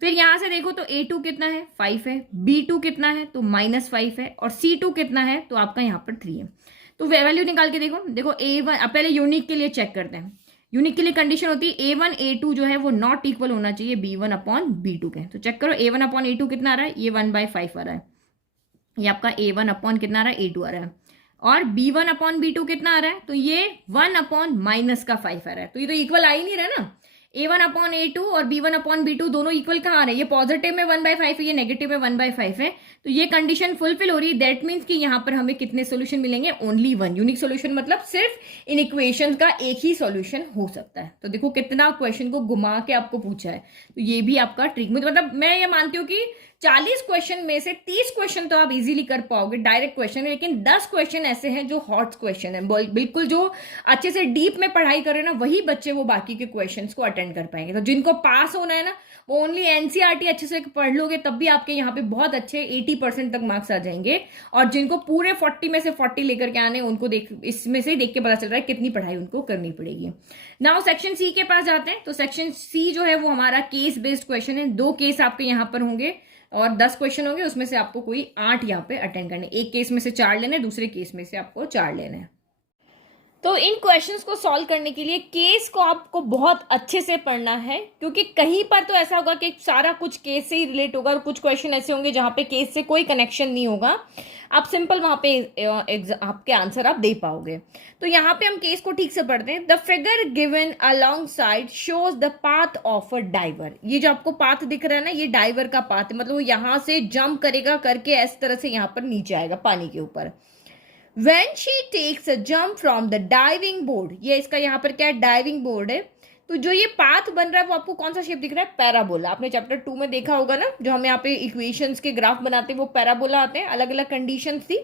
फिर यहां से देखो तो A2 कितना है, 5 है। B2 कितना है, तो -5 है। और C2 कितना है, तो आपका यहाँ पर 3 है। तो वैल्यू निकाल के देखो। देखो A1, अब पहले यूनिक के लिए चेक करते हैं। यूनिक के लिए कंडीशन होती है A1 A2 जो है वो नॉट इक्वल होना चाहिए B1 अपॉन B2 के। तो चेक करो A1 अपॉन A2 कितना आ रहा है, ये 1/5 आ रहा है। ये आपका A1 अपॉन कितना आ रहा है, A2 आ रहा है। और B1 अपॉन B2 कितना आ रहा है, तो ये 1 अपॉन -5 आ रहा है। तो ये तो इक्वल आ ही नहीं रहा ना। A1 अपॉन A2 और B1 अपॉन B2 दोनों इक्वल कहाँ आ रहे हैं? ये पॉजिटिव में 1/5 है, ये नेगेटिव में 1/5 है। तो ये कंडीशन फुलफिल हो रही है। दैट मीन्स कि यहाँ पर हमें कितने सोल्यूशन मिलेंगे? ओनली 1। यूनिक सोल्यूशन मतलब सिर्फ इन इक्वेशन का एक ही सोल्यूशन हो सकता है। तो देखो कितना क्वेश्चन को घुमा के आपको पूछा है। तो ये भी आपका ट्रिक, मतलब मैं ये मानती हूँ कि 40 क्वेश्चन में से 30 क्वेश्चन तो आप इजीली कर पाओगे डायरेक्ट क्वेश्चन, लेकिन 10 क्वेश्चन ऐसे हैं जो हॉट क्वेश्चन है। बिल्कुल जो अच्छे से डीप में पढ़ाई कर रहे हैं ना, वही बच्चे वो बाकी के क्वेश्चंस को अटेंड कर पाएंगे। तो जिनको पास होना है ना, वो ओनली एनसीईआरटी अच्छे से पढ़ लोगे तब भी आपके यहाँ पे बहुत अच्छे 80% तक मार्क्स आ जाएंगे। और जिनको पूरे 40 में से 40 लेकर के आने, उनको देख, इसमें से देख के पता चल रहा है कितनी पढ़ाई उनको करनी पड़ेगी। नाउ सेक्शन सी के पास जाते हैं। तो सेक्शन सी जो है वो हमारा केस बेस्ड क्वेश्चन है। 2 केस आपके यहाँ पर होंगे और 10 क्वेश्चन होंगे, उसमें से आपको कोई 8 यहाँ पे अटेंड करने। एक केस में से 4 लेने, दूसरे केस में से आपको 4 लेने हैं। तो इन क्वेश्चंस को सॉल्व करने के लिए केस को आपको बहुत अच्छे से पढ़ना है, क्योंकि कहीं पर तो ऐसा होगा कि सारा कुछ केस से ही रिलेट होगा और कुछ क्वेश्चन ऐसे होंगे जहां पे केस से कोई कनेक्शन नहीं होगा। आप सिंपल वहां पे आपके आंसर आप दे पाओगे। तो यहाँ पे हम केस को ठीक से पढ़ते हैं। The figure given alongside shows the path of a diver. ये जो आपको पाथ दिख रहा है ना, ये डाइवर का पाथ है, मतलब वो यहाँ से जंप करेगा करके इस तरह से यहाँ पर नीचे आएगा पानी के ऊपर। When she takes a jump from the diving board, ये इसका यहाँ पर क्या है, डाइविंग बोर्ड है। तो जो ये पाथ बन रहा है वो आपको कौन सा शेप दिख रहा है? पैराबोला। आपने चैप्टर 2 में देखा होगा ना, जो हम यहाँ पे इक्वेशंस के ग्राफ बनाते हैं वो पैराबोला आते हैं। अलग अलग कंडीशंस थी।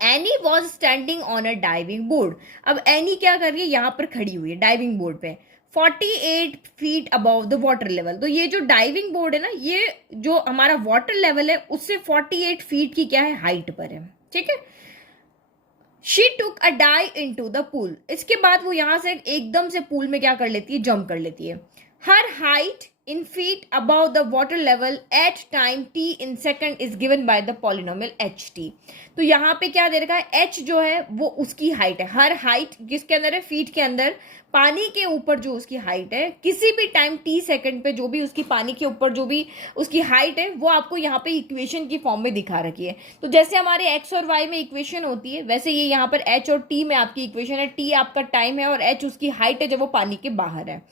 Any was standing on a diving board. अब एनी क्या कर रही है? यहाँ पर खड़ी हुई है डाइविंग बोर्ड पे 48 feet above the water level. तो ये जो डाइविंग बोर्ड है ना, ये जो हमारा वाटर लेवल है उससे 48 फीट की क्या है, हाइट पर है। ठीक है। She took a dive into the pool. इसके बाद वो यहां से एकदम से पूल में क्या कर लेती है, जंप कर लेती है। Her height in feet above the water level at time t in second is given by the polynomial ht. तो यहाँ पे क्या दे रखा है, h जो है वो उसकी हाइट है। हर हाइट किसके अंदर है, फीट के अंदर। पानी के ऊपर जो उसकी हाइट है, किसी भी टाइम t सेकंड पे जो भी उसकी पानी के ऊपर जो भी उसकी हाइट है, वो आपको यहाँ पे इक्वेशन की फॉर्म में दिखा रखी है। तो जैसे हमारे x और y में इक्वेशन होती है, वैसे ये यहाँ पर h और t में आपकी इक्वेशन है। t आपका टाइम है और h उसकी हाइट है जब वो पानी के बाहर है।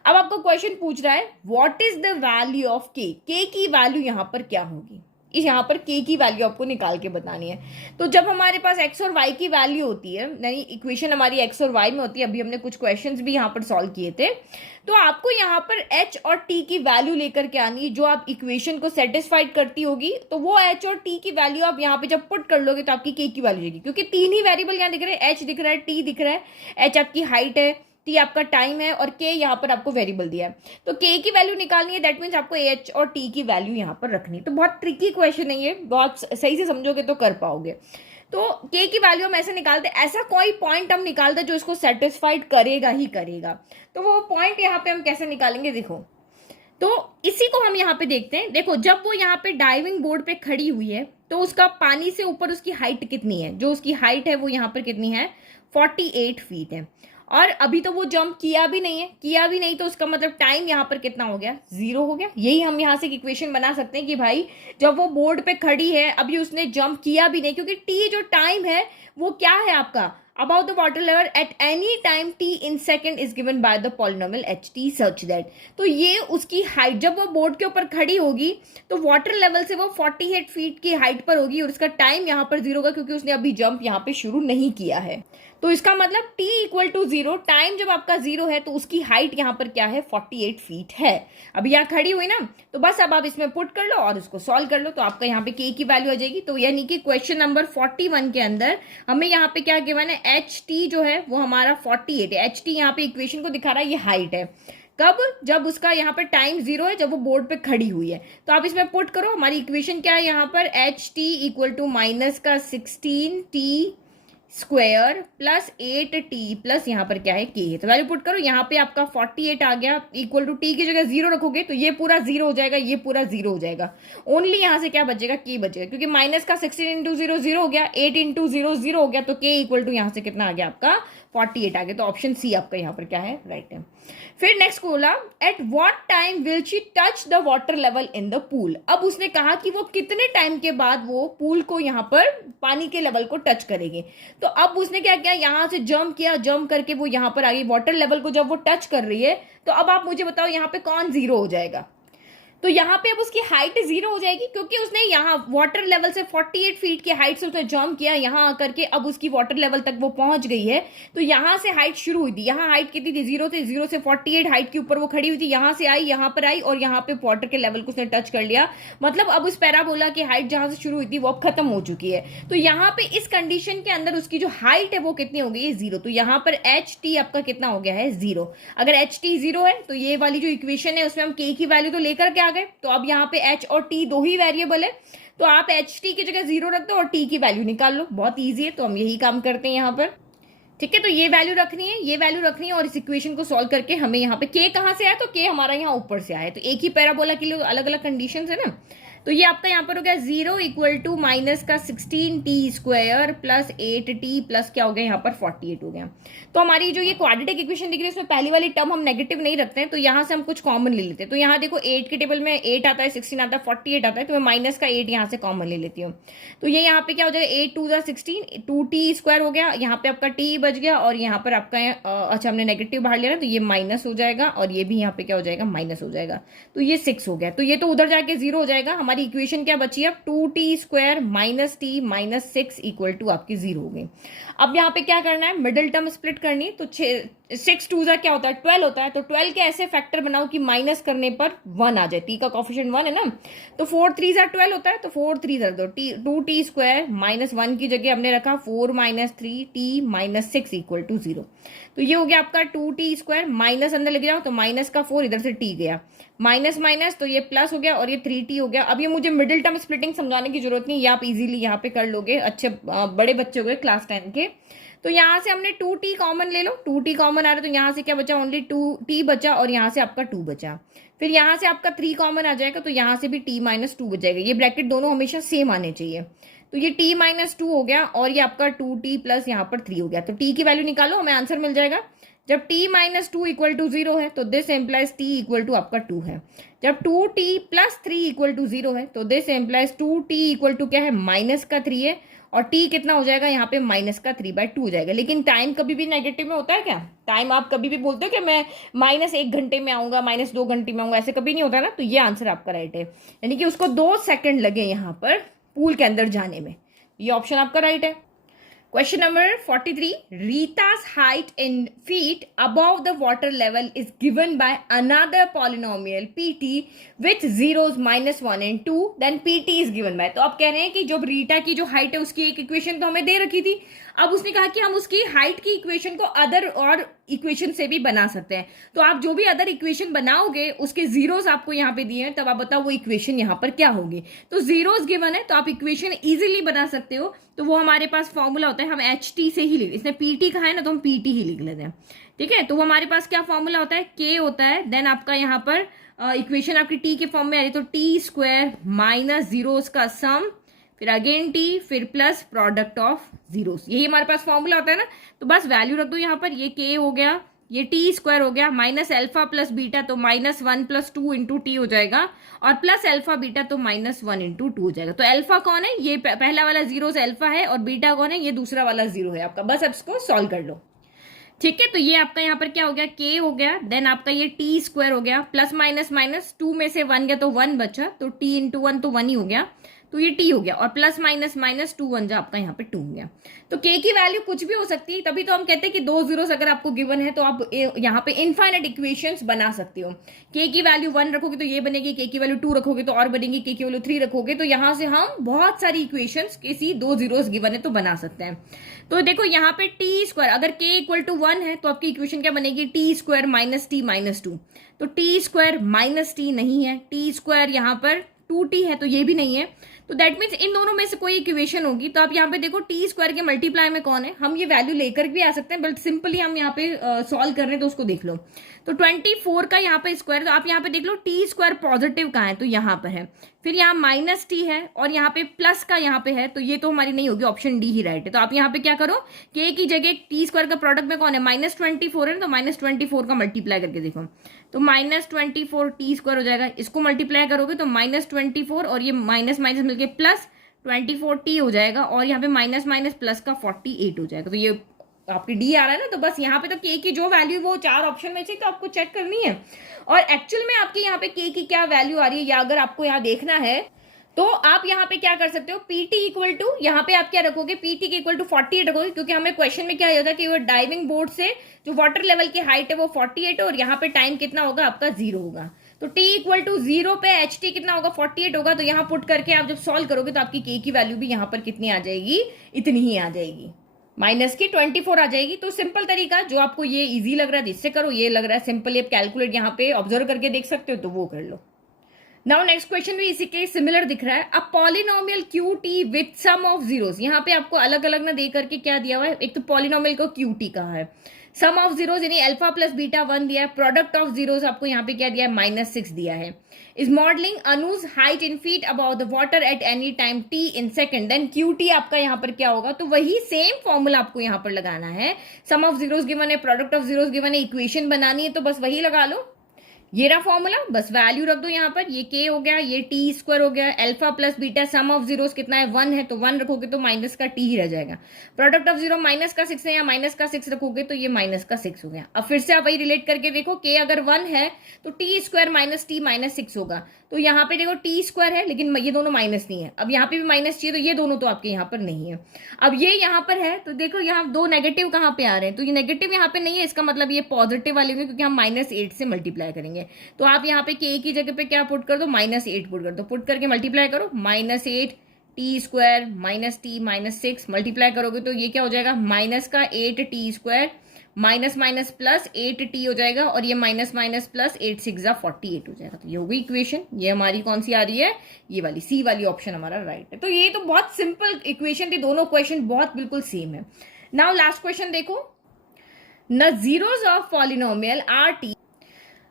अब आपको क्वेश्चन पूछ रहा है what is the value of के। के की वैल्यू यहाँ पर क्या होगी? इस यहाँ पर के की वैल्यू आपको निकाल के बतानी है। तो जब हमारे पास एक्स और वाई की वैल्यू होती है, यानी इक्वेशन हमारी एक्स और वाई में होती है, अभी हमने कुछ क्वेश्चंस भी यहाँ पर सॉल्व किए थे, तो आपको यहाँ पर एच और टी की वैल्यू लेकर के आनी है जो आप इक्वेशन को सेटिस्फाइड करती होगी। तो वो एच और टी की वैल्यू आप यहाँ पे जब पुट कर लोगे तो आपकी के की वैल्यू आएगी, क्योंकि 3 ही वेरिएबल यहाँ दिख रहे हैं, एच दिख रहा है, टी दिख रहा है। एच आपकी हाइट है, टी आपका टाइम है और के यहाँ पर आपको वेरिएबल दिया है। तो के की वैल्यू निकालनी है, दैट मीन्स आपको एच और टी की वैल्यू यहाँ पर रखनी है। तो बहुत ट्रिकी क्वेश्चन है ये, बहुत सही से समझोगे तो कर पाओगे। तो के की वैल्यू हम ऐसे निकालते, ऐसा कोई पॉइंट हम निकालते जो इसको सेटिस्फाइड करेगा ही करेगा। तो वो पॉइंट यहाँ पे हम कैसे निकालेंगे, देखो। तो इसी को हम यहाँ पे देखते हैं। देखो जब वो यहाँ पे डाइविंग बोर्ड पे खड़ी हुई है तो उसका पानी से ऊपर उसकी हाइट कितनी है, जो उसकी हाइट है वो यहाँ पर कितनी है, 48 फीट है। और अभी तो वो जंप किया भी नहीं, तो उसका मतलब टाइम यहाँ पर कितना हो गया, 0 हो गया। यही हम यहाँ से एक इक्वेशन बना सकते हैं कि भाई जब वो बोर्ड पे खड़ी है, अभी उसने जंप किया भी नहीं, क्योंकि टी जो टाइम है वो क्या है आपका, about the water level at any time t in second is given by the polynomial ht such that। तो ये उसकी हाइट जब वो बोर्ड के ऊपर खड़ी होगी तो वाटर लेवल से वो 48 फीट की हाइट पर होगी और उसका टाइम यहाँ पर 0 होगा, क्योंकि उसने अभी जंप यहाँ पे शुरू नहीं किया है। तो इसका मतलब t इक्वल टू 0, टाइम जब आपका 0 है तो उसकी हाइट यहाँ पर क्या है, 48 फीट है। अभी यहाँ खड़ी हुई ना, तो बस अब आप इसमें पुट कर लो और उसको सॉल्व कर लो, तो आपका यहाँ पे k की वैल्यू आ जाएगी। तो यानी कि क्वेश्चन नंबर 41 के अंदर हमें यहाँ पे क्या गिवन है, एच टी जो है वो हमारा 48 है। एच टी यहाँ पे इक्वेशन को दिखा रहा है, ये हाइट है। कब, जब उसका यहाँ पर टाइम 0 है, जब वो बोर्ड पे खड़ी हुई है। तो आप इसमें पुट करो, हमारी इक्वेशन क्या है यहाँ पर, H T equal to minus का 16 T square plus 8t plus यहाँ पर क्या है, k है। तो वैल्यू पुट करो, यहाँ पे आपका 48 आ गया, इक्वल टू t की जगह 0 रखोगे तो ये पूरा 0 हो जाएगा, ये पूरा 0 हो जाएगा। ओनली यहाँ से क्या बचेगा, k बचेगा, क्योंकि माइनस का 16 इंटू 0 0 हो गया, 8 इंटू 0 0 हो गया, तो k इक्वल टू यहाँ से कितना आ गया आपका, 48 आ गया। तो ऑप्शन सी आपका यहाँ पर क्या है, राइट है। फिर नेक्स्ट बोला, at what time will she touch the water level in the pool. अब उसने कहा कि वो कितने टाइम के बाद वो पूल को यहाँ पर पानी के लेवल को टच करेंगे। तो अब उसने क्या किया, यहां से जंप किया, जंप करके वो यहां पर आ गई वाटर लेवल को, जब वो टच कर रही है तो अब आप मुझे बताओ यहाँ पे कौन 0 हो जाएगा। तो यहाँ पे अब उसकी हाइट 0 हो जाएगी, क्योंकि उसने यहाँ वाटर लेवल से 48 फीट की हाइट से उसने जंप किया, यहाँ आकर के अब उसकी वाटर लेवल तक वो पहुंच गई है। तो यहाँ से हाइट शुरू हुई थी, यहाँ हाइट कितनी थी, 0 थी, 0 से 48 हाइट के ऊपर वो खड़ी हुई थी, यहाँ से आई, यहाँ पर आई और यहाँ पे वाटर के लेवल को उसने टच कर लिया। मतलब अब उस पैराबोला की हाइट जहां से शुरू हुई थी वो अब खत्म हो चुकी है। तो यहाँ पे इस कंडीशन के अंदर उसकी जो हाइट है वो कितनी हो गई है, 0। तो यहाँ पर एच टी आपका कितना हो गया है, 0। अगर एच टी 0 है तो ये वाली जो इक्वेशन है उसमें हम के की वैल्यू तो लेकर के आ गए। तो अब यहाँ पे एच और टी दो ही वेरिएबल है, तो आप एच टी की जगह 0 रख दो और टी की वैल्यू निकाल लो, बहुत ईजी है। तो हम यही काम करते हैं यहाँ पर, ठीक है। तो ये वैल्यू रखनी है, ये वैल्यू रखनी है और इस इक्वेशन को सॉल्व करके हमें यहाँ पे के कहां से आया, तो के हमारा यहाँ ऊपर से आया। तो एक ही पैराबोला के लिए अलग अलग कंडीशन है ना। तो ये आपका यहाँ पर हो गया 0 इक्वल टू माइनस का 16t square plus 8t plus क्या हो गया यहाँ पर 48 हो गया। तो हमारी जो ये क्वाड्रेटिक इक्वेशन दिख रही है इसमें पहली वाली टर्म हम नेगेटिव नहीं रखते हैं, तो यहाँ से हम कुछ कॉमन ले लेते हैं। तो यहाँ देखो 8 के टेबल में 8 आता है, 16 आता है, 48 आता है, तो मैं माइनस का 8 यहाँ से कॉमन ले लेती हूँ। तो ये यहाँ पे क्या हो जाएगा, 8 2 16, 2t स्क्वायर हो गया, यहाँ पे आपका t बच गया और यहाँ पर आपका अच्छा हमने नेगेटिव बाहर लिया ना, तो ये माइनस हो जाएगा और ये भी यहाँ पे क्या हो जाएगा, माइनस हो जाएगा। तो ये 6 हो गया, तो ये तो उधर जाके 0 हो जाएगा। हमारी इक्वेशन क्या बची अब, 2t square minus T minus 6 equal to आपकी 0 हो गई। अब यहाँ पे क्या करना है, मिडिल टर्म स्प्लिट करनी है। तो 6 2 क्या होता है, 12 होता है। तो 12 के ऐसे फैक्टर बनाओ कि माइनस करने पर 1 आ जाए, टी का कोफिशिएंट 1 है ना। तो 4 3 12 होता है, तो 4 3 दो, 2t स्क्वायर माइनस 1 की जगह हमने रखा 4 minus 3 T minus 6 equal to 0। तो ये हो गया आपका 2t स्क्वायर, माइनस अंदर लेके जाओ तो माइनस का 4 इधर से t गया, माइनस माइनस तो ये प्लस हो गया और ये 3t हो गया। अब ये मुझे मिडिल टर्म स्प्लिटिंग समझाने की जरूरत नहीं, ये आप इजीली यहाँ पे कर लोगे, अच्छे बड़े बच्चे हो गए क्लास 10 के। तो यहाँ से हमने 2t कॉमन ले लो, 2t कॉमन आ रहा है तो यहाँ से क्या बचा, ओनली 2t बचा और यहाँ से आपका 2 बचा। फिर यहाँ से आपका 3 कॉमन आ जाएगा तो यहाँ से भी t माइनस 2 बच जाएगा। ये ब्रैकेट दोनों हमेशा सेम आने चाहिए। तो ये t माइनस 2 हो गया और ये आपका 2t प्लस यहाँ पर 3 हो गया। तो t की वैल्यू निकालो, हमें आंसर मिल जाएगा। जब t माइनस 2 इक्वल टू 0 है तो this implies t equal to आपका 2 है। जब 2t प्लस 3 इक्वल टू 0 है तो this employees 2t equal to क्या है, माइनस का 3 है और t कितना हो जाएगा यहाँ पे, माइनस का 3/2 हो जाएगा। लेकिन टाइम कभी भी नेगेटिव में होता है क्या, टाइम आप कभी भी बोलते हो कि मैं -1 घंटे में आऊंगा, -2 घंटे में आऊंगा, ऐसे कभी नहीं होता ना। तो ये आंसर आपका राइट है, यानी कि उसको 2 सेकंड लगे यहाँ पर पूल के अंदर जाने में। ये ऑप्शन आपका राइट है। Question number 43. Rita's height in feet above the water level is given by another polynomial pt with zeros -1 and 2. Then pt is given by. तो अब कह रहे हैं कि जब रीटा की जो हाइट है उसकी एक इक्वेशन तो हमें दे रखी थी। अब उसने कहा कि हम उसकी हाइट की इक्वेशन को अदर और इक्वेशन से भी बना सकते हैं। तो आप जो भी अदर इक्वेशन बनाओगे उसके जीरोस आपको यहाँ पे दिए हैं, तब आप बताओ वो इक्वेशन यहाँ पर क्या होगी। तो जीरोस गिवन है तो आप इक्वेशन इजीली बना सकते हो। तो वो हमारे पास फॉर्मूला होता है, हम एच टी से ही लिख, इसने पीटी कहा है ना तो हम पीटी ही लिख लेते हैं, ठीक है। तो वो हमारे पास क्या फॉर्मूला होता है, के होता है, देन आपका यहाँ पर इक्वेशन आपकी टी के फॉर्म में आ रही तो टी स्क्वायर माइनस जीरोस का सम, फिर अगेन टी, फिर प्लस प्रोडक्ट ऑफ जीरोस, यही हमारे पास फॉर्मूला होता है ना। तो बस वैल्यू रख दो यहाँ पर, ये के हो गया, ये टी स्क्वायर हो गया, माइनस अल्फा प्लस बीटा तो -1 + 2 × टी हो जाएगा और प्लस अल्फा बीटा तो -1 × 2 हो जाएगा। तो अल्फा कौन है, ये पहला वाला जीरो से अल्फा है और बीटा कौन है, ये दूसरा वाला जीरो है आपका। बस अब इसको सॉल्व कर लो, ठीक है। तो ये आपका यहाँ पर क्या हो गया, के हो गया, देन आपका ये टी स्क्वायर हो गया, प्लस माइनस माइनस 2 में से 1 गया तो 1 बचा, तो टी × 1 तो 1 ही हो गया। तो ये टी हो गया, और प्लस माइनस माइनस 2 1 जा आपका यहाँ पे 2 हो गया। तो के की वैल्यू कुछ भी हो सकती है, तभी तो हम कहते हैं कि 2 जीरोस अगर आपको गिवन है तो आप यहाँ पे इनफाइनाइट इक्वेशंस बना सकते हो। के की वैल्यू 1 रखोगे तो ये बनेगी, के की वैल्यू 2 रखोगे तो और बनेगी, के की वैल्यू 3 रखोगे तो यहाँ से हम बहुत सारी इक्वेशंस किसी 2 जीरोस गिवन है तो बना सकते हैं। तो देखो यहाँ पे टी स्क्वायर, अगर के इक्वल टू 1 है तो आपकी इक्वेशन क्या बनेगी, T square minus T minus 2। तो टी स्क्वायर माइनस टी नहीं है, टी स्क्वायर यहाँ पर 2t है तो ये भी नहीं है। तो दैट मीन्स इन दोनों में से कोई इक्वेशन होगी। तो आप यहाँ पे देखो टी स्क्वायर के मल्टीप्लाई में कौन है, हम ये वैल्यू लेकर भी आ सकते हैं, बट सिंपली हम यहाँ पे सॉल्व कर रहे हैं तो उसको देख लो। तो 24 का यहाँ पे स्क्वायर, तो आप यहाँ पे देख लो टी स्क्वायर पॉजिटिव कहाँ है, तो यहाँ पर है, फिर यहाँ माइनस टी है और यहाँ पे प्लस का यहाँ पे है, तो ये तो हमारी नहीं होगी, ऑप्शन डी ही राइट है। तो आप यहाँ पे क्या करो, के की जगह टी स्क्वायर का प्रोडक्ट में कौन है, -24 है, तो -24 का मल्टीप्लाई करके देखो, तो -24 टी स्क्वायर हो जाएगा। इसको मल्टीप्लाई करोगे तो -24 और ये माइनस माइनस मिलके प्लस 24 टी हो जाएगा, और यहाँ पे माइनस माइनस प्लस का 48 हो जाएगा। तो ये आपकी डी आ रहा है ना, तो बस यहाँ पे तो के की जो वैल्यू वो 4 ऑप्शन में से तो आपको चेक करनी है, और एक्चुअल में आपकी यहाँ पे के की क्या वैल्यू आ रही है, या अगर आपको यहाँ देखना है तो आप यहाँ पे क्या कर सकते हो, पीटी इक्वल टू, यहाँ पे आप क्या रखोगे, पीटी के इक्वल टू 48 रखोगे, क्योंकि हमें क्वेश्चन में क्या होता है कि वो डाइविंग बोर्ड से जो वाटर लेवल की हाइट है वो 48 है, और यहाँ पे टाइम कितना होगा आपका 0 होगा। तो t इक्वल टू 0 पे एच टी कितना होगा, 48 होगा। तो यहाँ पुट करके आप जब सॉल्व करोगे तो आपकी के की वैल्यू भी यहाँ पर कितनी आ जाएगी, इतनी ही आ जाएगी, माइनस की 24 आ जाएगी। तो सिंपल तरीका, जो आपको ये इजी लग रहा है जिससे करो, ये लग रहा है सिंपल, आप कैलकुलेट यहाँ पे ऑब्जर्व करके देख सकते हो तो वो कर लो। नाउ नेक्स्ट क्वेश्चन भी इसी के सिमिलर दिख रहा है। A polynomial Q T with sum of zeros, यहाँ पे आपको अलग अलग ना दे करके क्या दिया हुआ है, एक तो पॉलिनोमियल को क्यू टी कहा है, सम ऑफ जीरोस यानी अल्फा प्लस बीटा 1 दिया है, प्रोडक्ट ऑफ जीरोस आपको यहाँ पे क्या दिया है, -6 दिया है। Is modelling Anuj height in feet about the water at any time T in second, then Q T आपका यहाँ पर क्या होगा, तो वही सेम फॉर्मूला आपको यहाँ पर लगाना है। सम ऑफ जीरोस गिवन है, प्रोडक्ट ऑफ जीरोस गिवन है, इक्वेशन बनानी है तो बस वही लगा लो, ये रहा फॉर्मूला, बस वैल्यू रख दो यहाँ पर, ये के हो गया, ये टी स्क्वायर हो गया, alpha plus beta some of zeros कितना है 1 है, तो 1 रखोगे तो माइनस का टी ही रह जाएगा। प्रोडक्ट ऑफ जीरो माइनस का 6 है, या माइनस का 6 रखोगे तो ये माइनस का 6 हो गया। अब फिर से आप वही रिलेट करके देखो, के अगर 1 है तो T square minus T minus 6 होगा। तो यहाँ पे देखो टी स्क्वायर है लेकिन ये दोनों माइनस नहीं है, अब यहाँ पे भी माइनस चाहिए तो ये दोनों तो आपके यहाँ पर नहीं है। अब ये यहाँ पर है तो देखो यहाँ दो नेगेटिव कहाँ पे आ रहे हैं, तो ये नेगेटिव यहाँ पे नहीं है, इसका मतलब ये पॉजिटिव वाले होंगे क्योंकि हम -8 से मल्टीप्लाई करेंगे। तो आप यहाँ पे के की जगह पे क्या पुट कर दो, -8 पुट कर दो, पुट करके मल्टीप्लाई करो, -8 T square minus T minus 6 multiply करोगे तो ये क्या हो जाएगा, माइनस का 8 T square minus minus plus 8 T हो जाएगा, और ये माइनस माइनस प्लस 8 6 48 हो जाएगा। तो ये हो गई इक्वेशन, ये हमारी कौन सी आ रही है, ये वाली सी वाली ऑप्शन हमारा राइट है। तो ये तो बहुत सिंपल इक्वेशन थी, दोनों क्वेश्चन बहुत बिल्कुल सेम है। नाउ लास्ट क्वेश्चन देखो, न zeros of polynomial are T,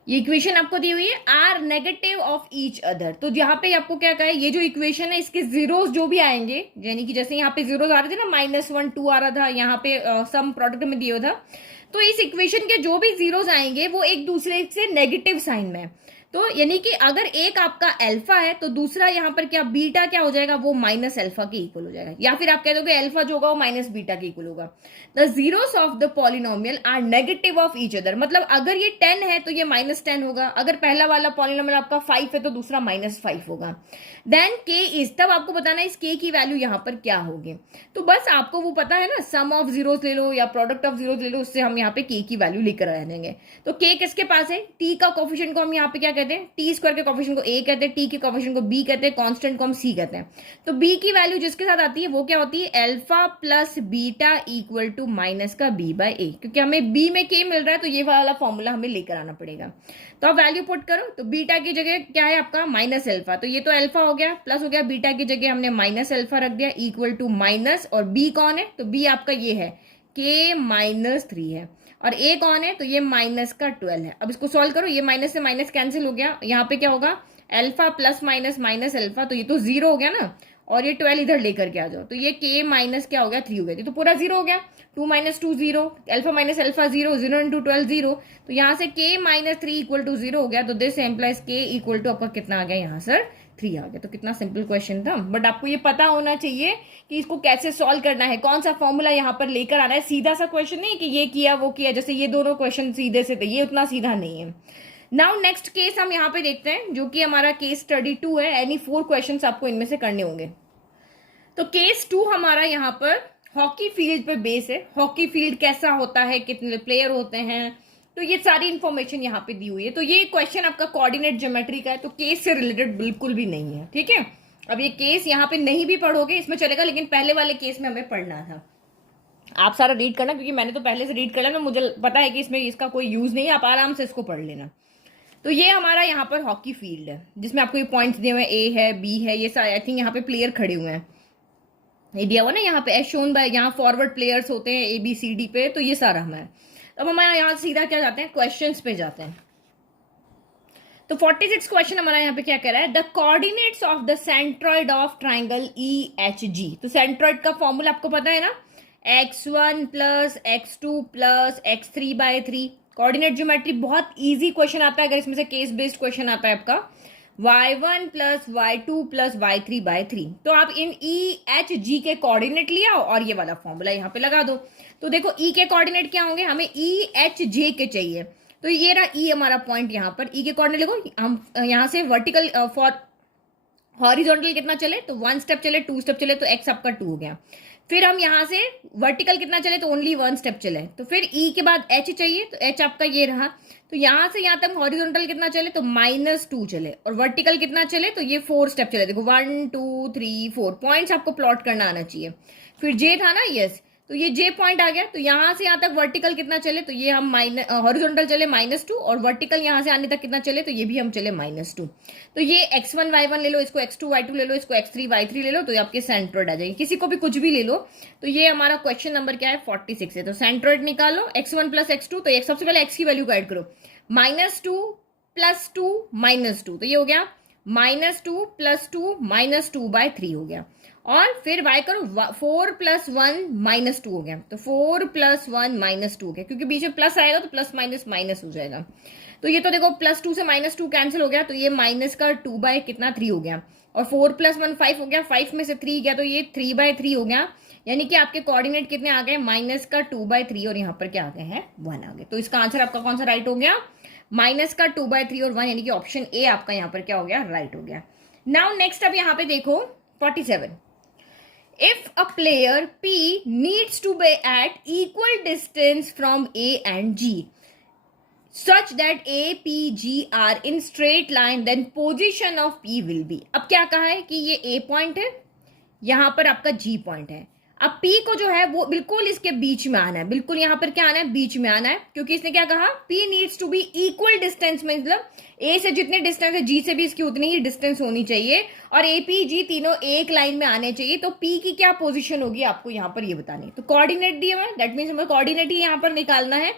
ये इक्वेशन आपको दी हुई है, are negative of each other. तो यहाँ पे आपको क्या कहा है, ये जो इक्वेशन है इसके जीरोस जो भी आएंगे, यानी कि जैसे यहाँ पे जीरोस आ रहे थे ना, -1 2 आ रहा था, यहाँ पे सम प्रोडक्ट में दिया था, तो इस इक्वेशन के जो भी जीरोस आएंगे वो एक दूसरे से नेगेटिव साइन में है। तो यानी कि अगर एक आपका अल्फा है तो दूसरा यहाँ पर क्या बीटा क्या हो जाएगा, वो माइनस अल्फा के इक्वल हो जाएगा, या फिर आप कह दोगे अल्फा जो होगा वो माइनस बीटा के इक्वल होगा। The zeros of the polynomial are negative of each other, मतलब अगर ये 10 है तो ये -10 होगा, अगर पहला वाला पॉलिनोमियल आपका 5 है तो दूसरा -5 होगा। देन के इज, तब आपको बताना है इस के की वैल्यू यहाँ पर क्या होगी। तो बस आपको वो पता है ना, सम ऑफ जीरोस ले लो या प्रोडक्ट ऑफ जीरोस ले लो, उससे हम यहाँ पे के की वैल्यू लेकर आ जाएंगे। तो के किसके पास है, टी का कोफिशिएंट को हम यहाँ पे क्या कहते हैं, टी स्क्वायर के कोफिशिएंट को ए कहते हैं, टी के कोफिशिएंट को बी कहते हैं, कांस्टेंट को हम सी कहते हैं। तो बी की वैल्यू जिसके साथ आती है वो क्या होती है, alpha plus beta equal to minus का बी बाय ए, क्योंकि हमें बी में के मिल रहा है तो ये वाला फॉर्मूला हमें लेकर आना पड़ेगा। तो आप वैल्यू पुट करो, तो बीटा की जगह क्या है आपका माइनस अल्फा, तो ये तो अल्फा हो गया, प्लस हो गया, बीटा की जगह हमने माइनस अल्फा रख दिया इक्वल टू माइनस, और बी कौन है, तो बी आपका ये है के -3 है, और ए कौन है, तो ये माइनस का 12 है। अब इसको सॉल्व करो, ये माइनस से माइनस कैंसिल हो गया, यहाँ पे क्या होगा alpha plus minus minus alpha, तो ये तो 0 हो गया ना, और ये 12 इधर लेकर के आ जाओ, तो ये के माइनस क्या हो गया 3 हो गया, तो पूरा 0 हो गया, 2 - 2 0, अल्फा माइनस अल्फा 0, 0 × 12 0, तो यहाँ से के -3 इक्वल टू 0 हो गया। तो दिस एम्प्लाइज के इक्वल टू आपका कितना आ गया यहाँ सर 3 आ गया। तो कितना सिंपल क्वेश्चन था, बट आपको ये पता होना चाहिए कि इसको कैसे सॉल्व करना है, कौन सा फॉर्मूला यहाँ पर लेकर आना है। सीधा सा क्वेश्चन नहीं कि ये किया वो किया, जैसे ये दोनों क्वेश्चन सीधे से थे, ये उतना सीधा नहीं है। नाउ नेक्स्ट केस हम यहाँ पे देखते हैं, जो कि हमारा केस स्टडी 2 है। एनी 4 क्वेश्चंस आपको इनमें से करने होंगे। तो केस 2 हमारा यहाँ पर हॉकी फील्ड पे बेस है। हॉकी फील्ड कैसा होता है, कितने प्लेयर होते हैं, तो ये सारी इंफॉर्मेशन यहाँ पे दी हुई है। तो ये क्वेश्चन आपका कोऑर्डिनेट ज्योमेट्री का है, तो केस से रिलेटेड बिल्कुल भी नहीं है, ठीक है। अब ये केस यहाँ पे नहीं भी पढ़ोगे इसमें चलेगा, लेकिन पहले वाले केस में हमें पढ़ना था। आप सारा रीड करना, क्योंकि मैंने तो पहले से रीड कर लिया, मुझे पता है कि इसमें इसका कोई यूज नहीं है, आप आराम से इसको पढ़ लेना। तो ये हमारा यहाँ पर हॉकी फील्ड है, जिसमें आपको ये पॉइंट्स दिए हुए हैं, ए है, बी है, ये सारे आई थिंक यहाँ पे प्लेयर खड़े हुए हैं, ये दिया हुआ ना यहाँ पे एज शोन बाय, यहाँ फॉरवर्ड प्लेयर्स होते हैं ए बी सी डी पे, तो ये सारा हमारा। अब हम यहाँ सीधा क्या जाते हैं, क्वेश्चंस पे जाते हैं। तो 46 क्वेश्चन हमारा यहाँ पे क्या कह रहा है, the coordinates of the centroid of triangle E H G. तो सेंट्रॉइड का फॉर्मूला आपको पता है ना, x1 plus x2 plus x3/3। Coordinate geometry बहुत इजी क्वेश्चन आता है, अगर इसमें से केस बेस्ड क्वेश्चन आता है आपका, y1 plus y2 plus y3/3। तो आप इन ई एच जी के कोऑर्डिनेट ले आओ और ये वाला फॉर्मूला यहाँ पे लगा दो। तो देखो ई के कोऑर्डिनेट क्या होंगे, हमें ई एच जे के चाहिए, तो ये रहा ई हमारा पॉइंट। यहाँ पर ई के कोऑर्डिनेट लिखो, हम यहाँ से वर्टिकल फॉर हॉरिजॉन्टल कितना चले, तो 1 स्टेप चले, 2 स्टेप चले, तो एक्स आपका 2 हो गया। फिर हम यहाँ से वर्टिकल कितना चले, तो ओनली 1 स्टेप चले, तो फिर ई के बाद एच चाहिए, तो एच आपका ये रहा। तो यहाँ से यहाँ तक हॉरिजॉन्टल कितना चले, तो -2 चले, और वर्टिकल कितना चले, तो ये 4 स्टेप चले। देखो 1 2 3 4 पॉइंट्स आपको प्लॉट करना आना चाहिए। फिर जे था ना, यस, तो ये जे पॉइंट आ गया। तो यहाँ से यहाँ तक वर्टिकल कितना चले, तो ये हम हॉरिजॉन्टल चले -2, और वर्टिकल यहाँ से आने तक कितना चले, तो ये भी हम चले -2। तो ये x1 y1 ले लो, इसको x2 y2 ले लो, इसको x3 y3 ले लो, तो ये आपके सेंट्रोइड आ जाएगी। किसी को भी कुछ भी ले लो। तो ये हमारा क्वेश्चन नंबर क्या है, 46 है। तो सेंट्रोइड निकालो, x1 प्लस x2, तो सबसे पहले x की वैल्यू को ऐड करो, -2 + 2 -2, तो ये हो गया -2 + 2 -2/3 हो गया। और फिर y करो, 4 + 1 -2 हो गया, तो 4 + 1 -2 हो गया, क्योंकि बीच में प्लस आएगा तो प्लस माइनस माइनस हो जाएगा। तो ये तो देखो +2 से -2 कैंसिल हो गया, तो ये माइनस का 2/3 हो गया, और 4 + 1 5 हो गया, 5 में से 3 गया, तो ये 3/3 हो गया। यानी कि आपके कोऑर्डिनेट कितने आ गए, -2/3, और यहाँ पर क्या आ गए हैं, 1 आ गए। तो इसका आंसर आपका कौन सा राइट हो गया, -2/3 और 1, यानी कि ऑप्शन ए आपका यहाँ पर क्या हो गया, राइट हो गया। नाउ नेक्स्ट अब यहाँ पे देखो 47, if a player P needs to be at equal distance from A and G such that A, P, G are in straight line, then position of P will be। अब क्या कहा है कि ये A पॉइंट है, यहां पर आपका G पॉइंट है। अब P को जो है वो बिल्कुल इसके बीच में आना है, बिल्कुल यहां पर क्या आना है, बीच में आना है, क्योंकि इसने क्या कहा, P needs to be equal distance में, मतलब A से जितने डिस्टेंस है G से भी इसकी उतनी ही डिस्टेंस होनी चाहिए, और A, P, G तीनों एक लाइन में आने चाहिए। तो P की क्या पोजीशन होगी आपको यहाँ पर ये बतानी। तो कोऑर्डिनेट दिए हुए, दैट मीन्स हमें कोऑर्डिनेट ही यहाँ पर निकालना है।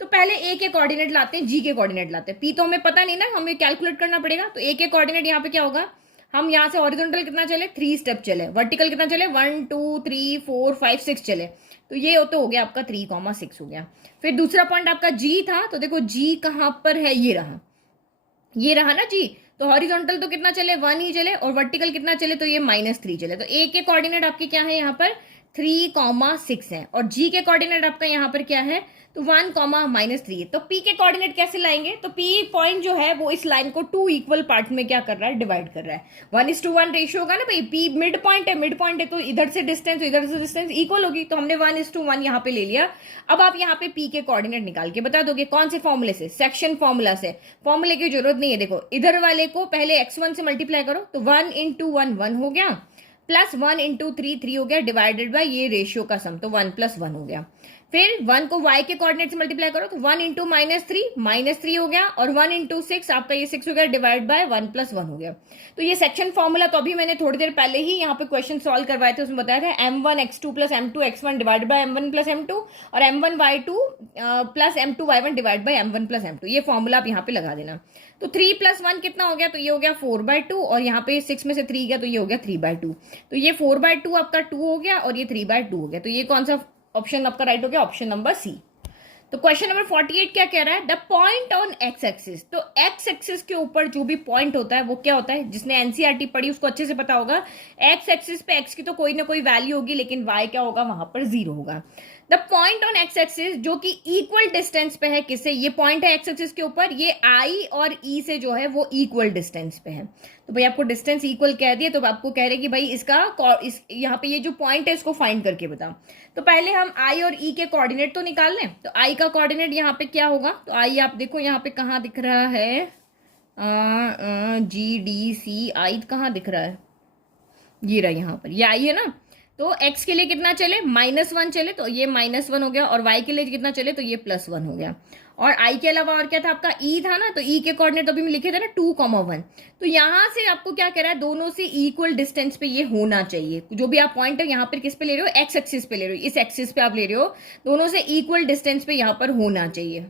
तो पहले A के कोऑर्डिनेट लाते हैं, G के कोऑर्डिनेट लाते हैं। P तो हमें पता नहीं ना, हमें कैलकुलेट करना पड़ेगा। तो A के कोऑर्डिनेट यहाँ पे क्या होगा, हम यहाँ से हॉरिजॉन्टल कितना चले, 3 स्टेप चले, वर्टिकल कितना चले, 1 2 3 4 5 6 चले, तो ये तो हो गया आपका 3,6 हो गया। फिर दूसरा पॉइंट आपका G था, तो देखो G कहाँ पर है, ये रहा ना G। तो हॉरिजॉन्टल तो कितना चले, 1 ही चले, और वर्टिकल कितना चले, तो ये -3 चले। तो A के कोऑर्डिनेट आपके क्या है यहाँ पर, 3,6 है, और G के कोऑर्डिनेट आपका यहाँ पर क्या है, तो 1, -3 है। तो P के कोऑर्डिनेट कैसे लाएंगे, तो P पॉइंट जो है वो इस लाइन को 2 इक्वल पार्ट में क्या कर रहा है, डिवाइड कर रहा है। 1:1 रेशियो होगा ना भाई, P मिड पॉइंट है, तो इधर से डिस्टेंस इधर से डिस्टेंस इक्वल होगी, तो हमने 1:1 यहाँ पे ले लिया। अब आप यहाँ पे P के कोऑर्डिनेट निकाल के बता दोगे, कौन से फॉर्मूले से, सेक्शन फॉर्मूला से। फॉर्मूले की जरूरत नहीं है, देखो इधर वाले को पहले x1 से मल्टीप्लाई करो, तो 1 × 1 1 हो गया, प्लस 1 × 3 3 हो गया, डिवाइडेड बाय ये रेशियो का सम, तो 1 + 1 हो गया। फिर 1 को y के कोऑर्डिनेट से मल्टीप्लाई करो, तो 1 × -3 हो गया, और 1 × 6 आपका ये 6 हो गया, डिवाइड बाय 1 + 1 हो गया। तो ये सेक्शन फॉर्मूला तो अभी मैंने थोड़ी देर पहले ही यहाँ पे क्वेश्चन सॉल्व करवाए थे, उसमें बताया था m1x2 + m2x1 divide by m1 + m2, और m1y2 + m2y1 divide by m1 + m2। ये फॉर्मूला आप यहाँ पे लगा देना। तो 3 + 1 कितना हो गया, तो ये हो गया 4/2, और यहाँ पे 6 में से 3 गया, तो ये हो गया 3/2। तो ये 4/2 आपका 2 हो गया, और ये 3/2 हो गया। तो ये कौन सा ऑप्शन आपका राइट हो गया, ऑप्शन नंबर सी। तो क्वेश्चन नंबर 48 क्या कह रहा है, the point on x axis. तो एक्स एक्सिस के ऊपर जो भी पॉइंट होता है वो क्या होता है, जिसने एनसीईआरटी पढ़ी उसको अच्छे से पता होगा, एक्स एक्सिस पे एक्स की तो कोई ना कोई वैल्यू होगी, लेकिन वाई क्या होगा, वहां पर 0 होगा। The point on x axis जो कि इक्वल डिस्टेंस पे है, किससे? ये पॉइंट है एक्स एक्सिस के ऊपर, ये आई और ई से जो है वो इक्वल डिस्टेंस पे है। तो भाई आपको डिस्टेंस इक्वल कह दिया, तो आपको कह रहे कि भाई इसका यहाँ पे ये जो पॉइंट है इसको फाइंड करके बताओ। तो पहले हम आई और ई के कोऑर्डिनेट तो निकाल लें। तो आई का कोऑर्डिनेट यहाँ पे क्या होगा? तो आई आप देखो यहाँ पे कहाँ दिख रहा है, जी डी सी आई कहाँ दिख रहा है? ये रहा यहाँ पर, ये आई है ना। तो x के लिए कितना चले? -1 चले, तो ये -1 हो गया। और y के लिए कितना चले? तो ये +1 हो गया। और i के अलावा और क्या था आपका? e था ना, तो e के कोऑर्डिनेट तो अभी मैं लिखे थे ना 2,1। तो यहां से आपको क्या कह रहा है? दोनों से इक्वल डिस्टेंस पे ये होना चाहिए। जो भी आप पॉइंट है यहाँ पर किस पे ले रहे हो? एक्स एक्सिस पे ले रहे हो, इस एक्सिस पे आप ले रहे हो, दोनों से इक्वल डिस्टेंस पे यहाँ पर होना चाहिए,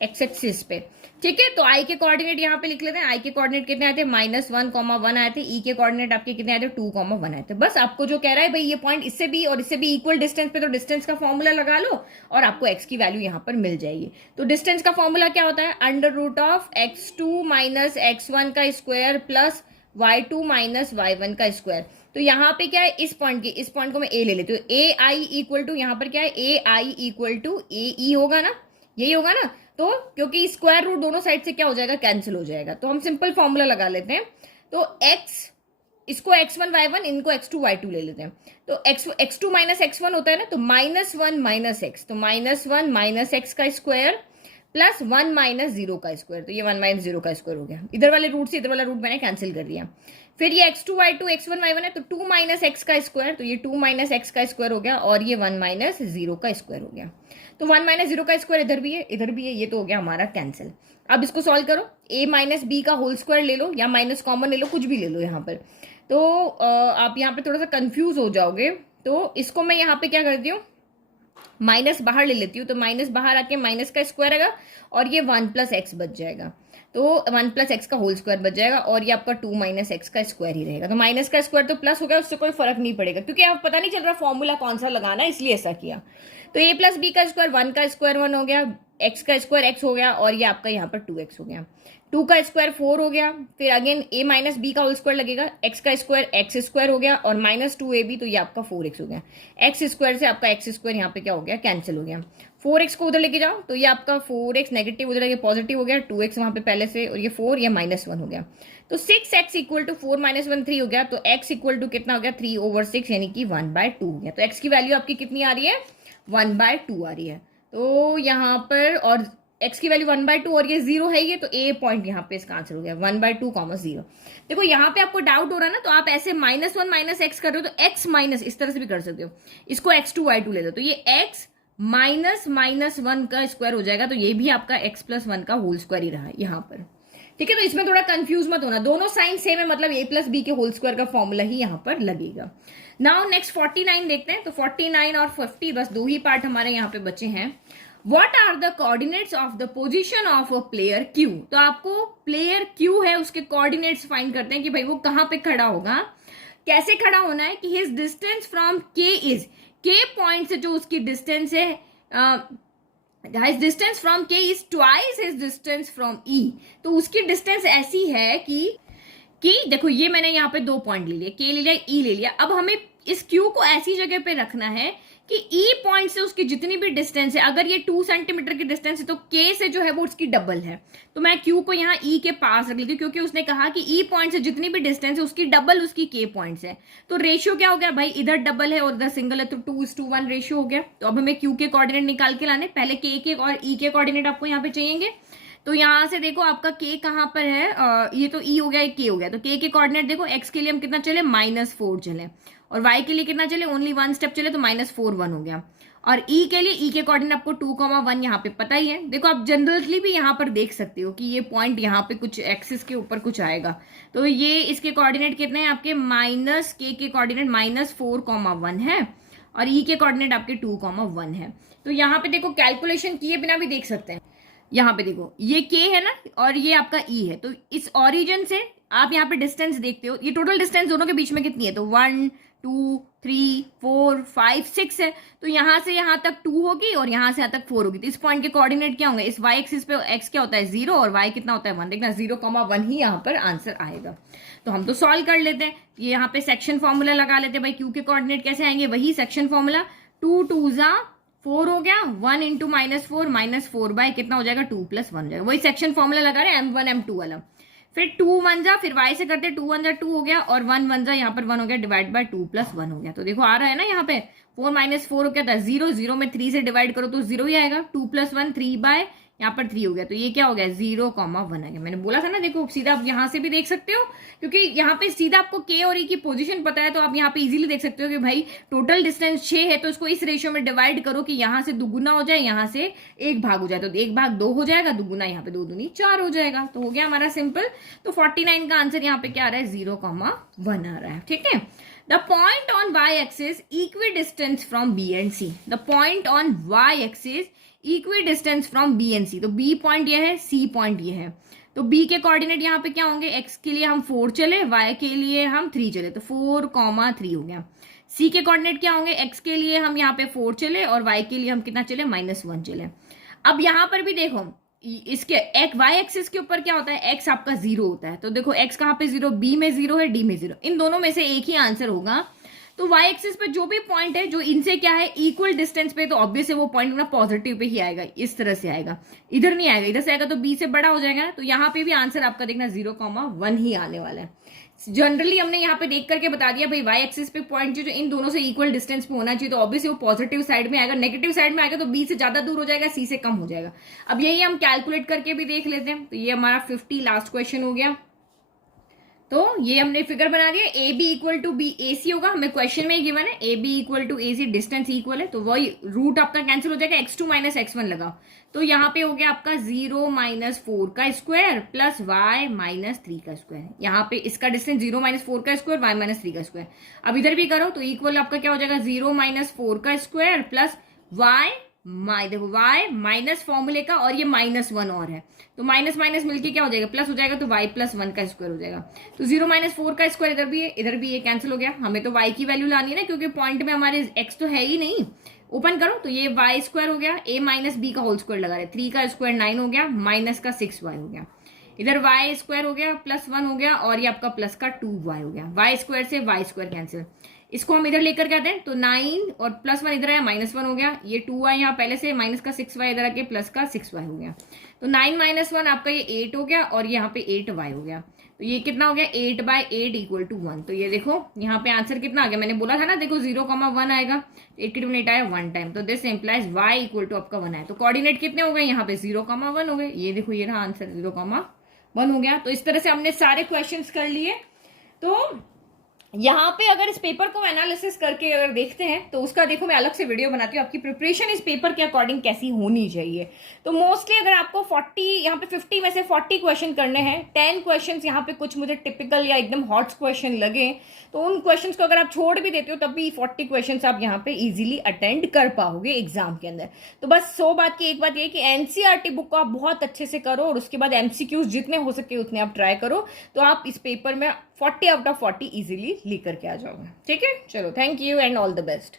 एक्स एक्सिस पे। ठीक है, तो आई के कोऑर्डिनेट यहाँ पे लिख लेते हैं। आई के कोऑर्डिनेट कितने आए थे? -1,1 आए थे। ई के कोऑर्डिनेट आपके कितने आए थे? 2,1 आए थे। बस आपको जो कह रहा है भाई ये पॉइंट इससे भी और इससे भी इक्वल डिस्टेंस पे, तो डिस्टेंस का फॉर्मूला लगा लो और आपको एक्स की वैल्यू यहाँ पर मिल जाएगी। तो डिस्टेंस का फॉर्मूला क्या होता है? √of x2 - x1 का स्क्वायर प्लस y2 - y1 का स्क्वायर। तो यहाँ पे क्या है? इस पॉइंट को मैं ए ले लेती हूँ। ए आई इक्वल टू, यहाँ पर क्या है? ए आई इक्वल टू ए ई होगा ना, यही होगा ना। तो क्योंकि स्क्वायर रूट दोनों साइड से क्या हो जाएगा? कैंसिल हो जाएगा। तो हम सिंपल फॉर्मूला लगा लेते हैं। तो x, इसको x1 y1, इनको x2 y2 ले लेते हैं। तो x2 - x1 होता है ना, तो -1 - x, तो -1 - x का स्क्वायर प्लस 1 - 0 का स्क्वायर। तो ये 1 - 0 का स्क्वायर हो गया। इधर वाले रूट से इधर वाला रूट मैंने कैंसिल कर दिया। फिर ये x2 y2 x1 y1 है, तो 2 - x का स्क्वायर, तो ये 2 - x का स्क्वायर हो गया। और ये 1 - 0 का स्क्वायर हो गया। तो 1 - 0 का स्क्वायर इधर भी है, इधर भी है, ये तो हो गया हमारा कैंसिल। अब इसको सॉल्व करो। a - b का होल स्क्वायर ले लो या माइनस कॉमन ले लो, कुछ भी ले लो यहाँ पर। तो आप यहाँ पे थोड़ा सा कंफ्यूज हो जाओगे। तो इसको मैं यहाँ पे क्या करती हूँ, माइनस बाहर ले लेती हूँ। तो माइनस बाहर आके माइनस का स्क्वायर आएगा और ये 1 + x बच जाएगा। तो 1 + x का होल स्क्वायर बच जाएगा और ये आपका 2 - x का स्क्वायर ही रहेगा। तो माइनस का स्क्वायर तो प्लस हो गया, उससे कोई फर्क नहीं पड़ेगा क्योंकि आप पता नहीं चल रहा फॉर्मूला कौन सा लगाना है, इसलिए ऐसा किया। तो a + b का स्क्वायर 1 का स्क्वायर 1 हो गया, x का स्क्वायर x हो गया और ये आपका यहाँ पर 2x हो गया। 2 का स्क्वायर 4 हो गया। फिर अगेन a - b का होल स्क्वायर लगेगा, x का स्क्वायर x स्क्वायर हो गया और -2ab, तो ये आपका 4x हो गया। x स्क्वायर से आपका x स्क्वायर यहाँ पे क्या हो गया? कैंसिल हो गया। 4x को उधर लेके जाओ, तो ये आपका 4x नेगेटिव उधर लेके पॉजिटिव हो गया, 2x वहां पे पहले से, और ये 4, ये -1 हो गया। तो 6x = 4 - 1 3 हो गया। तो x = कितना हो गया? 3/6, यानी कि 1/2 हो गया। तो x की वैल्यू आपकी कितनी आ रही है? 1/2 आ रही है। तो यहाँ पर, और x की वैल्यू 1/2 और ये 0 है, ये तो a पॉइंट यहाँ पे इसका आंसर हो गया 1/2, 0। देखो यहाँ पे आपको डाउट हो रहा है ना, तो आप ऐसे -1 - x कर रहे हो, तो x माइनस इस तरह से भी कर सकते हो। इसको x2 y2 ले लो, तो ये x -1 का स्क्वायर हो जाएगा। तो ये भी आपका x + 1 का होल स्क्वायर ही रहा यहाँ पर। ठीक है, तो इसमें थोड़ा कंफ्यूज मत होना, दोनों साइन सेम है, मतलब a + b के होल स्क्वायर का फॉर्मूला ही यहाँ पर लगेगा। नाउ नेक्स्ट 49 देखते हैं। तो 49 और 50 बस दो ही पार्ट हमारे यहाँ पे बचे हैं। What are the coordinates of the position of a player Q? तो आपको प्लेयर Q है उसके कोऑर्डिनेट्स फाइंड करते हैं कि भाई वो कहाँ पे खड़ा होगा, कैसे खड़ा होना है। कि his distance from K is, K point से जो उसकी डिस्टेंस है, his distance from K is twice his distance from E। तो उसकी डिस्टेंस ऐसी है कि देखो ये मैंने यहाँ पे 2 पॉइंट ले लिए, K ले लिया, E ले लिया। अब हमें इस Q को ऐसी जगह पे रखना है कि E पॉइंट से उसकी जितनी भी डिस्टेंस है, अगर ये 2 सेंटीमीटर की डिस्टेंस है तो K से जो है वो उसकी डबल है। तो मैं Q को यहाँ E के पास रख लेती हूँ क्योंकि उसने कहा कि E पॉइंट से जितनी भी डिस्टेंस है उसकी डबल उसकी K पॉइंट्स है। तो रेशियो क्या हो गया भाई? इधर डबल है और इधर सिंगल है, तो 2:1 रेशियो हो गया। तो अब हमें Q के कोऑर्डिनेट निकाल के लाने, पहले K के और E के कोऑर्डिनेट आपको यहाँ पे चाहिए। तो यहां से देखो आपका K कहां पर है, ये तो E हो गया, K हो गया। तो K के कोऑर्डिनेट देखो, X के लिए हम कितना चले? -4 चले, और Y के लिए कितना चले? ओनली 1 स्टेप चले, तो -4 1 हो गया। और E के लिए, E के कोऑर्डिनेट आपको 2,1 यहाँ पे पता ही है। देखो आप जनरली भी यहाँ पर देख सकते हो कि ये पॉइंट यहाँ पे कुछ एक्सिस के ऊपर कुछ आएगा। तो ये इसके कोऑर्डिनेट कितने हैं आपके? -K के कोऑर्डिनेट -4,1 है और E के कोऑर्डिनेट आपके 2,1 है। तो यहाँ पे देखो कैलकुलेशन किए बिना भी देख सकते हैं। यहाँ पे देखो ये K है ना और ये आपका E है। तो इस ओरिजिन से आप यहाँ पे डिस्टेंस देखते हो, ये टोटल डिस्टेंस दोनों के बीच में कितनी है? तो 1 2 3 4 5 6 है। तो यहाँ से यहाँ तक 2 होगी और यहाँ से यहाँ तक 4 होगी। तो इस पॉइंट के कोऑर्डिनेट क्या होंगे? इस y एक्सिस पे x क्या होता है? 0 और y कितना होता है? 1। देखना 0,1 ही यहाँ पर आंसर आएगा। तो हम तो सॉल्व कर लेते हैं। ये यहाँ पे सेक्शन फॉर्मूला लगा लेते हैं भाई। Q के कोऑर्डिनेट कैसे आएंगे? वही सेक्शन फॉर्मूला, 2 2 ज़ा 4 हो गया, 1 इंटू -4 -4 बाय कितना हो जाएगा 2 + 1 हो जाएगा। वही सेक्शन फॉर्मूला लगा रहे हैं M1 M2 वाला। फिर 2 1 जा, फिर y से करते 2 1 जा 2 हो गया, और 1 1 जा यहाँ पर 1 हो गया, डिवाइड बाय 2 + 1 हो गया। तो देखो आ रहा है ना यहाँ पे 4 - 4 क्या था 0, 0 में 3 से डिवाइड करो तो 0 ही आएगा। 2 + 1 3 बाय यहाँ पर 3 हो गया, तो ये क्या हो गया 0,1 आ गया। मैंने बोला था ना, देखो सीधा आप यहाँ से भी देख सकते हो, क्योंकि यहाँ पे सीधा आपको k और e की पोजीशन पता है, तो आप यहाँ पे इजीली देख सकते हो कि भाई टोटल डिस्टेंस 6 है, तो इसको इस रेशियो में डिवाइड करो कि यहाँ से दुगुना हो जाए, यहाँ से 1 भाग हो जाए, तो 1 भाग 2 हो जाएगा, दुगुना यहाँ पे 2 दूनी 4 हो जाएगा। तो हो गया हमारा सिंपल। तो 49 का आंसर यहाँ पे क्या आ रहा है 0,1 आ रहा है। ठीक है। The point on y-axis equidistant from B and C. The point on y-axis equidistant from B and C. तो B पॉइंट ये है, C पॉइंट ये है। तो B के कोऑर्डिनेट यहाँ पे क्या होंगे, x के लिए हम 4 चले, y के लिए हम 3 चले, तो 4,3 हो गया। C के कोऑर्डिनेट क्या होंगे, x के लिए हम यहाँ पे 4 चले और y के लिए हम कितना चले -1 चले। अब यहाँ पर भी देखो इसके y एक्सिस के ऊपर क्या होता है, x आपका 0 होता है। तो देखो x कहाँ पे 0, b में 0 है, d में 0, इन दोनों में से एक ही आंसर होगा। तो y एक्सिस पे जो भी पॉइंट है जो इनसे क्या है इक्वल डिस्टेंस पे, तो ऑब्वियस है वो पॉइंट अपना पॉजिटिव पे ही आएगा, इस तरह से आएगा, इधर नहीं आएगा, इधर से आएगा तो b से बड़ा हो जाएगा। तो यहाँ पे भी आंसर आपका देखना 0,1 ही आने वाला है। जनरली हमने यहाँ पे देख करके बता दिया भाई y एक्सिस पे पॉइंट जो इन दोनों से इक्वल डिस्टेंस पे होना चाहिए, तो ऑब्वियसली वो पॉजिटिव साइड में आएगा, नेगेटिव साइड में आएगा तो b से ज्यादा दूर हो जाएगा, c से कम हो जाएगा। अब यही हम कैलकुलेट करके भी देख लेते हैं। तो ये हमारा 50 लास्ट क्वेश्चन हो गया। तो ये हमने फिगर बना दिया, A B equal to B A C होगा, हमें क्वेश्चन में ही गिवन है, A B equal to A C, distance equal है, तो वही रूट आपका कैंसिल हो जाएगा, x2 - x1 लगाओ, तो यहाँ पे हो गया आपका 0 - 4 का स्क्वायर प्लस y - 3 का स्क्वायर। यहाँ पे इसका डिस्टेंस 0 - 4 का स्क्वायर, y - 3 का स्क्वायर। अब इधर भी करो तो इक्वल आपका क्या हो जाएगा 0 - 4 का स्क्वायर प्लस देखो y माइनस फॉर्मूले का, और ये -1 और है, तो माइनस माइनस मिलके क्या हो जाएगा प्लस हो जाएगा, तो y + 1 का स्क्वायर हो जाएगा। तो 0 - 4 का स्क्वायर इधर भी है, इधर भी ये कैंसिल हो गया। हमें तो y की वैल्यू लानी है ना, क्योंकि पॉइंट में हमारे x तो है ही नहीं। ओपन करो तो ये y स्क्वायर हो गया, a - b का होल स्क्वायर लगा रहे, 3 का स्क्वायर 9 हो गया, माइनस का 6y हो गया, इधर y स्क्वायर हो गया प्लस 1 हो गया, और ये आपका प्लस का 2y हो गया। y स्क्वायर से y स्क्वायर कैंसिल, इसको हम इधर लेकर के आते हैं, तो 9 और प्लस 1 इधर आया, -1 हो गया, ये 2y यहाँ पहले से, माइनस का 6y इधर आके प्लस का 6y हो गया। तो 9 - 1 आपका ये 8 हो गया, और यहाँ पे 8y हो गया। तो ये कितना हो गया 8/8 = 1। तो ये देखो यहाँ पे आंसर कितना आ गया, मैंने बोला था ना, देखो 0,1 आएगा, 8 के 8 आया 1 टाइम, तो दिस इंप्लाइज y = आपका 1 आया। तो कोऑर्डिनेट कितने हो गए यहाँ पे 0,1 हो गए। ये देखो ये रहा आंसर 0,1 हो गया। तो इस तरह से हमने सारे क्वेश्चन कर लिए। तो यहाँ पे अगर इस पेपर को एनालिसिस करके अगर देखते हैं तो उसका देखो मैं अलग से वीडियो बनाती हूँ, आपकी प्रिपरेशन इस पेपर के अकॉर्डिंग कैसी होनी चाहिए। तो मोस्टली अगर आपको 40 यहाँ पे 50 में से 40 क्वेश्चन करने हैं, 10 क्वेश्चंस यहाँ पे कुछ मुझे टिपिकल या एकदम हॉट क्वेश्चन लगे, तो उन क्वेश्चंस को अगर आप छोड़ भी देते हो तब भी 40 क्वेश्चंस आप यहाँ पे इजीली अटेंड कर पाओगे एग्जाम के अंदर। तो बस 100 बात की एक बात ये कि एनसीईआरटी बुक को आप बहुत अच्छे से करो, और उसके बाद एमसीक्यूज जितने हो सके उतने आप ट्राई करो, तो आप इस पेपर में 40 आउट ऑफ 40 इजीली लेकर के आ जाओगे। ठीक है, चलो thank you and all the best.